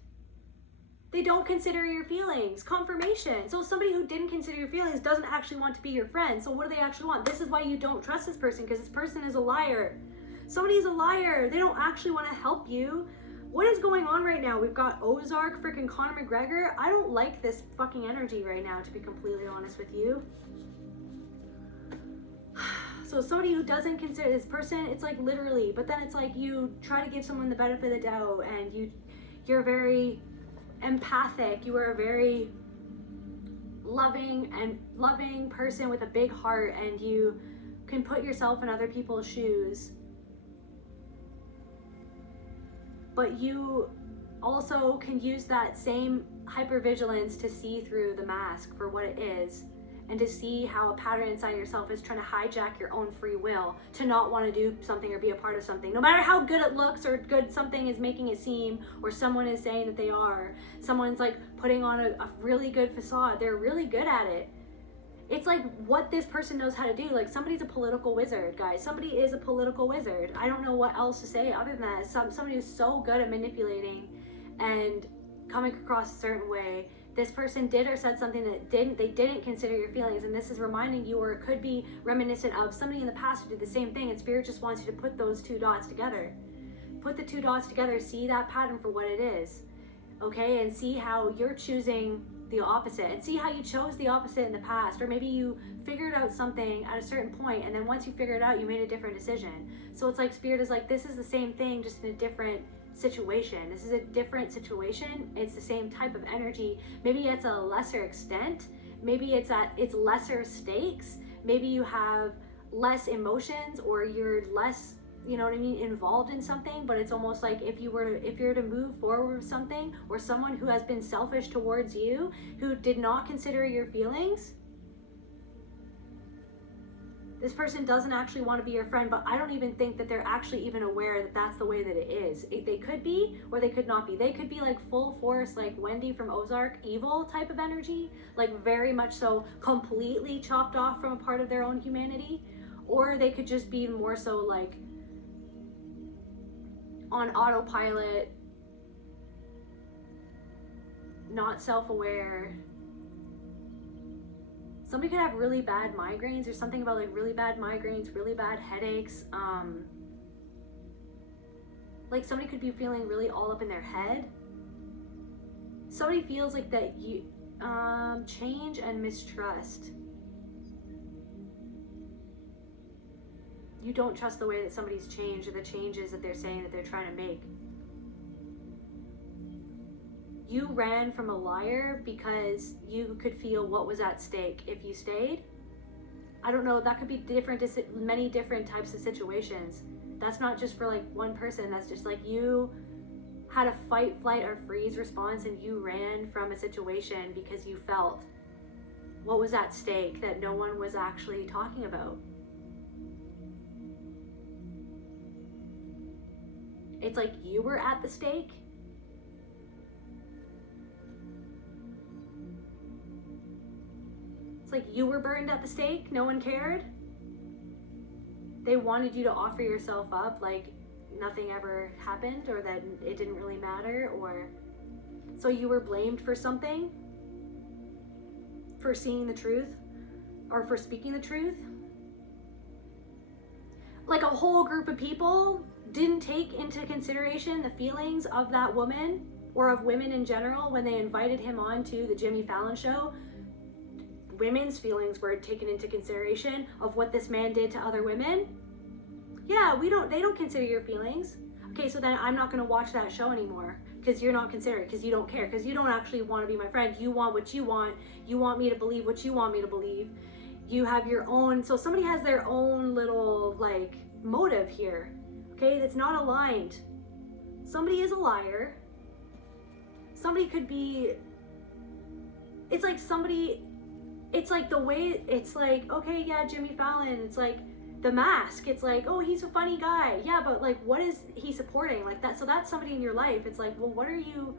They don't consider your feelings. Confirmation. So somebody who didn't consider your feelings doesn't actually want to be your friend. So what do they actually want? This is why you don't trust this person, because this person is a liar. Somebody's a liar. They don't actually want to help you. What is going on right now? We've got Ozark, freaking Conor McGregor. I don't like this fucking energy right now, to be completely honest with you. So somebody who doesn't consider this person, it's like literally, but then it's like you try to give someone the benefit of the doubt, and you're very empathic. You are a very loving person with a big heart, and you can put yourself in other people's shoes. But you also can use that same hypervigilance to see through the mask for what it is, and to see how a pattern inside yourself is trying to hijack your own free will to not want to do something or be a part of something. No matter how good it looks or good something is making it seem, or someone is saying that they are. Someone's like putting on a really good facade. They're really good at it. It's like what this person knows how to do. Like somebody's a political wizard, guys. Somebody is a political wizard. I don't know what else to say other than that. Somebody who's so good at manipulating and coming across a certain way. This person did or said something that they didn't consider your feelings, and this is reminding you, or it could be reminiscent of somebody in the past who did the same thing, and Spirit just wants you to put those two dots together. Put the two dots together, see that pattern for what it is, okay? And see how you're choosing the opposite, and see how you chose the opposite in the past, or maybe you figured out something at a certain point, and then once you figured it out, you made a different decision. So it's like Spirit is like, this is the same thing, just in a different situation. This is a different situation. It's the same type of energy. Maybe it's a lesser extent. Maybe it's at its lesser stakes. Maybe you have less emotions, or you're less, you know what I mean, involved in something. But it's almost like if you're to move forward with something, or someone who has been selfish towards you, who did not consider your feelings, this person doesn't actually want to be your friend, but I don't even think that they're actually even aware that that's the way that it is. They could be, or they could not be. They could be like full force, like Wendy from Ozark, evil type of energy, like very much so completely chopped off from a part of their own humanity. Or they could just be more so like on autopilot, not self-aware. Somebody could have really bad migraines, or something about like really bad migraines, really bad headaches. like somebody could be feeling really all up in their head. Somebody feels like that you, change and mistrust. You don't trust the way that somebody's changed or the changes that they're saying that they're trying to make. You ran from a liar because you could feel what was at stake if you stayed. I don't know, that could be many different types of situations. That's not just for like one person. That's just like you had a fight, flight, or freeze response and you ran from a situation because you felt what was at stake that no one was actually talking about. It's like you were at the stake. It's like you were burned at the stake. No one cared. They wanted you to offer yourself up like nothing ever happened, or that it didn't really matter, or so you were blamed for something, for seeing the truth or for speaking the truth. Like a whole group of people didn't take into consideration the feelings of that woman or of women in general when they invited him on to the Jimmy Fallon show. Women's feelings were taken into consideration of what this man did to other women. Yeah, they don't consider your feelings. Okay, so then I'm not gonna watch that show anymore because you're not considerate, because you don't care, because you don't actually want to be my friend. You want what you want. You want me to believe what you want me to believe. You have your own, so somebody has their own little like motive here. Okay, that's not aligned. Somebody is a liar. Somebody could be, it's like somebody, it's like the way, it's like, okay, yeah, Jimmy Fallon, it's like The Mask, it's like, oh, he's a funny guy. Yeah, but like, what is he supporting? Like that, so that's somebody in your life. It's like, well, what are you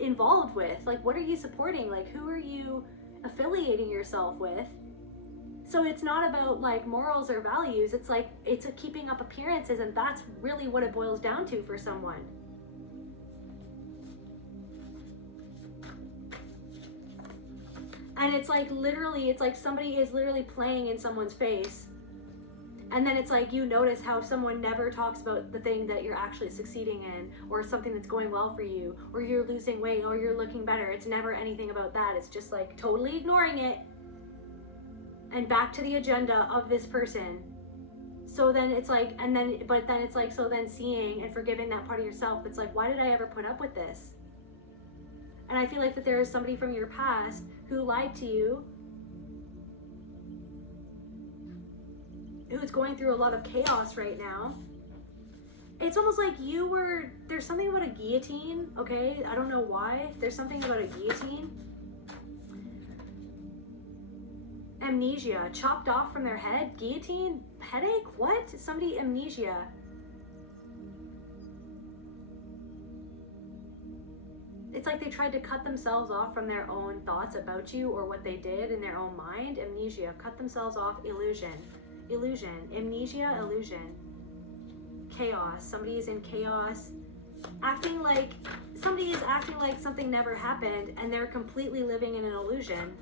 involved with? Like, what are you supporting? Like, who are you affiliating yourself with? So it's not about like morals or values. It's like, it's a keeping up appearances, and that's really what it boils down to for someone. And it's like literally, it's like somebody is literally playing in someone's face. And then it's like you notice how someone never talks about the thing that you're actually succeeding in, or something that's going well for you, or you're losing weight, or you're looking better. It's never anything about that. It's just like totally ignoring it. And back to the agenda of this person. So then it's like, and then, but then it's like, so then seeing and forgiving that part of yourself, it's like, why did I ever put up with this? And I feel like that there is somebody from your past who lied to you, who's going through a lot of chaos right now. It's almost like you were, there's something about a guillotine, okay? I don't know why. There's something about a guillotine. Amnesia, chopped off from their head, guillotine, headache, what? Somebody, amnesia. It's like they tried to cut themselves off from their own thoughts about you or what they did in their own mind. Amnesia, cut themselves off, illusion. Illusion, amnesia, illusion. Chaos, somebody is in chaos. Acting like, somebody is acting like something never happened and they're completely living in an illusion.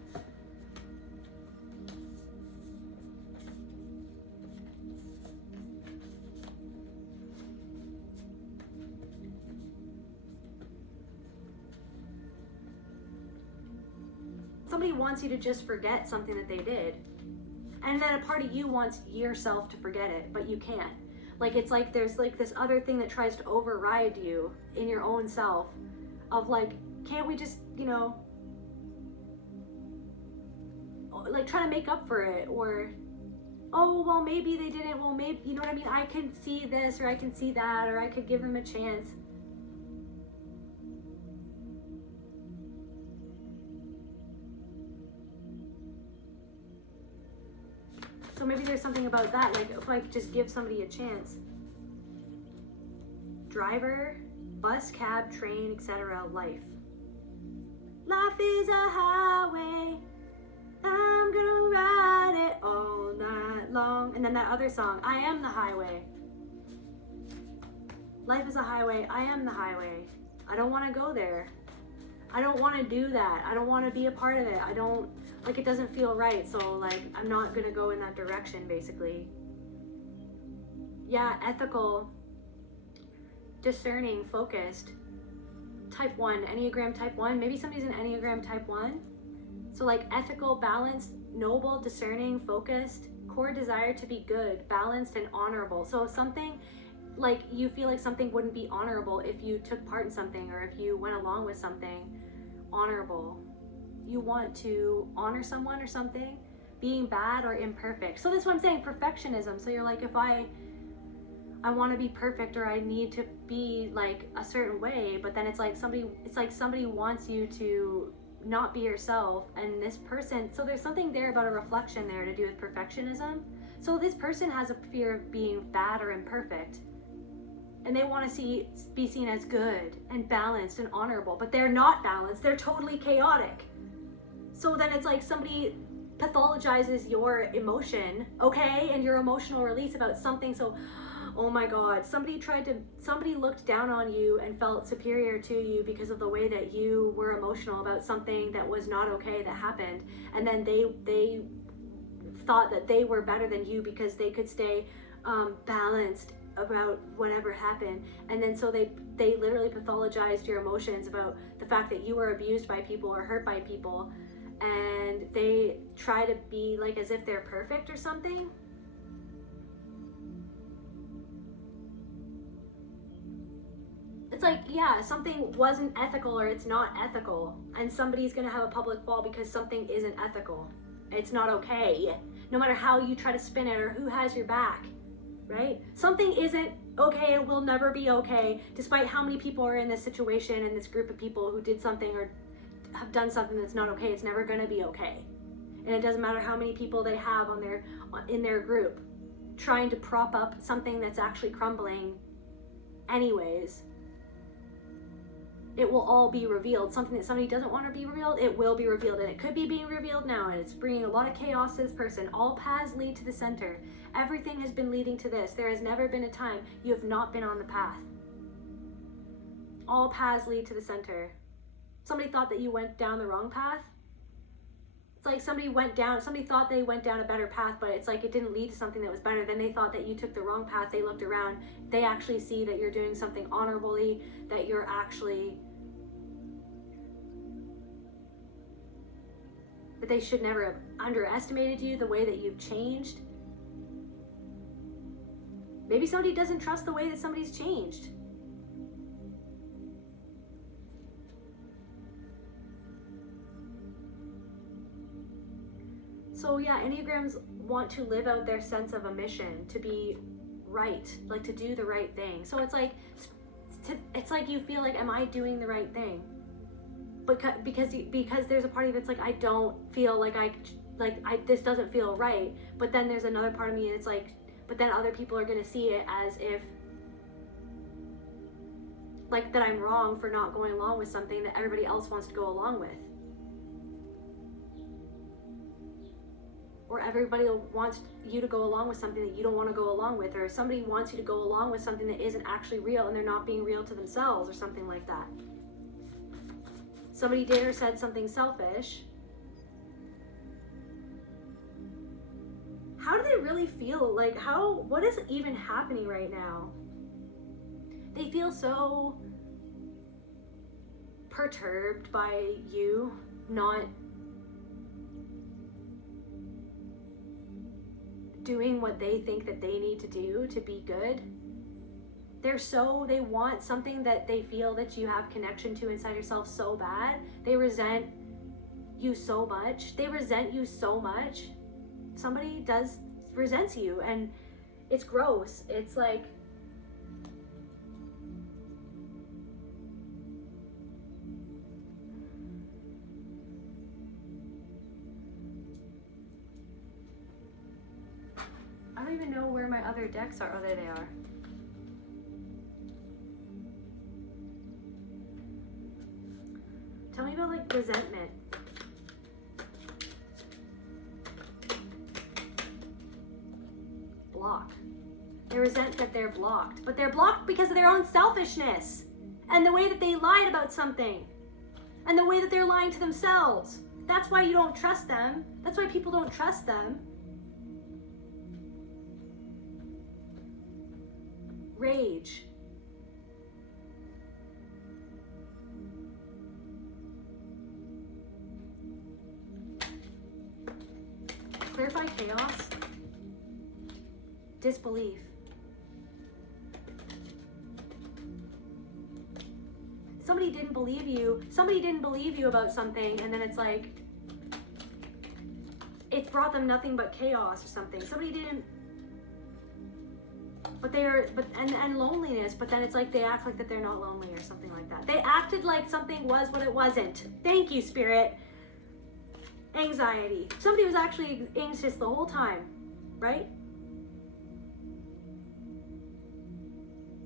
Somebody wants you to just forget something that they did. And then a part of you wants yourself to forget it, but you can't. Like, it's like there's like this other thing that tries to override you in your own self of like, can't we just, you know, like try to make up for it, or, oh, well, maybe they didn't, well, maybe, you know what I mean? I can see this, or I can see that, or I could give them a chance. So maybe there's something about that, like if I could just give somebody a chance. Driver, bus, cab, train, etc., life. Life is a highway, I'm gonna ride it all night long. And then that other song, I am the highway. Life is a highway, I am the highway. I don't want to go there. I don't want to do that. I don't want to be a part of it. I don't, like, it doesn't feel right, so like I'm not gonna go in that direction, basically. Yeah, ethical. discerning, focused, type 1, Enneagram type 1. Maybe somebody's an Enneagram type 1. So like ethical, balanced, noble, discerning, focused, core desire to be good, balanced, and honorable. So something like you feel like something wouldn't be honorable if you took part in something, or if you went along with something honorable. You want to honor someone or something, being bad or imperfect. So that's what I'm saying, perfectionism. So you're like, if I want to be perfect, or I need to be like a certain way, but then it's like somebody wants you to not be yourself, and this person, so there's something there about a reflection there to do with perfectionism. So this person has a fear of being bad or imperfect, and they want to be seen as good and balanced and honorable, but they're not balanced, they're totally chaotic. So then it's like somebody pathologizes your emotion, okay, and your emotional release about something. So oh my God, somebody looked down on you and felt superior to you because of the way that you were emotional about something that was not okay that happened. And then they thought that they were better than you because they could stay balanced about whatever happened. And then so they literally pathologized your emotions about the fact that you were abused by people or hurt by people. And they try to be like as if they're perfect or something. It's like, yeah, something wasn't ethical or it's not ethical, and somebody's gonna have a public fall because something isn't ethical. It's not okay, no matter how you try to spin it or who has your back, right? Something isn't okay and will never be okay, despite how many people are in this situation and this group of people who did something or have done something that's not okay. It's never gonna be okay. And it doesn't matter how many people they have in their group trying to prop up something that's actually crumbling anyways. It will all be revealed. Something that somebody doesn't want to be revealed, it will be revealed. And it could be being revealed now, and it's bringing a lot of chaos to this person. All paths lead to the center. Everything has been leading to this. There has never been a time you have not been on the path. All paths lead to the center. Somebody thought that you went down the wrong path. It's like somebody thought they went down a better path, but it's like it didn't lead to something that was better. Then they thought that you took the wrong path. They looked around. They actually see that you're doing something honorably, that you're actually, that they should never have underestimated you, the way that you've changed. Maybe somebody doesn't trust the way that somebody's changed. So yeah, Enneagrams want to live out their sense of a mission, to be right, like to do the right thing. So it's like you feel like, am I doing the right thing? But because there's a party that's like, I don't feel like this doesn't feel right. But then there's another part of me that's like, but then other people are gonna see it as if like that I'm wrong for not going along with something that everybody else wants to go along with. Or everybody wants you to go along with something that you don't want to go along with, or somebody wants you to go along with something that isn't actually real and they're not being real to themselves, or something like that. Somebody did or said something selfish. How do they really feel? Like what is even happening right now? They feel so perturbed by you not doing what they think that they need to do to be good. They want something that they feel that you have connection to inside yourself so bad. They resent you so much. Somebody resents you, and it's gross. It's like, I don't even know where my other decks are. Oh, there they are. Tell me about like resentment. Block. They resent that they're blocked, but they're blocked because of their own selfishness and the way that they lied about something and the way that they're lying to themselves. That's why you don't trust them. That's why people don't trust them. Rage. chaos? Disbelief. Somebody didn't believe you about something, and then it's like, it's brought them nothing but chaos or something. Somebody didn't, and loneliness, but then it's like they act like that they're not lonely or something like that. They acted like something was what it wasn't. Thank you, Spirit. Anxiety. Somebody was actually anxious the whole time, right?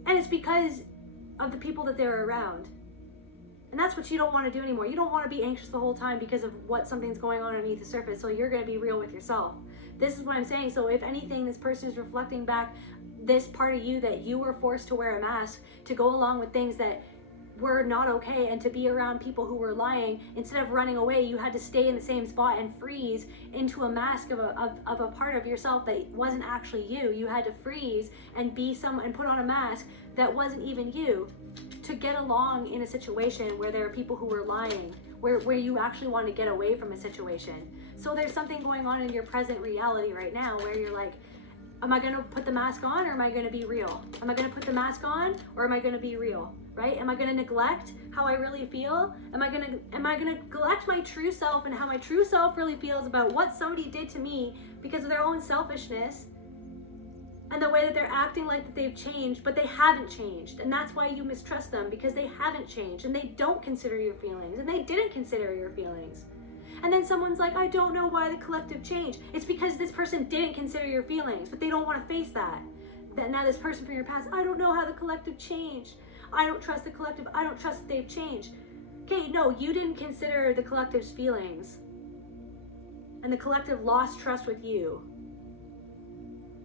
And it's because of the people that they're around. And that's what you don't want to do anymore. You don't want to be anxious the whole time because of what something's going on underneath the surface. So you're going to be real with yourself. This is what I'm saying. So if anything, this person is reflecting back this part of you that you were forced to wear a mask to go along with things that were not okay, and to be around people who were lying. Instead of running away, you had to stay in the same spot and freeze into a mask of a part of yourself that wasn't actually you. You had to freeze and be someone and put on a mask that wasn't even you, to get along in a situation where there are people who were lying, where you actually want to get away from a situation. So there's something going on in your present reality right now where you're like, am I going to put the mask on, or am I going to be real? Am I going to put the mask on, or am I going to be real? Right? Am I going to neglect how I really feel? Am I going to neglect my true self and how my true self really feels about what somebody did to me because of their own selfishness and the way that they're acting like that they've changed, but they haven't changed. And that's why you mistrust them, because they haven't changed and they don't consider your feelings, and they didn't consider your feelings. And then someone's like, I don't know why the collective changed. It's because this person didn't consider your feelings, but they don't want to face that. Now this person from your past, I don't know how the collective changed. I don't trust the collective. I don't trust that they've changed. Okay, no, you didn't consider the collective's feelings. And the collective lost trust with you,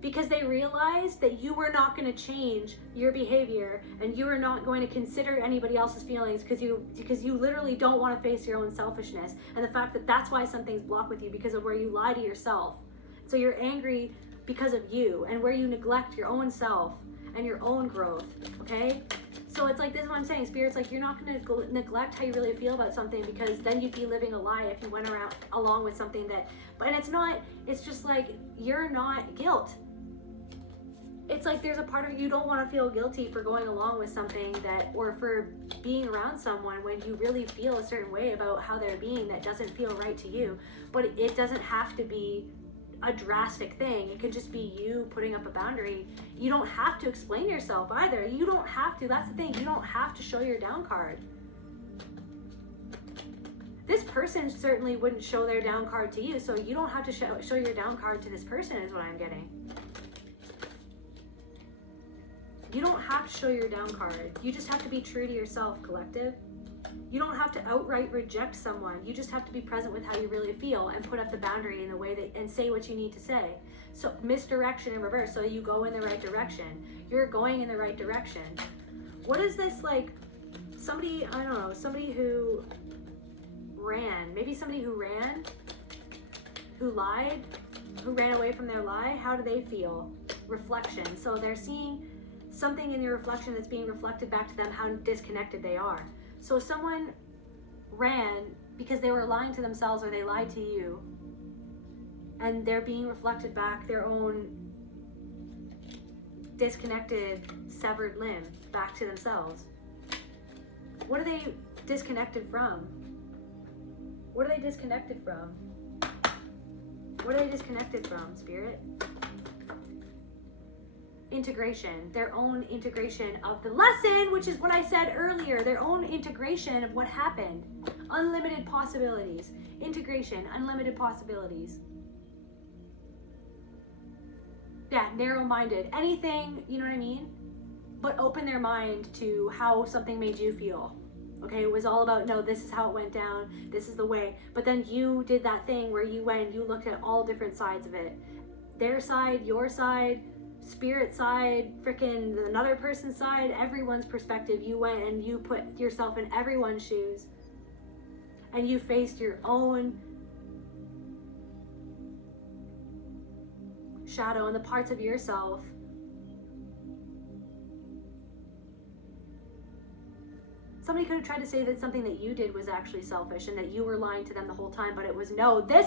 because they realized that you were not going to change your behavior, and you were not going to consider anybody else's feelings because you literally don't want to face your own selfishness and the fact that that's why something's blocked with you, because of where you lie to yourself. So you're angry because of you, and where you neglect your own self and your own growth. Okay, so it's like, this is what I'm saying. Spirit's like, you're not going to neglect how you really feel about something, because then you'd be living a lie if you went around along with something that, and it's just like, you're not guilt. It's like there's a part of you don't want to feel guilty for going along with something that, or for being around someone when you really feel a certain way about how they're being that doesn't feel right to you. But it doesn't have to be a drastic thing. It could just be you putting up a boundary. You don't have to explain yourself either. You don't have to. That's the thing. You don't have to show your down card. This person certainly wouldn't show their down card to you, so you don't have to show your down card to this person, is what I'm getting. You don't have to show your down card. You just have to be true to yourself, collective. You don't have to outright reject someone. You just have to be present with how you really feel and put up the boundary in the way that, and say what you need to say. So misdirection in reverse, so you go in the right direction. You're going in the right direction. What is this, like, somebody, I don't know, somebody who ran, maybe somebody who ran, who lied, who ran away from their lie, how do they feel? Reflection. So they're seeing something in your reflection that's being reflected back to them, how disconnected they are. So someone ran because they were lying to themselves, or they lied to you, and they're being reflected back their own disconnected, severed limb back to themselves. What are they disconnected from? What are they disconnected from? What are they disconnected from, Spirit? Integration, their own integration of the lesson, which is what I said earlier, their own integration of what happened. Unlimited possibilities. Integration, unlimited possibilities. Yeah, narrow-minded. Anything, you know what I mean? But open their mind to how something made you feel. Okay, it was all about, no, this is how it went down, this is the way. But then you did that thing where you went, you looked at all different sides of it. Their side, your side, Spirit side, freaking another person's side, everyone's perspective. You went and you put yourself in everyone's shoes, and you faced your own shadow and the parts of yourself somebody could have tried to say that something that you did was actually selfish and that you were lying to them the whole time, but it was no, this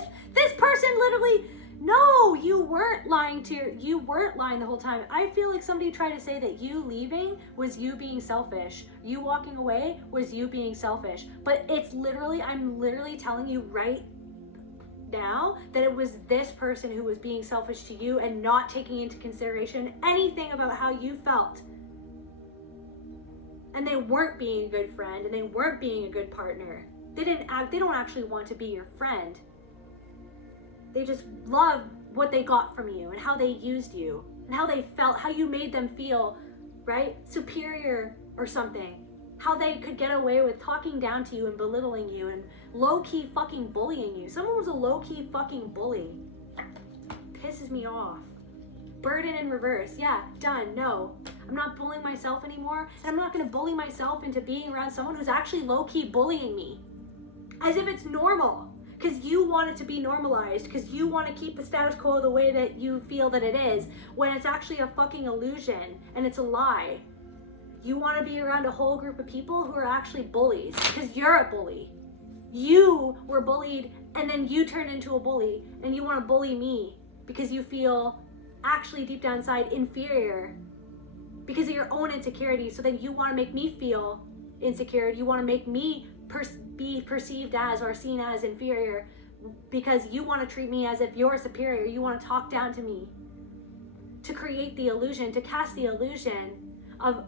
person literally No, you weren't lying the whole time. I feel like somebody tried to say that you leaving was you being selfish. You walking away was you being selfish. But it's literally, I'm literally telling you right now that it was this person who was being selfish to you and not taking into consideration anything about how you felt. And they weren't being a good friend, and they weren't being a good partner. They don't actually want to be your friend. They just love what they got from you and how they used you and how they felt, how you made them feel, right? Superior or something. How they could get away with talking down to you and belittling you and low-key fucking bullying you. Someone was a low-key fucking bully. Pisses me off. Burden in reverse. Yeah, done. No. I'm not bullying myself anymore, and I'm not going to bully myself into being around someone who's actually low-key bullying me. As if it's normal. Because you want it to be normalized, because you want to keep the status quo the way that you feel that it is, when it's actually a fucking illusion, and it's a lie. You want to be around a whole group of people who are actually bullies, because you're a bully. You were bullied, and then you turned into a bully, and you want to bully me, because you feel actually deep down inside inferior, because of your own insecurities, so then you want to make me feel insecure, you want to make me be perceived as or seen as inferior because you want to treat me as if you're superior. You want to talk down to me to create the illusion, to cast the illusion of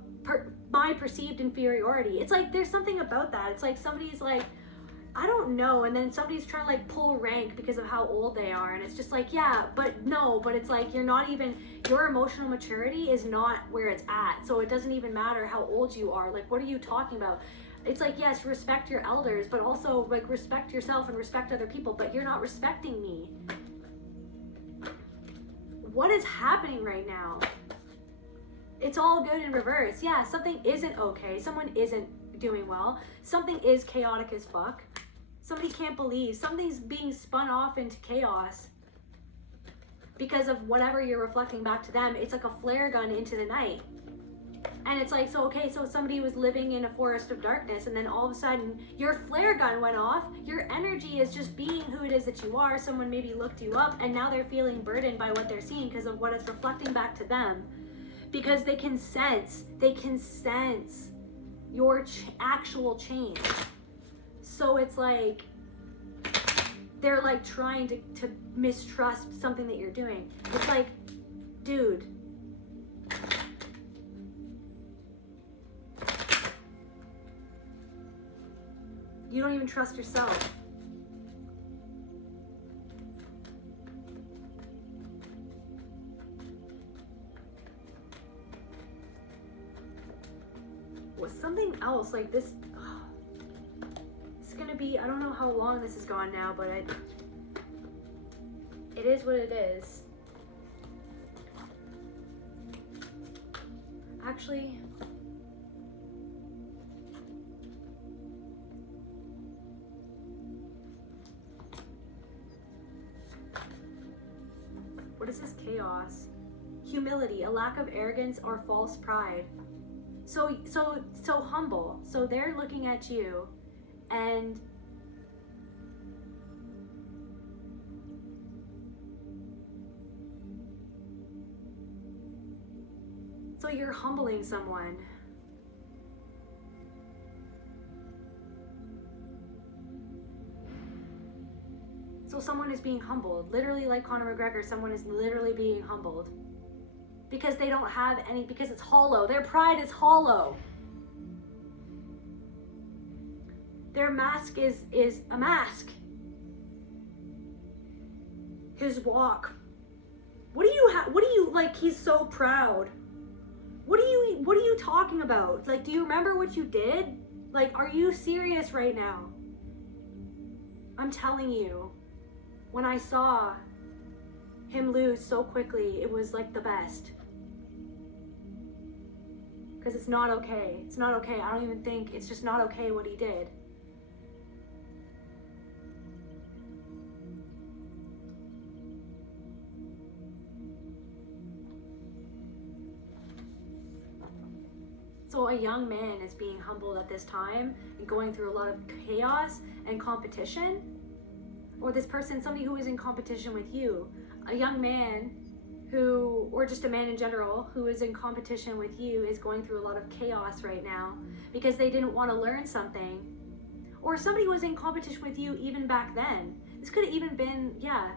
my perceived inferiority. It's like there's something about that. It's like somebody's like, I don't know, and then somebody's trying to like pull rank because of how old they are, and it's just like, yeah, but no, but it's like you're not even, your emotional maturity is not where it's at, so it doesn't even matter how old you are. Like, what are you talking about? It's like, yes, respect your elders, but also like respect yourself and respect other people, but you're not respecting me. What is happening right now? It's all good in reverse. Yeah, something isn't okay. Someone isn't doing well. Something is chaotic as fuck. Somebody can't believe. Something's being spun off into chaos because of whatever you're reflecting back to them. It's like a flare gun into the night. And it's like, so okay, so somebody was living in a forest of darkness, and then all of a sudden your flare gun went off. Your energy is just being who it is that you are. Someone maybe looked you up, and now they're feeling burdened by what they're seeing because of what it's reflecting back to them. Because they can sense your actual change. So it's like, they're like trying to mistrust something that you're doing. It's like, dude, you don't even trust yourself. Was something else like this? It's gonna be, I don't know how long this has gone now, but it is what it is. Actually, what is this chaos? Humility, a lack of arrogance or false pride. So humble. So they're looking at you and so you're humbling someone. So someone is being humbled. Literally like Conor McGregor, someone is literally being humbled. Because they don't have any, because it's hollow. Their pride is hollow. Their mask is a mask. His walk. What do you like, he's so proud. What are you talking about? Like, do you remember what you did? Like, are you serious right now? I'm telling you, when I saw him lose so quickly, it was like the best. Because it's not okay. It's not okay. I don't even think, it's just not okay what he did. So a young man is being humbled at this time and going through a lot of chaos and competition. Or this person, somebody who is in competition with you. a young man who, or just a man in general, who is in competition with you is going through a lot of chaos right now because they didn't want to learn something. Or somebody was in competition with you even back then. This could have even been, yeah.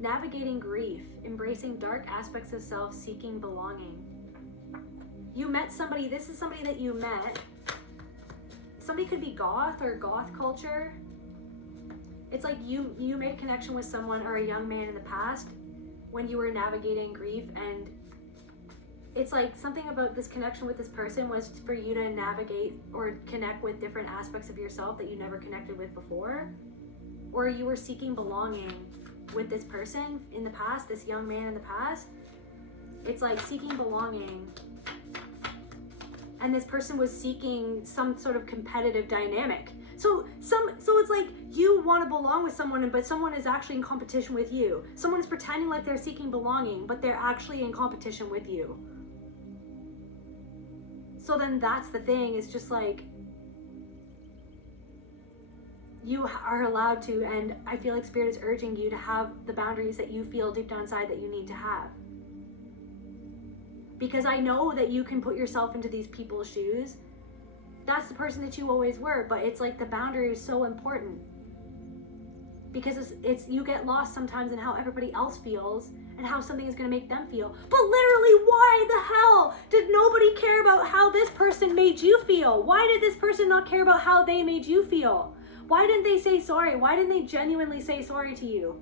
Navigating grief, embracing dark aspects of self, seeking belonging. You met somebody, this is somebody that you met. Somebody could be goth or goth culture. It's like you made a connection with someone or a young man in the past when you were navigating grief, and it's like something about this connection with this person was for you to navigate or connect with different aspects of yourself that you never connected with before. Or you were seeking belonging with this person in the past, this young man in the past. It's like seeking belonging. And this person was seeking some sort of competitive dynamic. So it's like you want to belong with someone, but someone is actually in competition with you. Someone is pretending like they're seeking belonging, but they're actually in competition with you. So then that's the thing, it's just like, you are allowed to, and I feel like Spirit is urging you to have the boundaries that you feel deep down inside that you need to have. Because I know that you can put yourself into these people's shoes. That's the person that you always were, but it's like the boundary is so important. Because it's you get lost sometimes in how everybody else feels and how something is going to make them feel. But literally, why the hell did nobody care about how this person made you feel? Why did this person not care about how they made you feel? Why didn't they say sorry? Why didn't they genuinely say sorry to you?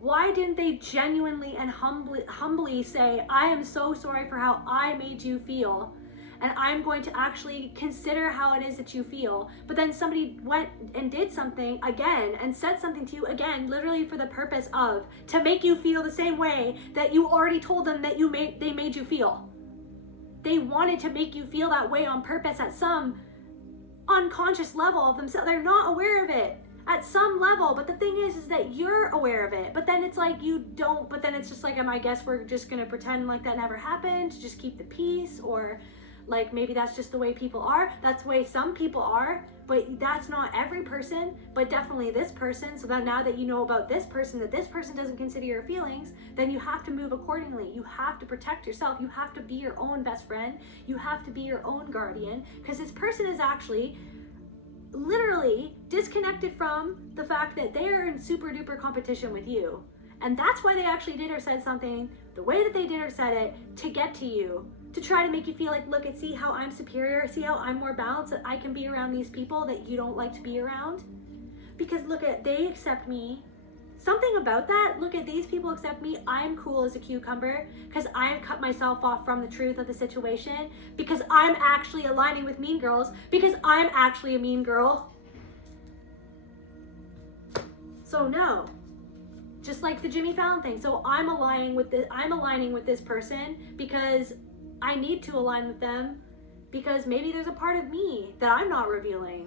Why didn't they genuinely and humbly say, I am so sorry for how I made you feel, and I'm going to actually consider how it is that you feel. But then somebody went and did something again and said something to you again, literally for the purpose of to make you feel the same way that you already told them that they made you feel. They wanted to make you feel that way on purpose at some unconscious level of themselves. They're not aware of it at some level, but the thing is that you're aware of it. But then it's like you don't, but then it's just like, I guess we're just gonna pretend like that never happened to just keep the peace, or like maybe that's just the way people are. That's the way some people are, but that's not every person, but definitely this person. So then now that you know about this person, that this person doesn't consider your feelings, then you have to move accordingly. You have to protect yourself. You have to be your own best friend. You have to be your own guardian, because this person is actually literally disconnected from the fact that they are in super duper competition with you. And that's why they actually did or said something the way that they did or said it, to get to you, to try to make you feel like, look, and see how I'm superior, see how I'm more balanced, that I can be around these people that you don't like to be around. Because look at, they accept me. Something about that, look at, these people accept me. I'm cool as a cucumber because I've cut myself off from the truth of the situation, because I'm actually aligning with mean girls, because I'm actually a mean girl. So no, just like the Jimmy Fallon thing. So I'm aligning with this person because I need to align with them, because maybe there's a part of me that I'm not revealing.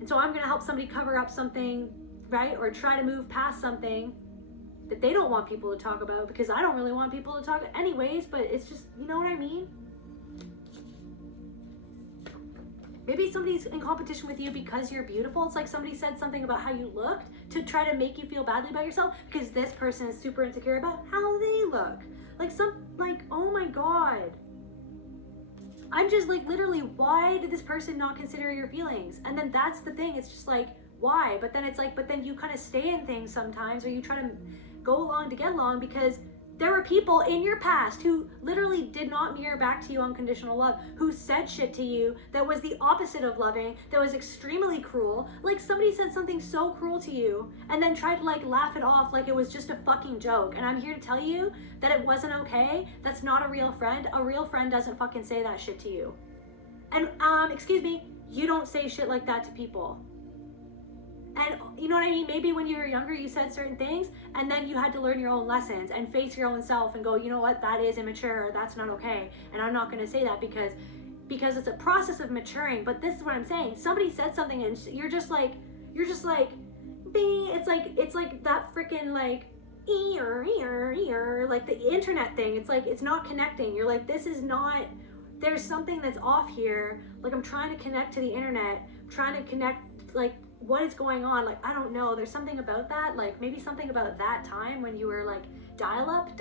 And so I'm going to help somebody cover up something, right? Or try to move past something that they don't want people to talk about, because I don't really want people to talk anyways, but it's just, you know what I mean? Maybe somebody's in competition with you because you're beautiful. It's like somebody said something about how you looked to try to make you feel badly about yourself, because this person is super insecure about how they look. Like, oh my God. I'm just like, literally, why did this person not consider your feelings? And then that's the thing. It's just like, why? But then it's like, but then you kind of stay in things sometimes, or you try to go along to get along, because there were people in your past who literally did not mirror back to you unconditional love, who said shit to you that was the opposite of loving, that was extremely cruel. Like somebody said something so cruel to you and then tried to like laugh it off like it was just a fucking joke. And I'm here to tell you that it wasn't okay. That's not a real friend. A real friend doesn't fucking say that shit to you. And excuse me, you don't say shit like that to people. And you know what I mean? Maybe when you were younger, you said certain things, and then you had to learn your own lessons and face your own self and go, you know what, that is immature, or that's not okay. And I'm not going to say that because it's a process of maturing. But this is what I'm saying. Somebody said something and you're just like, bing. It's like that freaking like, like the internet thing. It's like, it's not connecting. You're like, this is not there's something that's off here. Like, I'm trying to connect to the internet, trying to connect, like, what is going on? Like, I don't know. There's something about that. Like, maybe something about that time when you were like dial-up,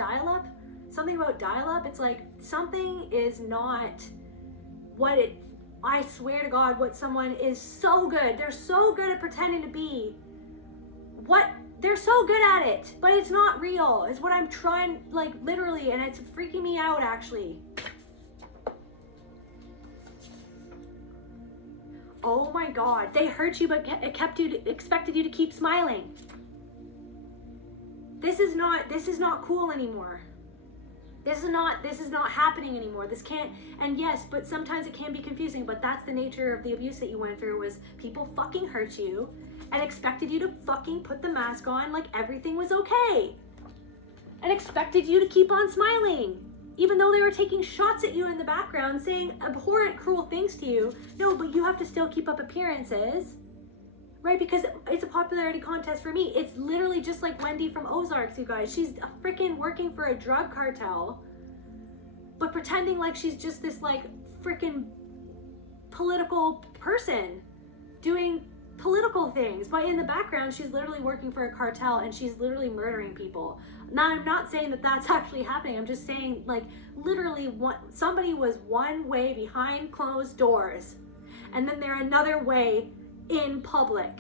something about dial-up. It's like something is not what it, I swear to God, what someone is so good. They're so good at pretending to be what they're so good at it, but it's not real. Is what I'm trying, like, literally, and it's freaking me out actually. Oh my God, they hurt you, but expected you to keep smiling. This is not cool anymore. This is not happening anymore. This can't, and yes, but sometimes it can be confusing, but that's the nature of the abuse that you went through, was people fucking hurt you and expected you to fucking put the mask on like everything was okay. And expected you to keep on smiling. Even though they were taking shots at you in the background, saying abhorrent, cruel things to you. No, but you have to still keep up appearances, right? Because it's a popularity contest for me. It's literally just like Wendy from Ozarks, you guys. She's freaking working for a drug cartel, but pretending like she's just this like freaking political person doing political things, but in the background she's literally working for a cartel and she's literally murdering people. Now, I'm not saying that that's actually happening. I'm just saying, like, literally somebody was one way behind closed doors and then they're another way in public,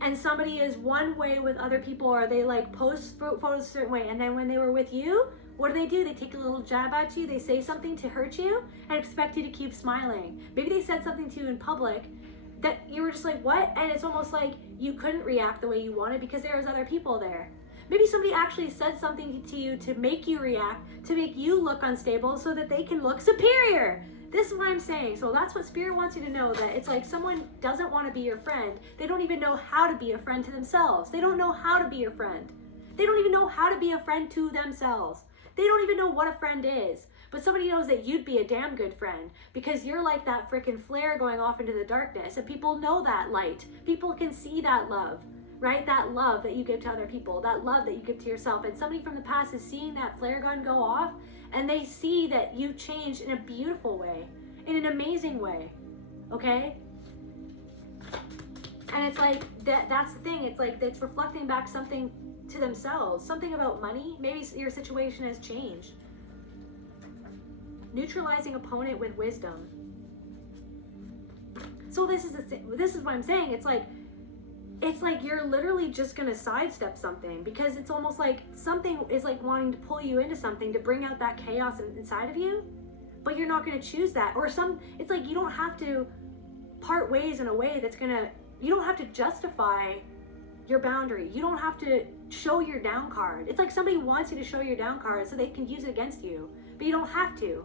and somebody is one way with other people, or they like post photos a certain way, and then when they were with you, what do? They take a little jab at you, they say something to hurt you and expect you to keep smiling. Maybe they said something to you in public that you were just like, what? And it's almost like you couldn't react the way you wanted because there was other people there. Maybe somebody actually said something to you to make you react, to make you look unstable so that they can look superior. This is what I'm saying. So that's what Spirit wants you to know, that it's like someone doesn't want to be your friend. They don't even know how to be a friend to themselves. They don't know how to be a friend. They don't even know how to be a friend to themselves. They don't even know what a friend is. But somebody knows that you'd be a damn good friend because you're like that freaking flare going off into the darkness, and people know that light. People can see that love, right? That love that you give to other people, that love that you give to yourself. And somebody from the past is seeing that flare gun go off, and they see that you changed in a beautiful way, in an amazing way, okay? And it's like, that's the thing. It's like, it's reflecting back something to themselves, something about money. Maybe your situation has changed. Neutralizing opponent with wisdom. So this is what I'm saying. It's like you're literally just gonna sidestep something because it's almost like something is like wanting to pull you into something to bring out that chaos inside of you, but you're not gonna choose that. Or it's like you don't have to part ways in a way that's gonna, you don't have to justify your boundary. You don't have to show your down card. It's like somebody wants you to show your down card so they can use it against you, but you don't have to.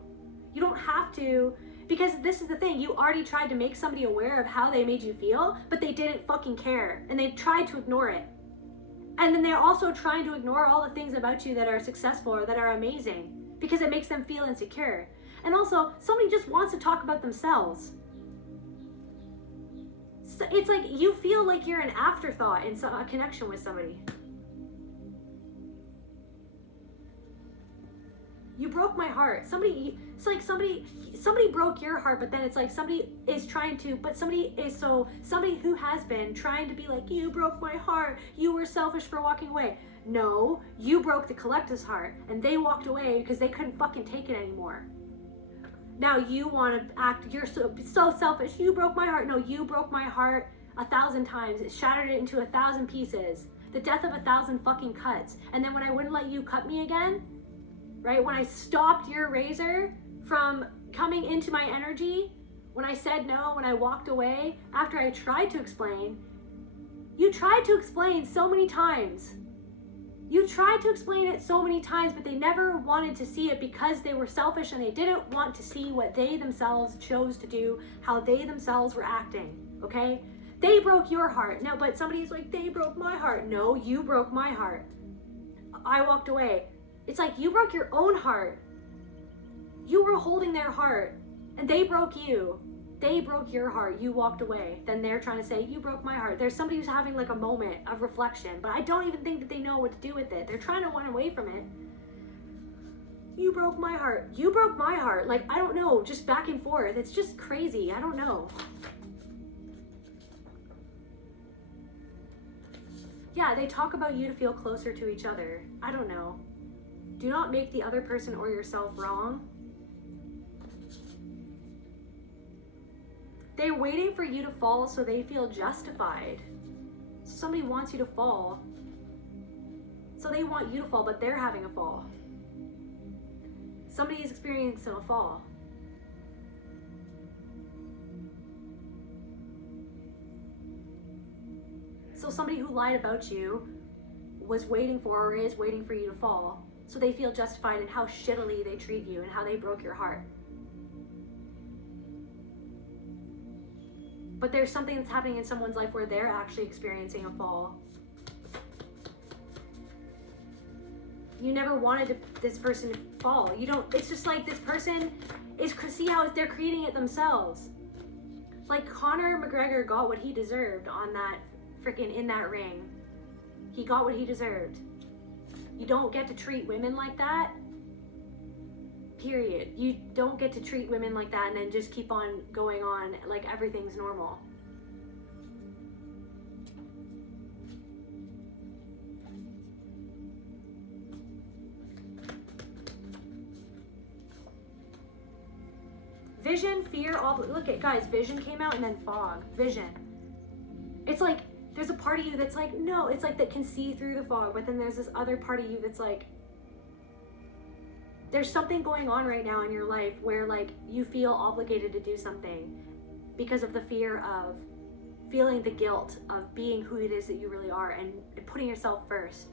You don't have to, because this is the thing. You already tried to make somebody aware of how they made you feel, but they didn't fucking care, and they tried to ignore it. And then they're also trying to ignore all the things about you that are successful or that are amazing because it makes them feel insecure. And also, somebody just wants to talk about themselves. So it's like you feel like you're an afterthought in a connection with somebody. You broke my heart. It's like somebody broke your heart, but then it's like somebody who has been trying to be like, you broke my heart, you were selfish for walking away. No, you broke the collective's heart, and they walked away because they couldn't fucking take it anymore. Now you want to act, you're so selfish, you broke my heart. No, you broke my heart 1,000 times. It shattered it into 1,000 pieces. The death of 1,000 fucking cuts. And then when I wouldn't let you cut me again, right? When I stopped your razor from coming into my energy, when I said no, when I walked away, after I tried to explain, you tried to explain so many times. You tried to explain it so many times, but they never wanted to see it because they were selfish and they didn't want to see what they themselves chose to do, how they themselves were acting, okay? They broke your heart. No, but somebody's like, they broke my heart. No, you broke my heart. I walked away. It's like you broke your own heart. You were holding their heart and they broke you. They broke your heart. You walked away. Then they're trying to say, you broke my heart. There's somebody who's having like a moment of reflection, but I don't even think that they know what to do with it. They're trying to run away from it. You broke my heart. You broke my heart. Like, I don't know, just back and forth. It's just crazy. I don't know. Yeah, they talk about you to feel closer to each other. I don't know. Do not make the other person or yourself wrong. They're waiting for you to fall so they feel justified. Somebody wants you to fall. So they want you to fall, but they're having a fall. Somebody is experiencing a fall. So somebody who lied about you was waiting for or is waiting for you to fall. So they feel justified in how shittily they treat you and how they broke your heart. But there's something that's happening in someone's life where they're actually experiencing a fall. You never wanted this person to fall. You don't, it's just like this person is, see how they're creating it themselves. Like Conor McGregor got what he deserved on that freaking, in that ring. He got what he deserved. You don't get to treat women like that. Period. You don't get to treat women like that and then just keep on going on like everything's normal. Vision, fear, look at guys, vision came out and then fog. Vision. It's like there's a part of you that's like, no, it's like that can see through the fog, but then there's this other part of you that's like, there's something going on right now in your life where like you feel obligated to do something because of the fear of feeling the guilt of being who it is that you really are and putting yourself first.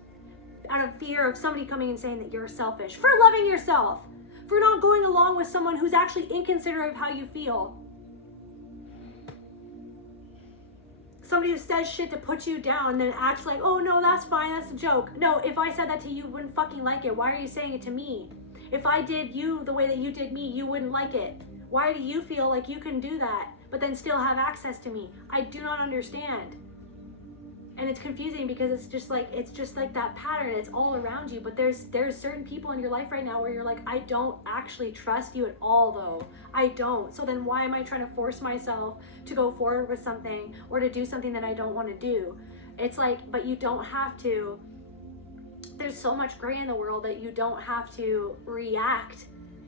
Out of fear of somebody coming and saying that you're selfish, for loving yourself, for not going along with someone who's actually inconsiderate of how you feel. Somebody who says shit to put you down and then acts like, oh no, that's fine, that's a joke. No, if I said that to you, you wouldn't fucking like it. Why are you saying it to me? If I did you the way that you did me, you wouldn't like it. Why do you feel like you can do that, but then still have access to me? I do not understand. And it's confusing because it's just like that pattern. It's all around you, but there's certain people in your life right now where you're like, I don't actually trust you at all though. I don't. So then why am I trying to force myself to go forward with something or to do something that I don't want to do? It's like, but you don't have to. There's so much gray in the world that you don't have to react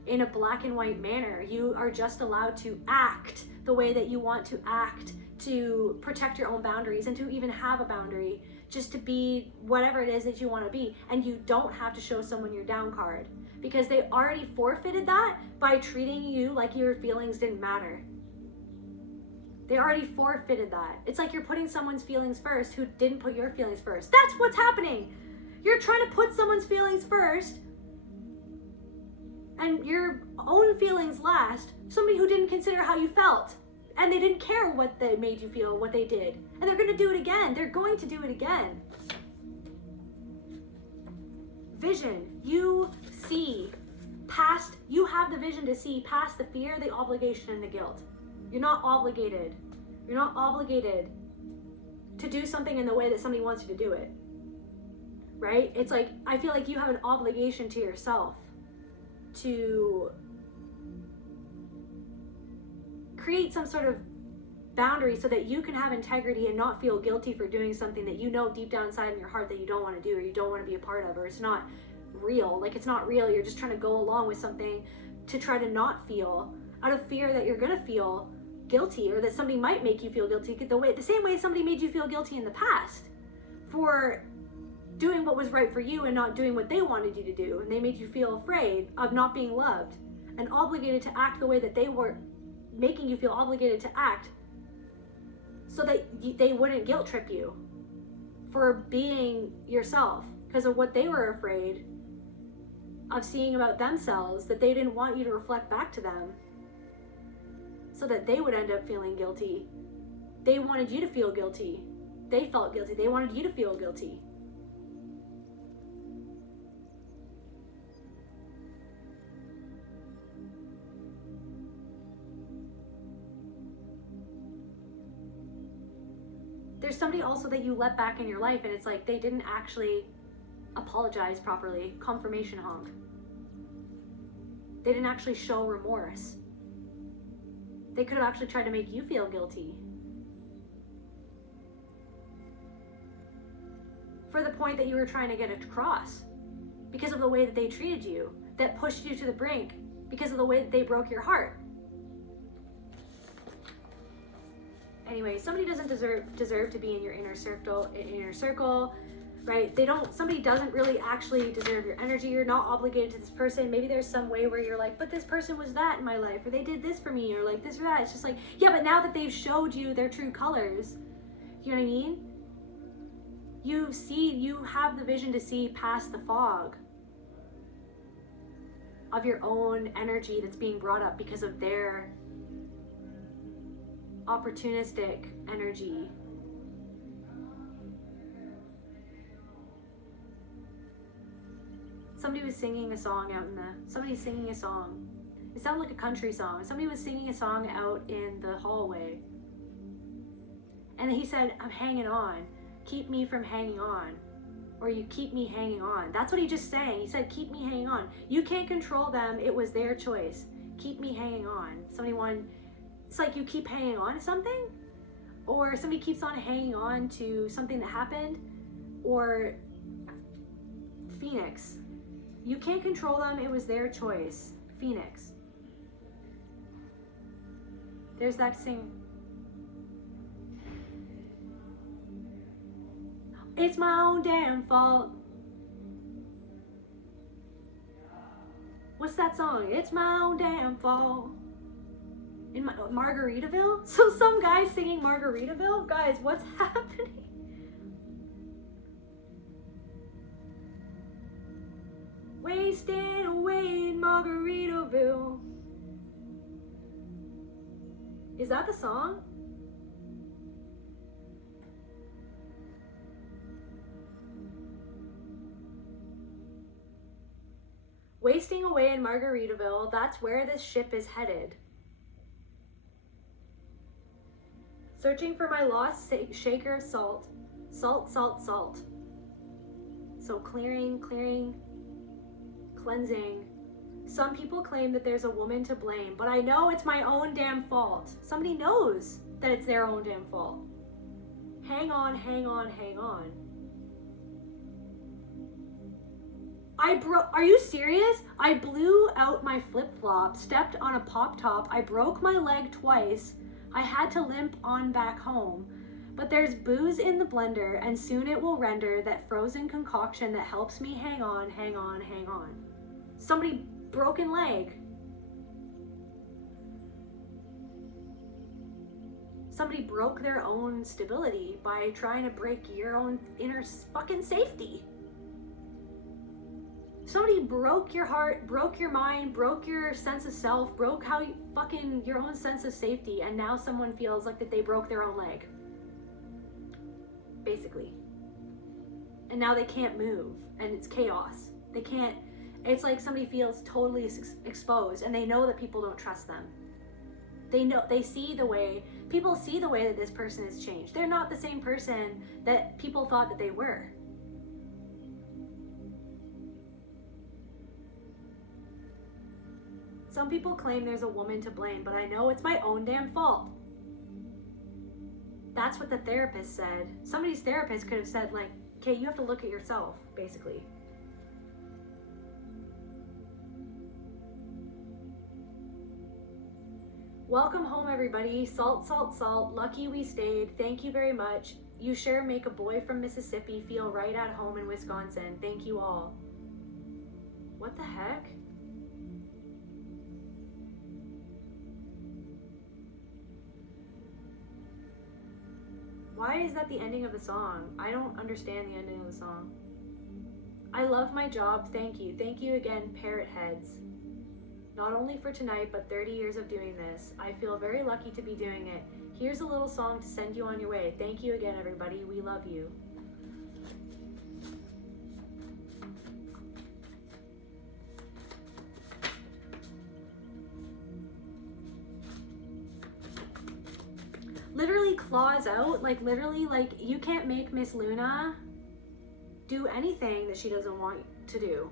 in a black and white manner. You are just allowed to act the way that you want to act, to protect your own boundaries and to even have a boundary, just to be whatever it is that you want to be. And you don't have to show someone your down card because they already forfeited that by treating you like your feelings didn't matter. They already forfeited that. It's like you're putting someone's feelings first who didn't put your feelings first. That's what's happening. You're trying to put someone's feelings first and your own feelings last. Somebody who didn't consider how you felt. And they didn't care what they made you feel, what they did. And they're going to do it again. They're going to do it again. Vision. You see past, you have the vision to see past the fear, the obligation, and the guilt. You're not obligated. You're not obligated to do something in the way that somebody wants you to do it. Right? It's like, I feel like you have an obligation to yourself to create some sort of boundary so that you can have integrity and not feel guilty for doing something that you know deep down inside in your heart that you don't want to do or you don't want to be a part of, or it's not real. Like, it's not real. You're just trying to go along with something to try to not feel, out of fear that you're going to feel guilty or that somebody might make you feel guilty the same way somebody made you feel guilty in the past for doing what was right for you and not doing what they wanted you to do. And they made you feel afraid of not being loved and obligated to act the way that they were making you feel obligated to act so that they wouldn't guilt trip you for being yourself because of what they were afraid of seeing about themselves that they didn't want you to reflect back to them so that they would end up feeling guilty. They wanted you to feel guilty. They felt guilty. They wanted you to feel guilty. There's somebody also that you let back in your life and it's like they didn't actually apologize properly. Confirmation honk. They didn't actually show remorse. They could have actually tried to make you feel guilty. For the point that you were trying to get across. Because of the way that they treated you. That pushed you to the brink. Because of the way that they broke your heart. Anyway, somebody doesn't deserve to be in your inner circle, right? Somebody doesn't really actually deserve your energy. You're not obligated to this person. Maybe there's some way where you're like, but this person was that in my life, or they did this for me, or like this or that. It's just like, yeah, but now that they've showed you their true colors, you know what I mean? You have the vision to see past the fog of your own energy that's being brought up because of their opportunistic energy. Somebody's singing a song. It sounded like a country song. Somebody was singing a song out in the hallway. And he said, I'm hanging on. Keep me from hanging on. Or you keep me hanging on. That's what he just sang. He said, keep me hanging on. You can't control them. It was their choice. Keep me hanging on. It's like you keep hanging on to something, or somebody keeps on hanging on to something that happened, or Phoenix. You can't control them. It was their choice. Phoenix. There's that sing. It's my own damn fault. What's that song? It's my own damn fault. In Margaritaville? So some guy singing Margaritaville? Guys, what's happening? Wasted away in Margaritaville. Is that the song? Wasting away in Margaritaville, that's where this ship is headed. Searching for my lost shaker of salt. Salt, salt, salt. So clearing, cleansing. Some people claim that there's a woman to blame, but I know it's my own damn fault. Somebody knows that it's their own damn fault. Hang on, hang on, hang on. Are you serious? I blew out my flip-flop, stepped on a pop-top, I broke my leg twice. I had to limp on back home, but there's booze in the blender and soon it will render that frozen concoction that helps me hang on, hang on, hang on. Somebody broken leg. Somebody broke their own stability by trying to break your own inner fucking safety. Somebody broke your heart, broke your mind, broke your sense of self, broke how you fucking your own sense of safety, and now someone feels like that they broke their own leg. Basically. And now they can't move, and it's chaos. They can't, it's like somebody feels totally exposed, and they know that people don't trust them. They see the way, people see the way that this person has changed. They're not the same person that people thought that they were. Some people claim there's a woman to blame, but I know it's my own damn fault. That's what the therapist said. Somebody's therapist could have said, like, okay, you have to look at yourself, basically. Welcome home, everybody. Salt, salt, salt. Lucky we stayed. Thank you very much. You sure make a boy from Mississippi feel right at home in Wisconsin. Thank you all. What the heck? Why is that the ending of the song? I don't understand the ending of the song. I love my job. Thank you. Thank you again, parrot heads. Not only for tonight, but 30 years of doing this. I feel very lucky to be doing it. Here's a little song to send you on your way. Thank you again, everybody. We love you. Literally claws out, like literally, like you can't make Miss Luna do anything that she doesn't want to do.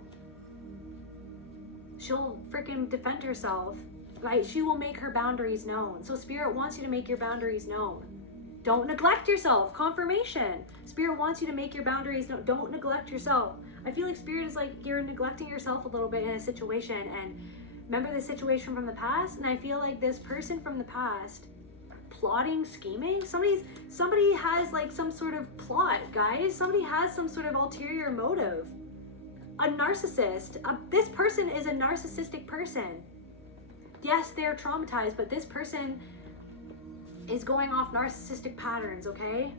she'll freaking defend herself, right? She will make her boundaries known. So Spirit wants you to make your boundaries known. Don't neglect yourself. Confirmation. Spirit wants you to make your boundaries known. Don't neglect yourself. I feel like Spirit is like you're neglecting yourself a little bit in a situation. And remember the situation from the past? And I feel like this person from the past, plotting, scheming, somebody has like some sort of plot, guys. Somebody has some sort of ulterior motive. A narcissist. This person is a narcissistic person. Yes, they're traumatized, but this person is going off narcissistic patterns, okay?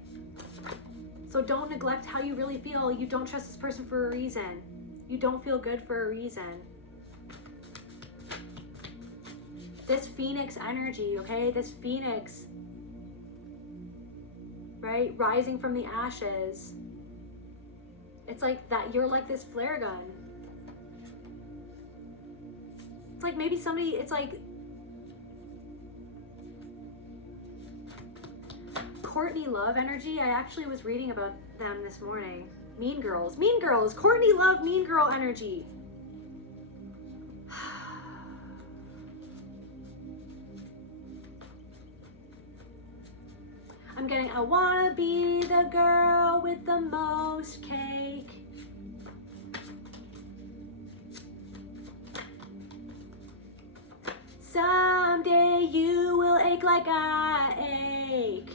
So don't neglect how you really feel. You don't trust this person for a reason. You don't feel good for a reason. This Phoenix energy, okay? This Phoenix, right? Rising from the ashes. It's like that you're like this flare gun. It's like maybe somebody, it's like Courtney Love energy. I actually was reading about them this morning. Mean Girls, Courtney Love, Mean Girl energy. I'm getting, I wanna be the girl with the most cake. Someday you will ache like I ache.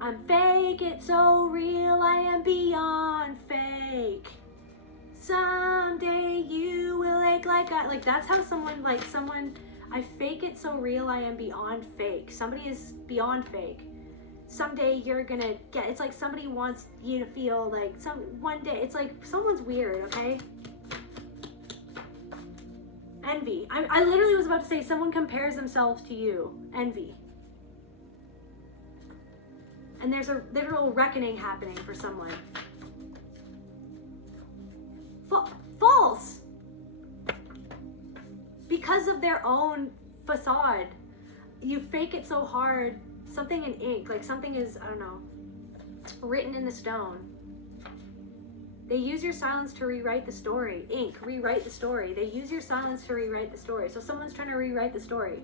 I'm fake, it's so real, I am beyond fake. Someday you will ache like I, like that's how someone, I fake it so real, I am beyond fake. Somebody is beyond fake. Someday you're gonna get, it's like somebody wants you to feel like one day, it's like someone's weird, okay? Envy. I literally was about to say someone compares themselves to you. Envy. And there's a literal reckoning happening for someone. False. Because of their own facade. You fake it so hard. Something in ink, like something is, I don't know, written in the stone. They use your silence to rewrite the story. Ink, rewrite the story. They use your silence to rewrite the story. So someone's trying to rewrite the story.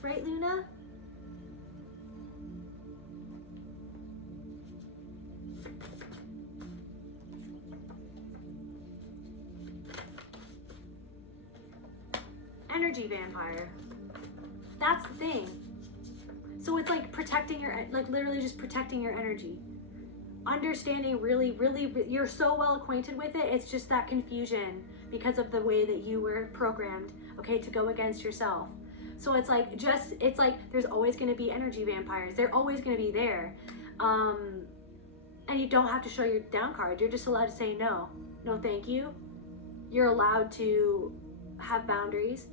Right, Luna? Energy vampire. That's the thing. So it's like protecting your, like literally just protecting your energy. Understanding really, you're so well acquainted with it. It's just that confusion because of the way that you were programmed, okay, to go against yourself. So it's like, it's like there's always going to be energy vampires. They're always going to be there. And you don't have to show your down card. You're just allowed to say no. No, thank you. You're allowed to have boundaries.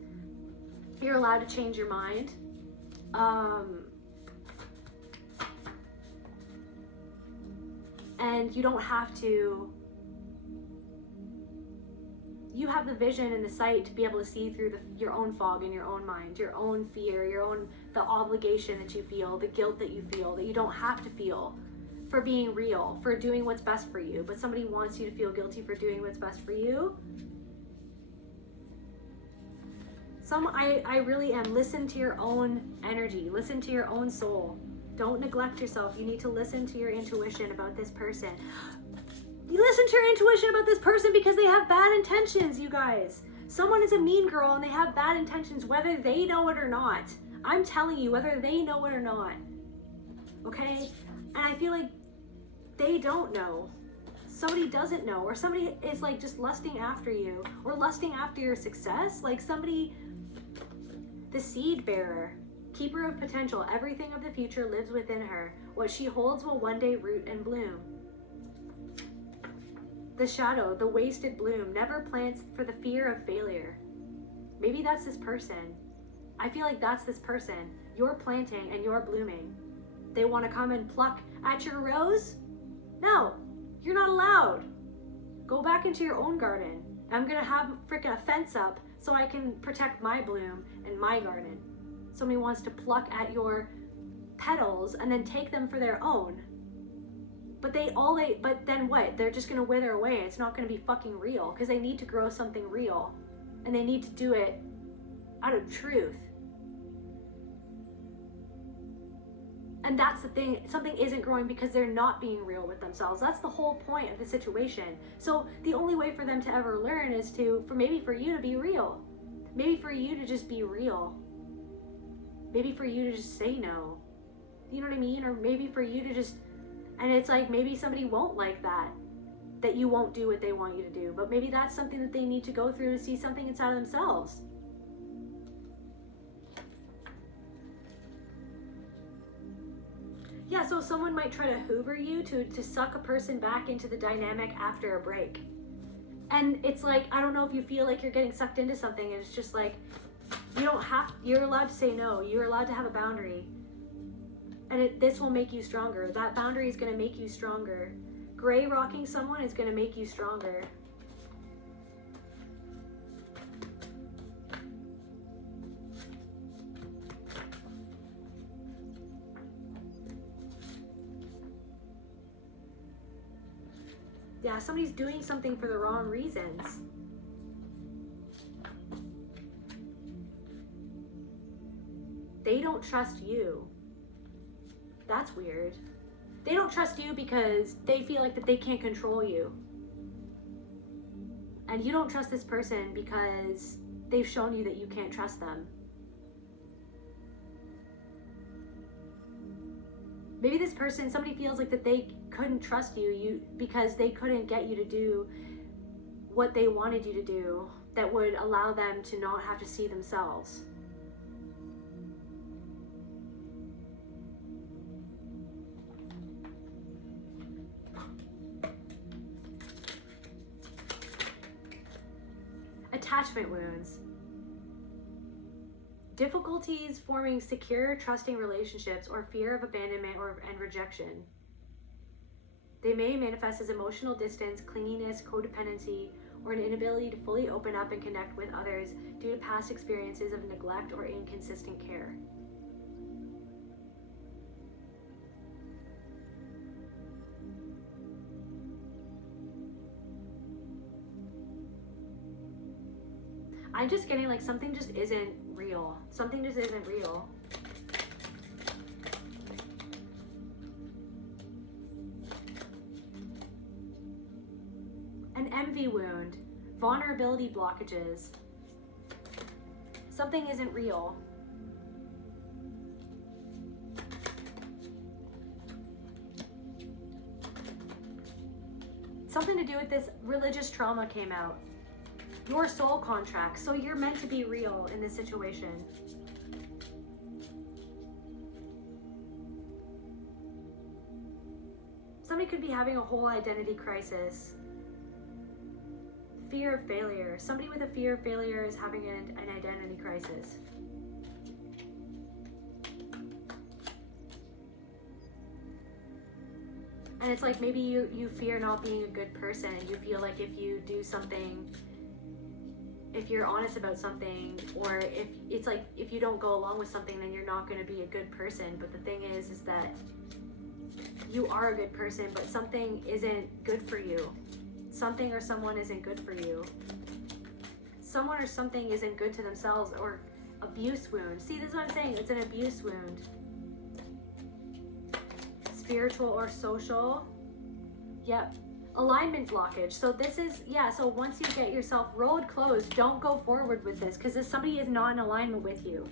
You're allowed to change your mind. And you don't have to, you have the vision and the sight to be able to see through your own fog in your own mind, your own fear, the obligation that you feel, the guilt that you feel, that you don't have to feel for being real, for doing what's best for you. But somebody wants you to feel guilty for doing what's best for you. I really am. Listen to your own energy. Listen to your own soul. Don't neglect yourself. You need to listen to your intuition about this person. You listen to your intuition about this person because they have bad intentions, you guys. Someone is a mean girl and they have bad intentions, whether they know it or not. I'm telling you, whether they know it or not. Okay? And I feel like they don't know. Somebody doesn't know. Or somebody is like just lusting after you. Or lusting after your success. Like somebody, the seed bearer. Keeper of potential. Everything of the future lives within her. What she holds will one day root and bloom. The shadow, the wasted bloom, never plants for the fear of failure. Maybe that's this person. I feel like that's this person. You're planting and you're blooming. They want to come and pluck at your rose? No, you're not allowed. Go back into your own garden. I'm going to have freaking a fence up so I can protect my bloom and my garden. Somebody wants to pluck at your petals and then take them for their own. But then what? They're just gonna wither away. It's not gonna be fucking real, because they need to grow something real. And they need to do it out of truth. And that's the thing, something isn't growing because they're not being real with themselves. That's the whole point of the situation. So the only way for them to ever learn is maybe for you to be real. Maybe for you to just be real. Maybe for you to just say no. You know what I mean? Or maybe for you to just, and it's like, maybe somebody won't like that you won't do what they want you to do. But maybe that's something that they need to go through to see something inside of themselves. Yeah, so someone might try to hoover you to suck a person back into the dynamic after a break. And it's like, I don't know if you feel like you're getting sucked into something, and it's just like, you're allowed to say no. You're allowed to have a boundary. And this will make you stronger. That boundary is going to make you stronger. Gray rocking someone is going to make you stronger. Yeah, somebody's doing something for the wrong reasons. They don't trust you. That's weird. They don't trust you because they feel like that they can't control you. And you don't trust this person because they've shown you that you can't trust them. Maybe this person, somebody feels like that they couldn't trust you because they couldn't get you to do what they wanted you to do that would allow them to not have to see themselves. Attachment wounds. Difficulties forming secure, trusting relationships, or fear of abandonment and rejection. They may manifest as emotional distance, clinginess, codependency, or an inability to fully open up and connect with others due to past experiences of neglect or inconsistent care. I'm just getting like something just isn't real. Something just isn't real. An envy wound, vulnerability blockages. Something isn't real. Something to do with this religious trauma came out. Your soul contract, so you're meant to be real in this situation. Somebody could be having a whole identity crisis. Fear of failure. Somebody with a fear of failure is having an identity crisis. And it's like maybe you fear not being a good person. You feel like if you do something, if you're honest about something, or if it's like if you don't go along with something, then you're not going to be a good person. But the thing is that you are a good person, but something isn't good for you. Something or someone isn't good for you. Someone or something isn't good to themselves, or abuse wound. See, this is what I'm saying. It's an abuse wound. Spiritual or social. Yep. Alignment blockage. So this is, so once you get yourself road closed, don't go forward with this, because if somebody is not in alignment with you,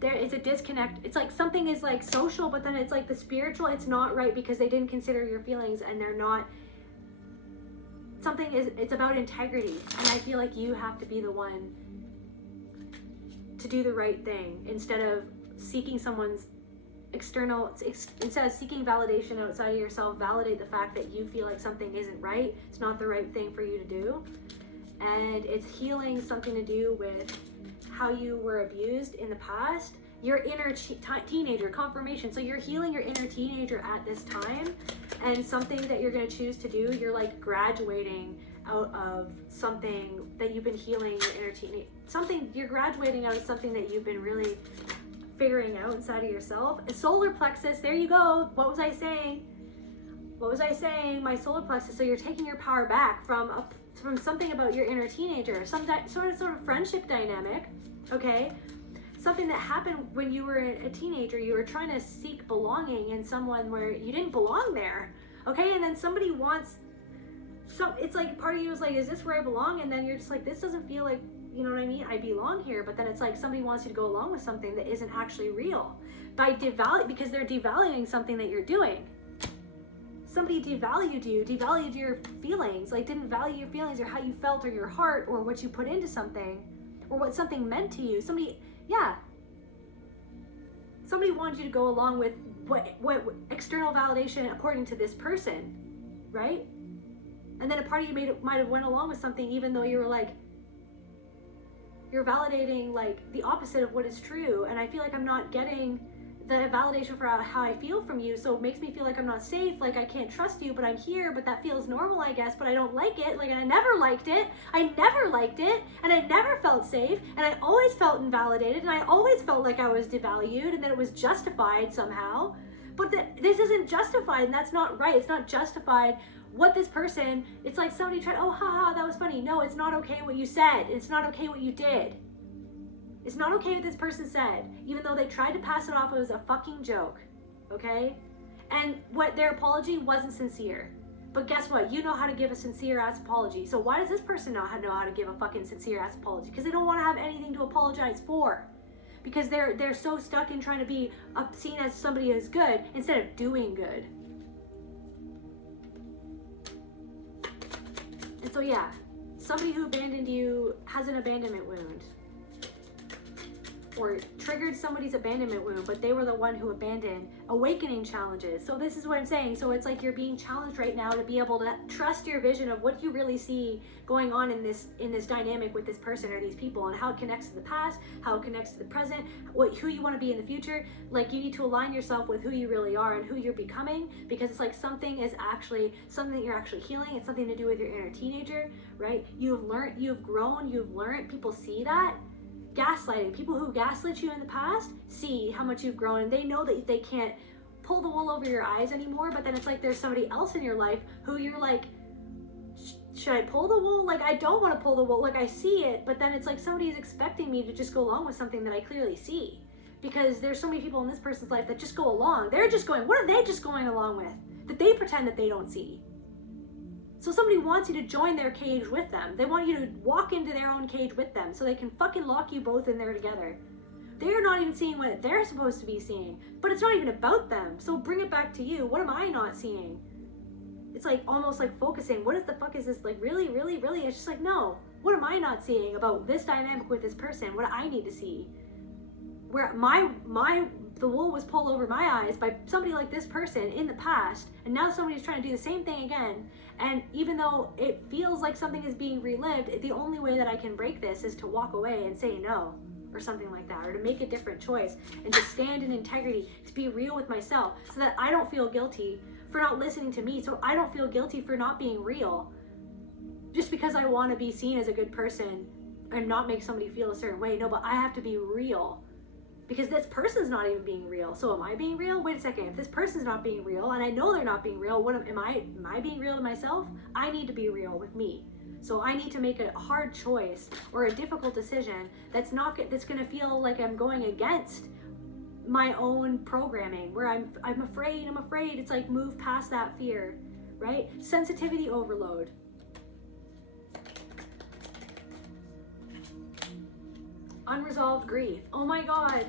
there is a disconnect. It's like something is like social, but then it's like the spiritual, it's not right because they didn't consider your feelings, and they're not, it's about integrity. And I feel like you have to be the one to do the right thing instead of seeking someone's instead of seeking validation outside of yourself. Validate the fact that you feel like something isn't right. It's not the right thing for you to do. And it's healing something to do with how you were abused in the past, your inner teenager, confirmation. So you're healing your inner teenager at this time, and something that you're going to choose to do, you're like graduating out of something that you've been healing your inner teenager. You're graduating out of something that you've been really figuring out inside of yourself. A solar plexus, there you go. What was I saying? My solar plexus. So you're taking your power back from something about your inner teenager, some sort of friendship dynamic, okay? Something that happened when you were a teenager. You were trying to seek belonging in someone where you didn't belong there, okay? And then somebody wants, it's like part of you is like, is this where I belong? And then you're just like, this doesn't feel like, you know what I mean? I belong here. But then it's like somebody wants you to go along with something that isn't actually real because they're devaluing something that you're doing. Somebody devalued you, devalued your feelings, like didn't value your feelings or how you felt or your heart or what you put into something or what something meant to you. Somebody wanted you to go along with what external validation according to this person, right? And then a part of you might have went along with something even though you were like, you're validating like the opposite of what is true. And I feel like I'm not getting the validation for how I feel from you, so it makes me feel like I'm not safe, like I can't trust you, but I'm here, but that feels normal, I guess, but I don't like it, like I never liked it, and I never felt safe, and I always felt invalidated, and I always felt like I was devalued, and that it was justified somehow, but this isn't justified, and that's not right. It's not justified. What this person, it's like somebody tried, oh, haha, that was funny. No, it's not okay what you said. It's not okay what you did. It's not okay what this person said, even though they tried to pass it off as a fucking joke, okay? And what their apology wasn't sincere. But guess what? You know how to give a sincere ass apology. So why does this person not know how to give a fucking sincere ass apology? Because they don't want to have anything to apologize for. Because they're so stuck in trying to be seen as somebody who's good instead of doing good. And so yeah, somebody who abandoned you has an abandonment wound. Or triggered somebody's abandonment wound, but they were the one who abandoned. Awakening challenges. So this is what I'm saying. So it's like you're being challenged right now to be able to trust your vision of what you really see going on in this dynamic with this person or these people, and how it connects to the past, how it connects to the present, who you want to be in the future. Like you need to align yourself with who you really are and who you're becoming, because it's like something is actually something that you're actually healing. It's something to do with your inner teenager, right? You've learned, you've grown, you've learned. People see that. Gaslighting. People who gaslit you in the past see how much you've grown, and they know that they can't pull the wool over your eyes anymore, but then it's like there's somebody else in your life who you're like, should I pull the wool? Like, I don't want to pull the wool. Like, I see it, but then it's like somebody's expecting me to just go along with something that I clearly see, because there's so many people in this person's life that just go along. They're just going, what are they just going along with that they pretend that they don't see? So somebody wants you to join their cage with them. They want you to walk into their own cage with them so they can fucking lock you both in there together. They're not even seeing what they're supposed to be seeing, but it's not even about them. So bring it back to you. What am I not seeing? It's like almost like focusing. What the fuck is this? Like really, really, really? It's just like, no. What am I not seeing about this dynamic with this person? What do I need to see? Where the wool was pulled over my eyes by somebody like this person in the past, and now somebody's trying to do the same thing again. And even though it feels like something is being relived, the only way that I can break this is to walk away and say no, or something like that, or to make a different choice and to stand in integrity, to be real with myself, so that I don't feel guilty for not listening to me, so I don't feel guilty for not being real, just because I want to be seen as a good person and not make somebody feel a certain way. No, but I have to be real, because this person's not even being real. So am I being real? Wait a second. If this person's not being real, and I know they're not being real, am I being real to myself? I need to be real with me. So I need to make a hard choice or a difficult decision that's going to feel like I'm going against my own programming, where I'm afraid. It's like move past that fear, right? Sensitivity overload. Unresolved grief. Oh my God,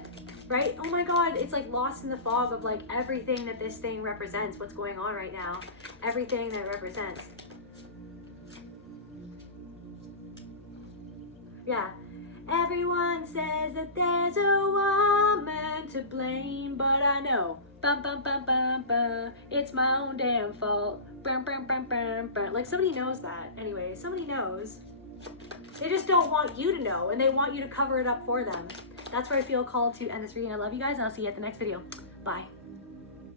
right? Oh my God, it's like lost in the fog of like everything that this thing represents, what's going on right now, everything that it represents. Yeah. Everyone says that there's a woman to blame, but I know, bum, bum, bum, bum, bum, it's my own damn fault. Bum, bum, bum, bum, bum. Like somebody knows that. Anyway, somebody knows. They just don't want you to know, and they want you to cover it up for them. that's where I feel called to end this reading. I love you guys, and I'll see you at the next video. Bye.